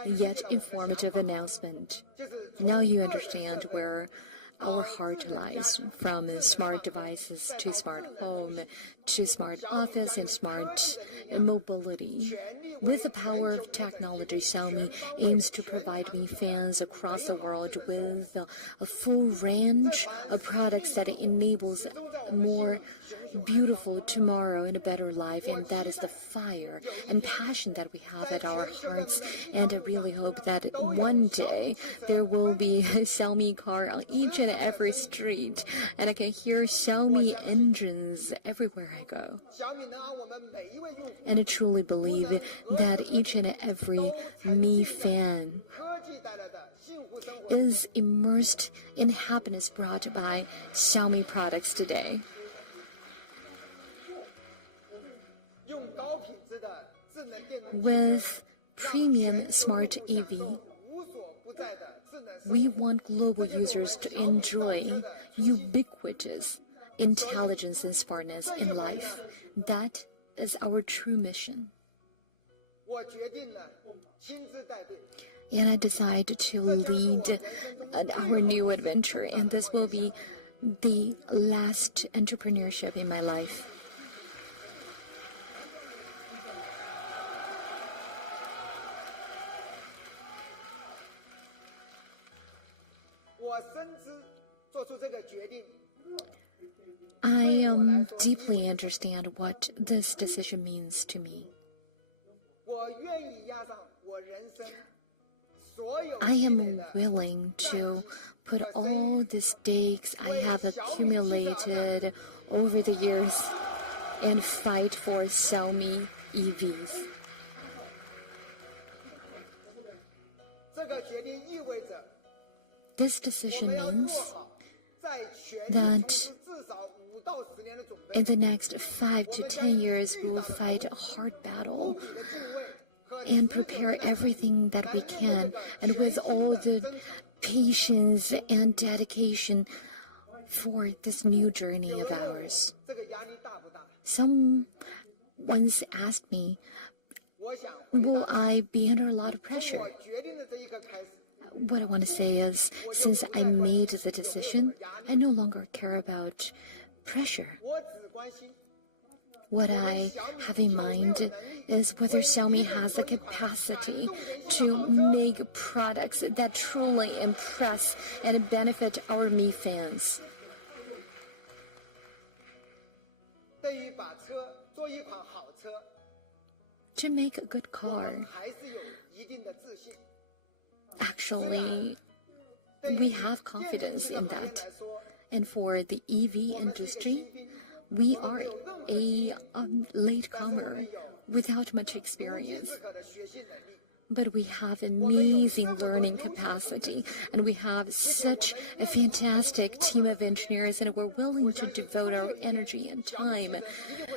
yet informative announcement. Now you understand where our heart lies, from smart devices to smart home to smart office and smart mobility. With the power of technology, Xiaomi aims to provide Mi fans across the world with a full range of products that enables more beautiful tomorrow and a better life, and that is the fire and passion that we have at our hearts. And I really hope that one day there will be a Xiaomi car on each and every street, and I can hear Xiaomi engines everywhere I go. And I truly believe that each and every Mi fan is immersed in happiness brought by Xiaomi products today. With premium smart EV, we want global users to enjoy ubiquitous intelligence and smartness in life. That is our true mission. And I decided to lead our new adventure, and this will be the last entrepreneurship in my life. I deeply understand what this decision means to me. I am willing to put all the stakes I have accumulated over the years and fight for Xiaomi EVs. This decision means that in the next 5 to 10 years we will fight a hard battle and prepare everything that we can, and with all the patience and dedication for this new journey of ours. Some once asked me, will I be under a lot of pressure? What I want to say is, since I made the decision, I no longer care about pressure. What I have in mind is whether Xiaomi has the capacity to make products that truly impress and benefit our Mi fans. To make a good car, actually, we have confidence in that. And for the EV industry, we are a latecomer without much experience. But we have amazing learning capacity, and we have such a fantastic team of engineers, and we're willing to devote our energy and time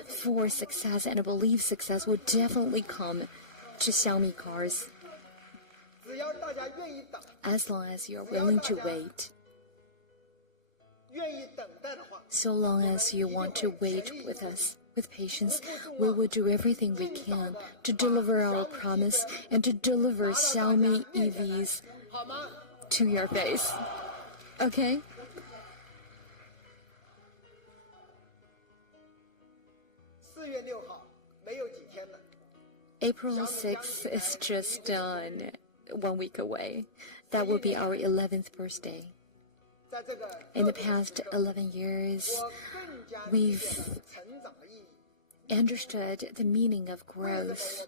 for success, and I believe success will definitely come to Xiaomi cars. As long as you're willing to wait. So long as you want to wait with us, with patience, we will do everything we can to deliver our promise and to deliver Xiaomi EVs to your face. Okay? April 6th is just 1 week away. That will be our 11th birthday. In the past 11 years, we've understood the meaning of growth.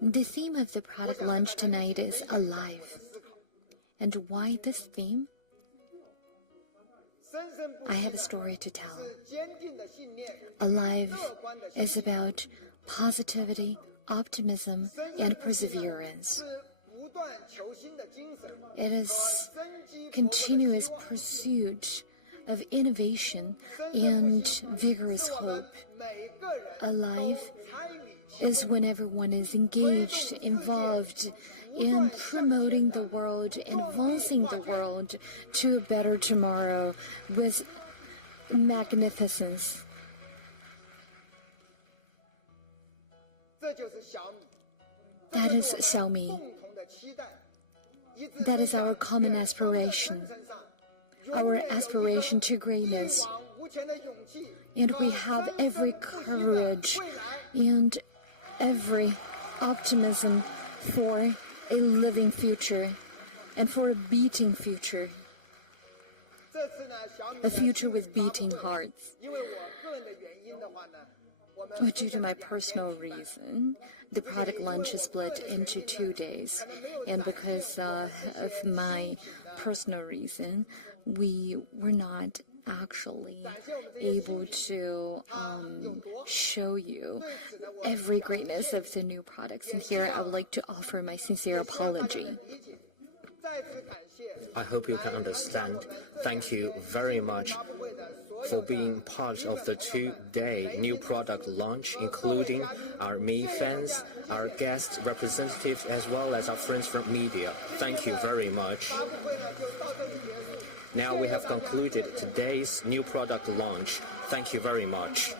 The theme of the product launch tonight is alive. And why this theme? I have a story to tell. Alive is about positivity, optimism, and perseverance. It is continuous pursuit of innovation and vigorous hope. Alive is when everyone is engaged, involved in promoting the world, advancing the world to a better tomorrow with magnificence. That is Xiaomi. That is our common aspiration, our aspiration to greatness. And we have every courage and every optimism for a living future and for a beating future. A future with beating hearts. But due to my personal reason, the product launch is split into 2 days. And because of my personal reason, we were not actually able to show you every greatness of the new products. And here I would like to offer my sincere apology. I hope you can understand. Thank you very much for being part of the 2-day new product launch, including our Mi fans, our guest representatives, as well as our friends from media. Thank you very much. Now we have concluded today's new product launch. Thank you very much.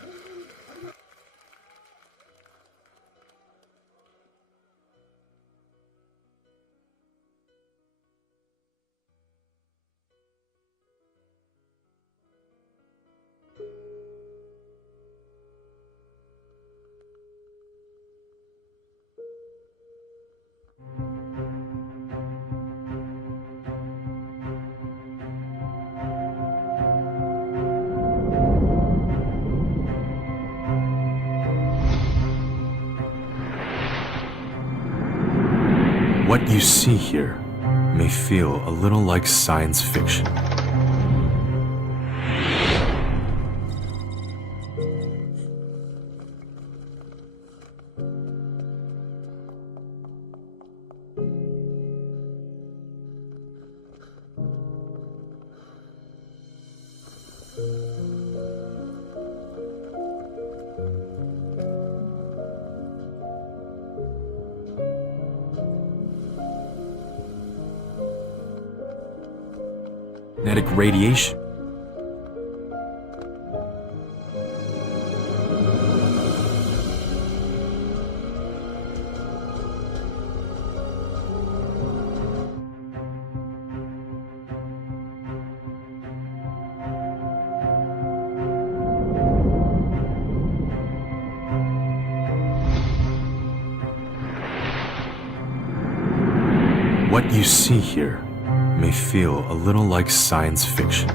What you see here may feel a little like science fiction. Magnetic radiation. What you see here may feel a little like science fiction.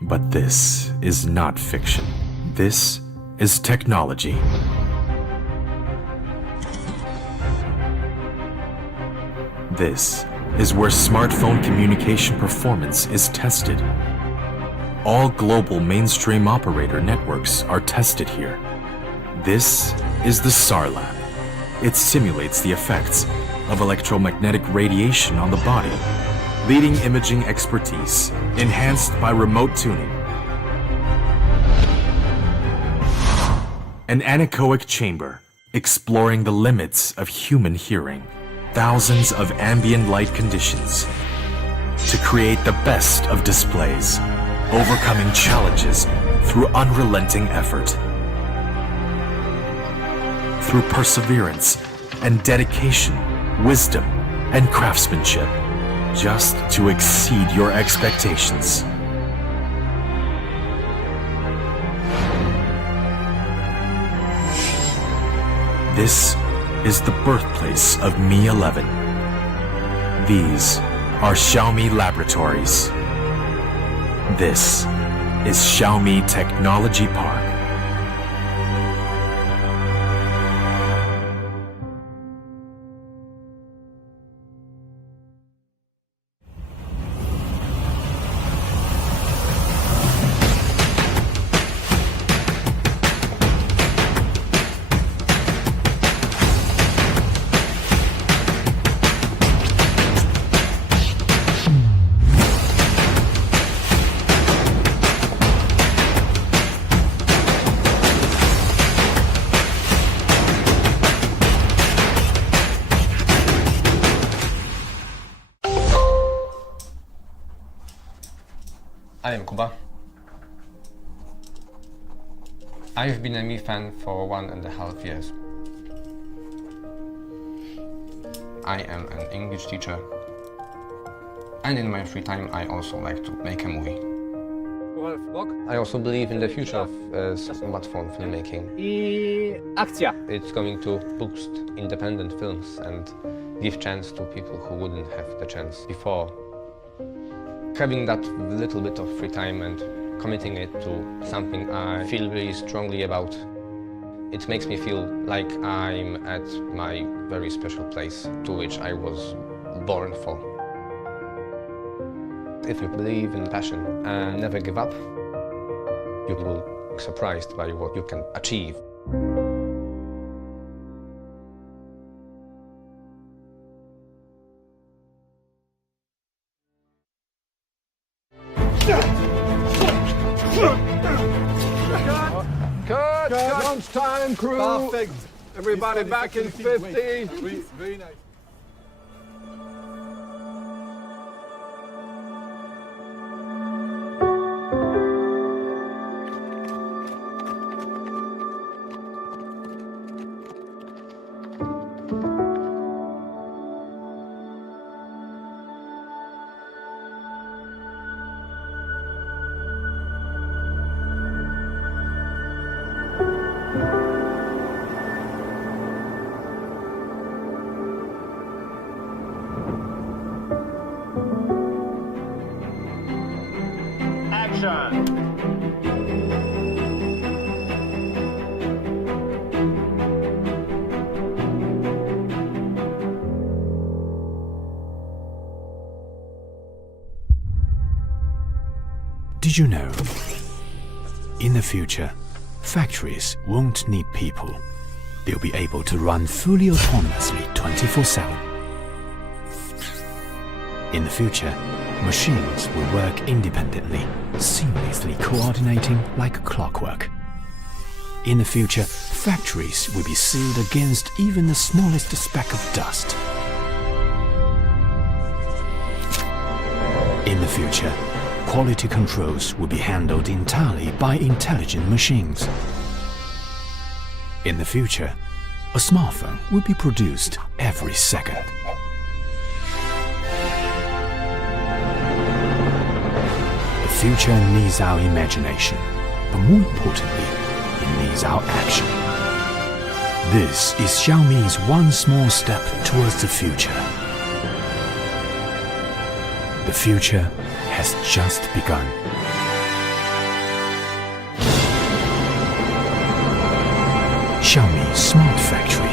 But this is not fiction. This is technology. This is where smartphone communication performance is tested. All global mainstream operator networks are tested here. This is the Sar Lab. It simulates the effects of electromagnetic radiation on the body, leading imaging expertise enhanced by remote tuning. An anechoic chamber exploring the limits of human hearing. Thousands of ambient light conditions to create the best of displays, overcoming challenges through unrelenting effort. Through perseverance and dedication, wisdom and craftsmanship, just to exceed your expectations. This is the birthplace of Mi 11. These are Xiaomi laboratories. This is Xiaomi Technology Park. I am Kuba. I've been a Mi fan for 1.5 years. I am an English teacher, and in my free time I also like to make a movie. I also believe in the future of smartphone filmmaking. It's going to boost independent films and give chance to people who wouldn't have the chance before. Having that little bit of free time and committing it to something I feel really strongly about, it makes me feel like I'm at my very special place to which I was born for. If you believe in passion and never give up, you will be surprised by what you can achieve. Cut! Lunchtime, crew! Perfect. Everybody back in 50. Very nice. Did you know? In the future, factories won't need people. They'll be able to run fully autonomously 24/7. In the future, machines will work independently, seamlessly coordinating like clockwork. In the future, factories will be sealed against even the smallest speck of dust. In the future, quality controls will be handled entirely by intelligent machines. In the future, a smartphone will be produced every second. The future needs our imagination, but more importantly, it needs our action. This is Xiaomi's one small step towards the future. The future has just begun. Xiaomi Smart Factory.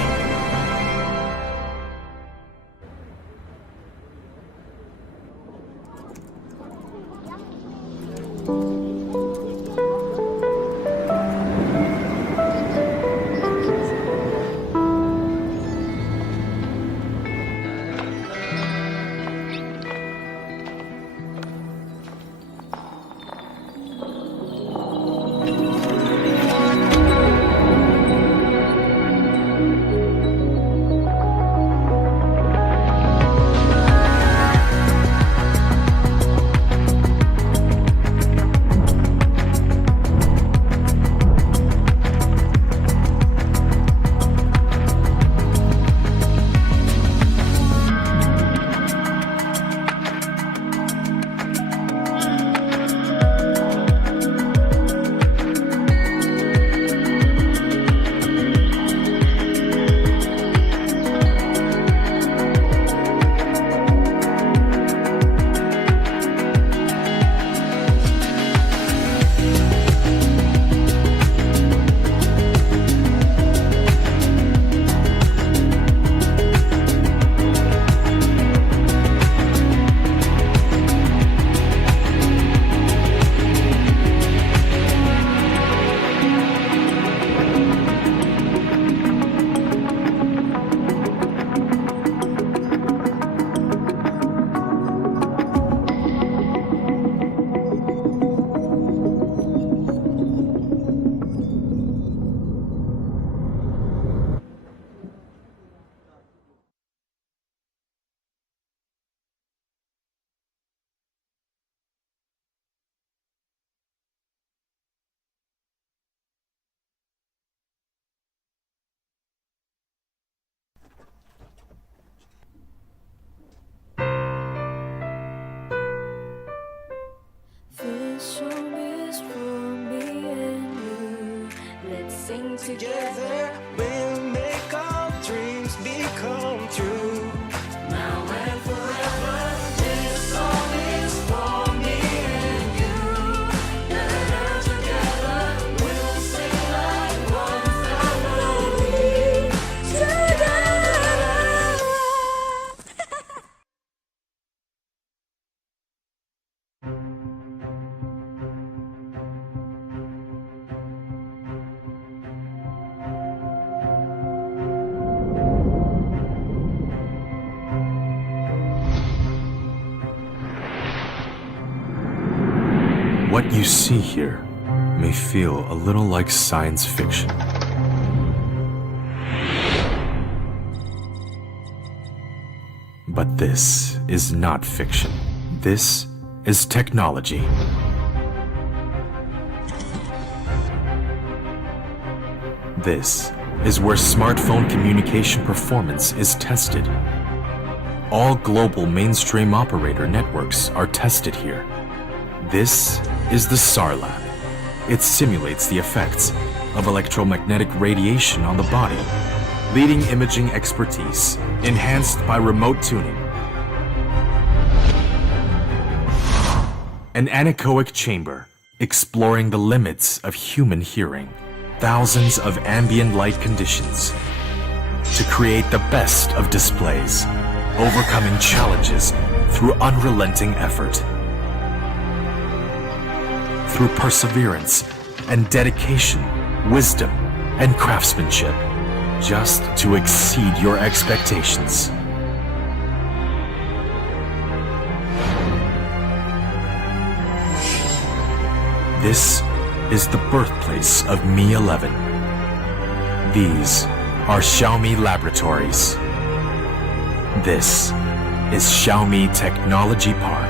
together, we'll make our dreams become true. Now and forever, this song is for me and you. And together, we'll sing like one family. What you see here may feel a little like science fiction. But this is not fiction. This is technology. This is where smartphone communication performance is tested. All global mainstream operator networks are tested here. This is the Sar Lab. It simulates the effects of electromagnetic radiation on the body, leading imaging expertise enhanced by remote tuning. An anechoic chamber exploring the limits of human hearing. Thousands of ambient light conditions to create the best of displays, overcoming challenges through unrelenting effort. Through perseverance and dedication, wisdom and craftsmanship, just to exceed your expectations. This is the birthplace of Mi 11. These are Xiaomi laboratories. This is Xiaomi Technology Park.